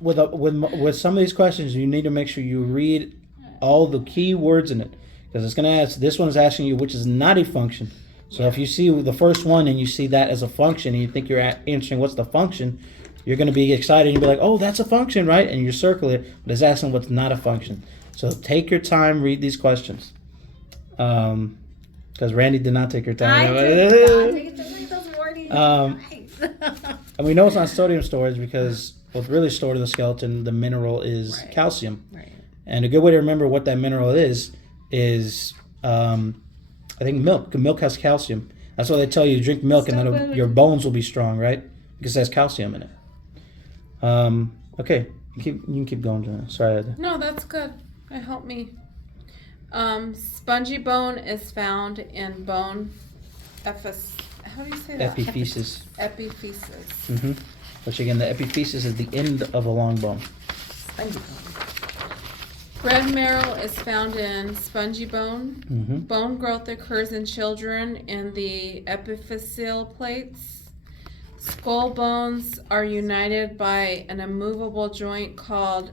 with some of these questions, you need to make sure you read all the key words in it, because it's going to ask. This one is asking you which is not a function. So if you see the first one and you see that as a function, and you think you're answering what's the function, you're going to be excited and you'll be like, oh, that's a function, right? And you circle it, but it's asking what's not a function. So take your time, read these questions. Because Randy did not take her time. I did not take it to read those warnings. And we know it's not sodium storage because what's really stored in the skeleton, the mineral, is Right. calcium. Right. And a good way to remember what that mineral is I think milk. Milk has calcium. That's why they tell you drink milk and So then good. your bones will be strong, right? Because it has calcium in it. Okay, you can keep going, Joanna. Sorry. No, that's good. It helped me. Spongy bone is found in bone how do you say that? Epiphysis. Epiphysis. Which again, the epiphysis is the end of a long bone. Spongy bone. Red marrow is found in spongy bone. Mm-hmm. Bone growth occurs in children in the epiphyseal plates. Skull bones are united by an immovable joint called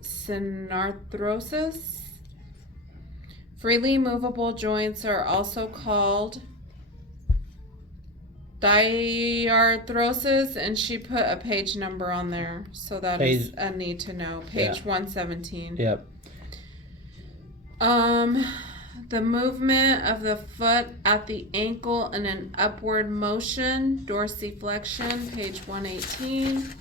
synarthrosis. Freely movable joints are also called diarthrosis, and she put a page number on there, so that is a need to know. Page 117. Yep. The movement of the foot at the ankle in an upward motion, dorsiflexion, page 118.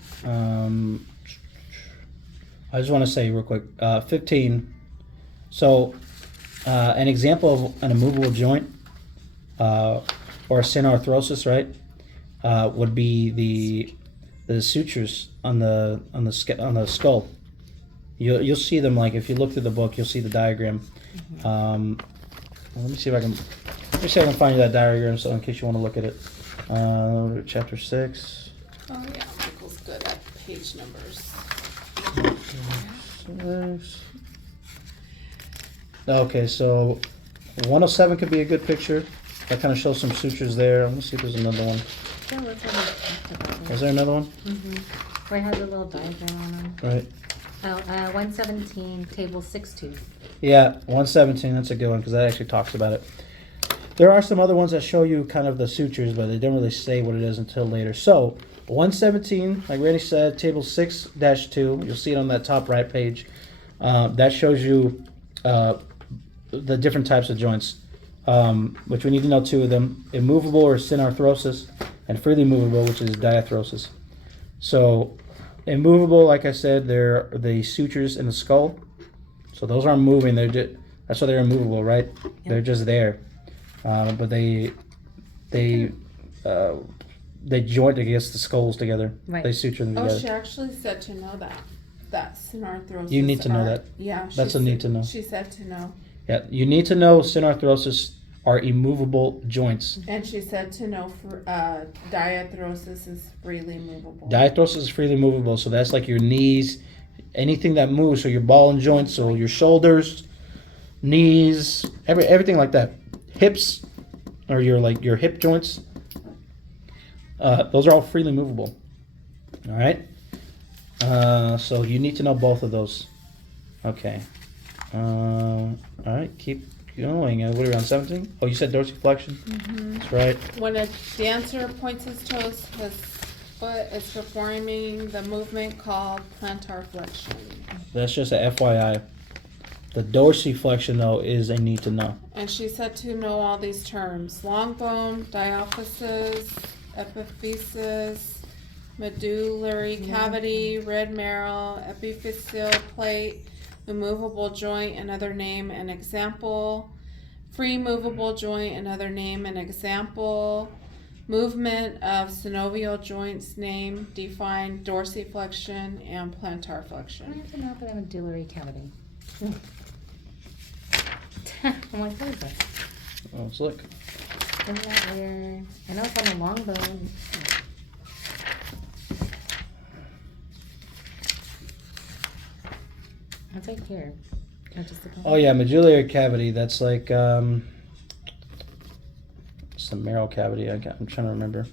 I just want to say real quick, 15. So, an example of an immovable joint or synarthrosis, right, would be the sutures on the skull. You'll see them, like if you look through the book, you'll see the diagram. Let me see if I can find you that diagram, so in case you want to look at it. Chapter 6. Oh yeah, Michael's good at page numbers. 6. Okay, so 107 could be a good picture. That kind of shows some sutures there. Let me see if there's another one. Yeah, that's what I talked about. Is there another one? Where it has a little diagram on them. Right. Oh, 117, table 6-2. Yeah, 117, that's a good one because that actually talks about it. There are some other ones that show you kind of the sutures, but they don't really say what it is until later. So, 117, like Randy said, table 6-2, you'll see it on that top right page. That shows you the different types of joints, which we need to know 2 of them: immovable or synarthrosis, and freely movable, which is diarthrosis. So, immovable, like I said, they're the sutures in the skull. So those aren't moving. That's why they're immovable, right? Yep. They're just there, but they joint against the skulls together. Right. They suture them Oh, together. she actually said to know that synarthrosis. You need to know that. Yeah, That's a need to know. She said to know, Yeah, you need to know synarthrosis are immovable joints. and she said to know for diarthrosis is freely movable. Diarthrosis is freely movable, so that's like your knees, anything that moves. So your ball and joints, so your shoulders, knees, everything like that. Hips, or your hip joints. Those are all freely movable. All right. So you need to know both of those. Okay. All right. Keep going. What are we on 17? Oh, you said dorsiflexion. That's right. When a dancer points his toes, his foot is performing the movement called plantar flexion. That's just a FYI. The dorsiflexion, though, is a need to know. And she said to know all these terms: long bone, diaphysis, epiphysis, medullary cavity, red marrow, epiphyseal plate, immovable joint, another name and example, free movable joint, another name and example, movement of synovial joints, name, define, dorsiflexion, and plantar I flexion. have to know about a medullary cavity. I'm like, what is that? Oh, let's look. Isn't that weird? I know it's on a long bone. It's right here. Not just the bone. Oh yeah, medullary cavity. That's like it's the marrow cavity. I'm trying to remember.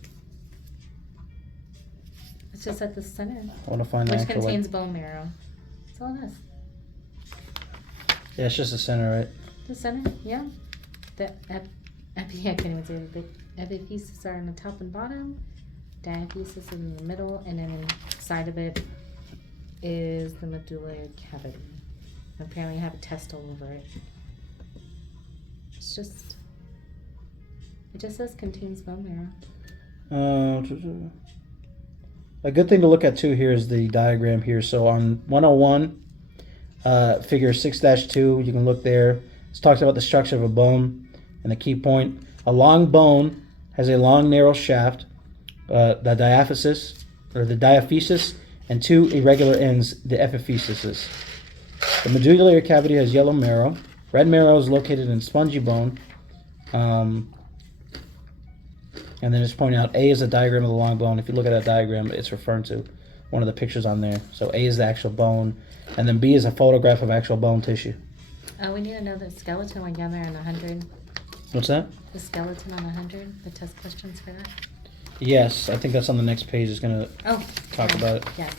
It's just at the center, I want to find the which actual. contains bone marrow. That's all it is. Yeah, it's just the center, right? The center, yeah. The I can't even say it. The epiphyses are on the top and bottom. Diaphysis in the middle, and then inside of it is the medullary cavity. Apparently, I have a test all over it. It's just. It just says contains bone marrow. A good thing to look at too here is the diagram here. So on 101, figure 6-2, you can look there. It talks about the structure of a bone and the key point. A long bone has a long narrow shaft, the diaphysis or the diaphysis, and two irregular ends, the epiphyses. The medullary cavity has yellow marrow. Red marrow is located in spongy bone. And then it's pointing out A is a diagram of the long bone. If you look at that diagram, it's referring to one of the pictures on there. So A is the actual bone, and then B is a photograph of actual bone tissue. We need to know the skeleton when you're there on 100. What's that? The skeleton on 100. The test questions for that. Yes, I think that's on the next page. It's going to Oh. talk about it. Yes.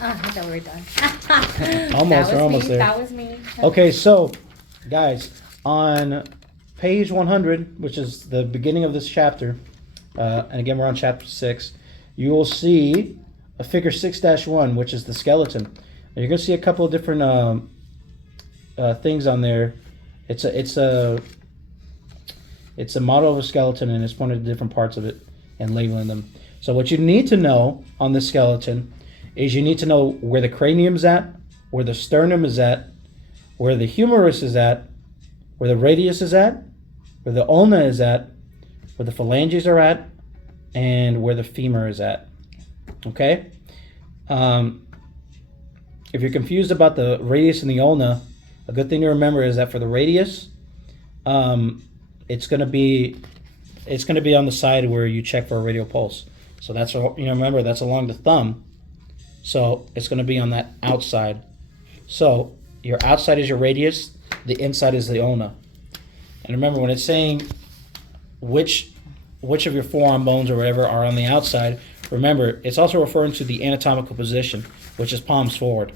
Oh, I thought we were done. Almost, we're almost there. That was me. Okay, so, guys, on page 100, which is the beginning of this chapter, and again, we're on chapter 6, you will see a figure 6-1, which is the skeleton. And you're going to see a couple of different things on there. It's a model of a skeleton, and it's pointed to different parts of it and labeling them. So what you need to know on the skeleton is you need to know where the cranium's at, where the sternum is at, where the humerus is at, where the radius is at, where the ulna is at, where the phalanges are at, and where the femur is at. Okay? If you're confused about the radius and the ulna, a good thing to remember is that for the radius, it's going to be on the side where you check for a radial pulse. So that's, remember, that's along the thumb. So it's going to be on that outside. So your outside is your radius, the inside is the ulna. And remember, when it's saying which of your forearm bones or whatever are on the outside, remember, it's also referring to the anatomical position, which is palms forward.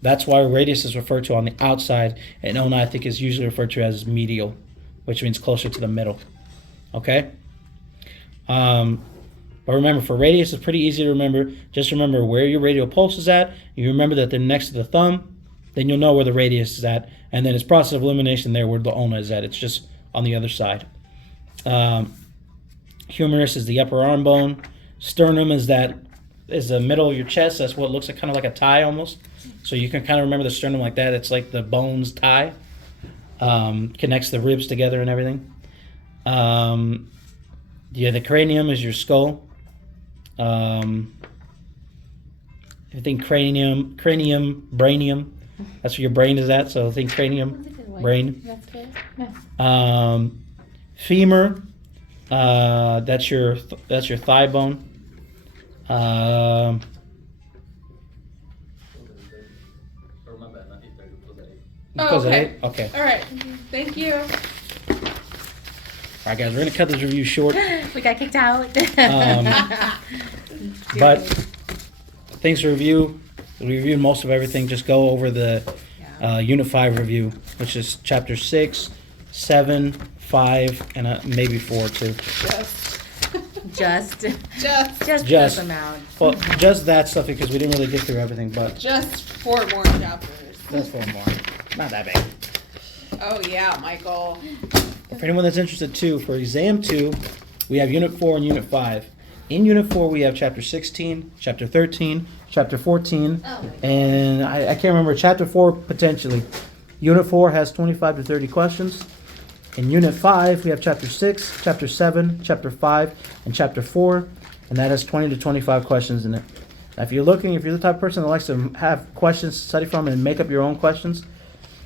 That's why radius is referred to on the outside, and ulna, I think, is usually referred to as medial, which means closer to the middle. Okay? But remember, for radius, it's pretty easy to remember. Just remember where your radial pulse is at. You remember that they're next to the thumb. Then you'll know where the radius is at. And then it's process of elimination there where the ulna is at. It's just on the other side. Humerus is the upper arm bone. Sternum is that is the middle of your chest. That's what looks like kind of like a tie almost. So you can kind of remember the sternum like that. It's like the bones tie. Connects the ribs together and everything. Yeah, the cranium is your skull. I think cranium, branium. That's where your brain is at. So I think cranium, brain. That's good. Femur. That's your thigh bone. Oh, okay. Okay. All right. Thank you. All right, guys, we're gonna cut this review short. We got kicked out. But things to review. We reviewed most of everything. Just go over the Unit 5 review, which is Chapter 6, 7, 5, and maybe 4 too. Just Just. those amount. Well, just that stuff because we didn't really get through everything, but Just 4 more chapters. that's 4 more. Not that big. Oh yeah, Michael. For anyone that's interested too, for Exam 2, we have Unit 4 and Unit 5. In Unit 4, we have Chapter 16, Chapter 13, Chapter 14, and I can't remember, Chapter 4 potentially. Unit 4 has 25 to 30 questions. In Unit 5, we have Chapter 6, Chapter 7, Chapter 5, and Chapter 4, and that has 20 to 25 questions in it. Now, if you're the type of person that likes to have questions to study from and make up your own questions,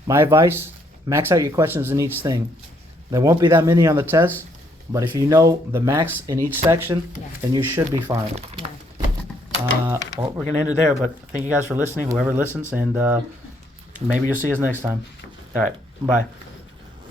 my advice, max out your questions in each thing. There won't be that many on the test, but if you know the max in each section, then you should be fine. Well, we're going to end it there, but thank you guys for listening, whoever listens, and maybe you'll see us next time. All right, bye.